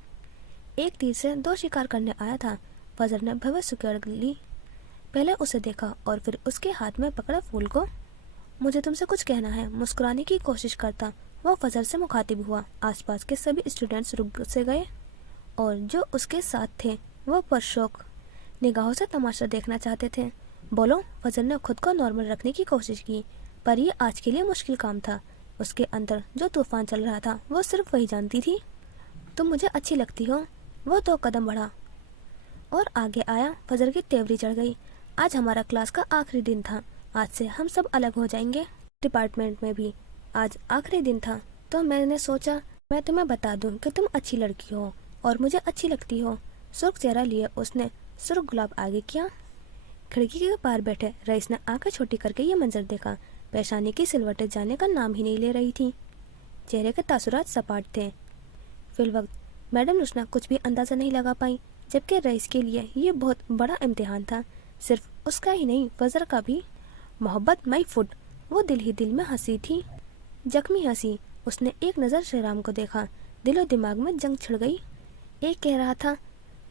एक तीर से दो शिकार करने आया था। फजर ने भवें सुकेड़ ली। पहले उसे देखा और फिर उसके हाथ में पकड़ा फूल को। मुझे तुमसे कुछ कहना है, मुस्कुराने की कोशिश करता वो फजर से मुखातिब हुआ। आसपास के सभी स्टूडेंट्स रुक से गए और जो उसके साथ थे वो परशौक निगाहों से तमाशा देखना चाहते थे। बोलो, फजर ने खुद को नॉर्मल रखने की कोशिश की, पर यह आज के लिए मुश्किल काम था। उसके अंदर जो तूफान चल रहा था वो सिर्फ वही जानती थी। तुम मुझे अच्छी लगती हो। वो 2 कदम बढ़ा और आगे आया। फजर की तेवरी चढ़ गई। आज हमारा क्लास का आखिरी दिन था। आज से हम सब अलग हो जाएंगे। डिपार्टमेंट में भी आज आखिरी दिन था, तो मैंने सोचा मैं तुम्हें बता दूं कि तुम अच्छी लड़की हो और मुझे अच्छी लगती हो। सुर्ख चेहरा लिए उसने सुर्ख गुलाब आगे किया। खिड़की के पार बैठे रईस ने आंखें छोटी करके ये मंजर देखा। पेशानी की सिलवटें जाने का नाम ही नहीं ले रही थी। चेहरे के तासुरात सपाट थे। फिलवक्त मैडम रुशना कुछ भी अंदाजा नहीं लगा पाई, जबकि रईस के लिए ये बहुत बड़ा इम्तिहान था। सिर्फ उसका ही नहीं, फजर का भी। मोहब्बत माई फुट। वो दिल ही दिल में हंसी थी, जख्मी हंसी। उसने एक नज़र शहराम को देखा। दिलो दिमाग में जंग छिड़ गई। एक कह रहा था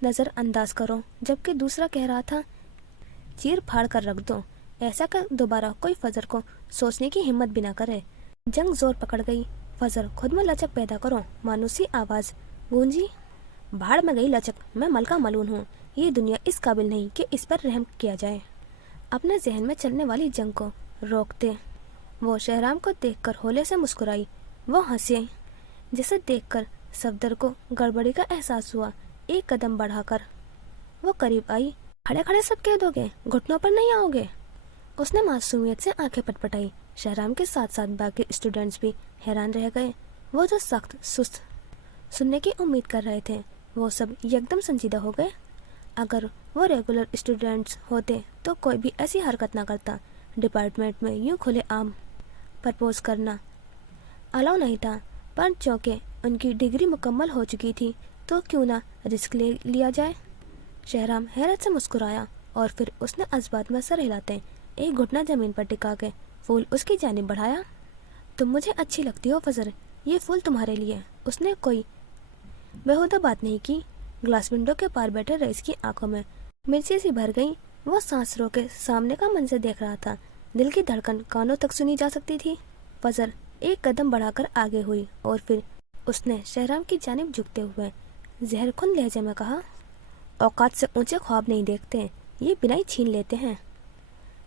नज़र अंदाज करो, जबकि दूसरा कह रहा था चीर फाड़ कर रख दो। ऐसा कर दोबारा कोई फजर को सोचने की हिम्मत भी ना करे। जंग जोर पकड़ गई। फजर, खुद में लचक पैदा करो। मानूसी आवाज गूंजी। भाड़ में गई लचक, मैं मलका मलून हूँ। ये दुनिया इस काबिल नहीं कि इस पर रहम किया जाए। अपने जहन में चलने वाली जंग को रोकते वो शहराम को देखकर होले से मुस्कुराई। वो हंसे, जिसे देखकर सफदर को गड़बड़ी का एहसास हुआ। एक कदम बढ़ाकर वो करीब आई। खड़े खड़े सब कह दोगे, घुटनों पर नहीं आओगे? उसने मासूमियत से आंखें पटपटाई। शहराम के साथ साथ बाकी स्टूडेंट्स भी हैरान रह गए। वो जो सख्त सुस्त सुनने की उम्मीद कर रहे थे, वो सब एकदम संजीदा हो गए। अगर वो रेगुलर स्टूडेंट्स होते तो कोई भी ऐसी हरकत ना करता। डिपार्टमेंट में यूं खुले आम प्रपोज करना अलाउ नहीं था, पर चूंकि उनकी डिग्री मुकम्मल हो चुकी थी तो क्यों ना रिस्क ले लिया जाए। शहराम हैरत से मुस्कुराया और फिर उसने अस्बात में सर हिलाते एक घुटना जमीन पर टिका के फूल उसकी जानिब बढ़ाया। तुम मुझे अच्छी लगती हो फजर, ये फूल तुम्हारे लिए। उसने कोई बेहुदा बात नहीं की। ग्लास विंडो के पार बैठे रईस की आंखों में मिर्ची सी भर गई। वो सांस रोके सामने का मंजर देख रहा था। दिल की धड़कन कानों तक सुनी जा सकती थी। फजर एक कदम बढ़ाकर आगे हुई और फिर उसने शहराम की जानिब झुकते हुए जहरखुन लहजे में कहा, औकात से ऊंचे ख्वाब नहीं देखते, ये बिना ही छीन लेते हैं।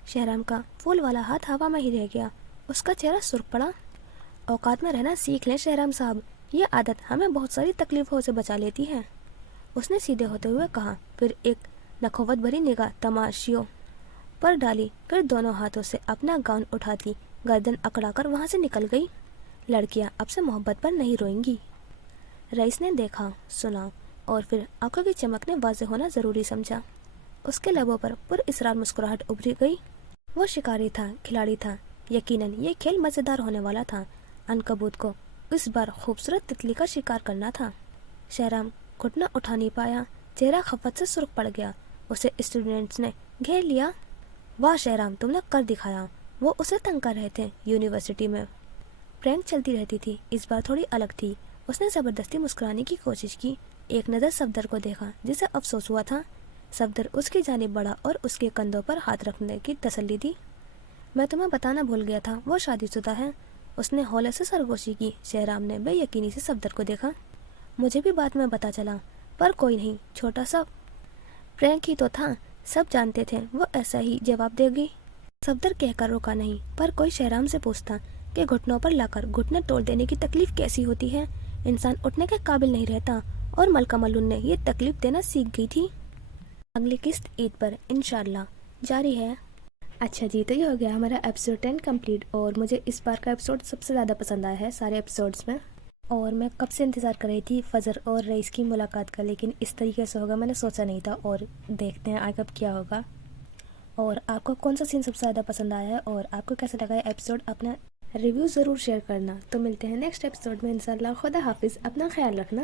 शहराम का फूल वाला हाथ हवा में ही रह गया। उसका चेहरा सुर्ख पड़ा। औकात में रहना सीख लें शहराम साहब, ये आदत हमें बहुत सारी तकलीफों से बचा लेती है। उसने सीधे होते हुए कहा, फिर एक नखोवत भरी निगाह तमाशियों पर डाली, फिर दोनों हाथों से अपना गाउन उठाती गर्दन अकड़ाकर वहां से निकल गई। लड़कियां अब से मोहब्बत पर नहीं रोएंगी। रईस ने देखा, सुना और फिर आंखों की चमक ने वाज़ेह होना जरूरी समझा। उसके लबों पर पुरइसरार मुस्कुराहट उभरी गई। वो शिकारी था, खिलाड़ी था। यकीनन ये खेल मजेदार होने वाला था। अनकबूत को इस बार खूबसूरत तितली का शिकार करना था। शहराम घुटना उठा नहीं पाया। चेहरा खफत से सुर्ख पड़ गया। उसे स्टूडेंट्स ने घेर लिया। वाह शहराम, तुमने कर दिखाया। वो उसे तंग कर रहे थे। यूनिवर्सिटी में प्रैंक चलती रहती थी, इस बार थोड़ी अलग थी। उसने जबरदस्ती मुस्कुराने की कोशिश की। एक नज़र सफदर को देखा, जिसे अफसोस हुआ था। सफदर उसकी जानिब बढ़ा और उसके कंधों पर हाथ रखने की तसल्ली दी। मैं तुम्हें बताना भूल गया था, वो शादीशुदा है। उसने हौले से सरगोशी की। शहराम ने बेयकीनी से सफदर को देखा। मुझे भी बाद में पता चला, पर कोई नहीं, छोटा सा प्रैंक ही तो था। सब जानते थे वो ऐसा ही जवाब देगी। صفدر کہہ کر روکا نہیں، پر کوئی شہرام سے پوچھتا کہ گھٹنوں پر لا کر گھٹنے توڑ دینے کی تکلیف کیسی ہوتی ہے۔ انسان اٹھنے کے قابل نہیں رہتا اور ملکہ ملون نے یہ تکلیف دینا سیکھ گئی تھی۔ اگلی قسط عید پر انشاءاللہ جاری ہے۔ اچھا جی، تو یہ ہو گیا ہمارا ایپیسوڈ 10 کمپلیٹ، اور مجھے اس بار کا ایپیسوڈ سب سے زیادہ پسند آیا ہے سارے ایپیسوڈز میں، اور میں کب سے انتظار کر رہی تھی فضر اور رئیس کی ملاقات کا، لیکن اس طریقے سے ہوگا میں نے سوچا نہیں تھا، اور دیکھتے ہیں آگے اب کیا ہوگا۔ اور آپ کو کون سا سین سب سے زیادہ پسند آیا ہے اور آپ کو کیسا لگا ہے ایپیسوڈ، اپنا ریویو ضرور شیئر کرنا۔ تو ملتے ہیں نیکسٹ ایپیسوڈ میں انشاءاللہ۔ خدا حافظ، اپنا خیال رکھنا۔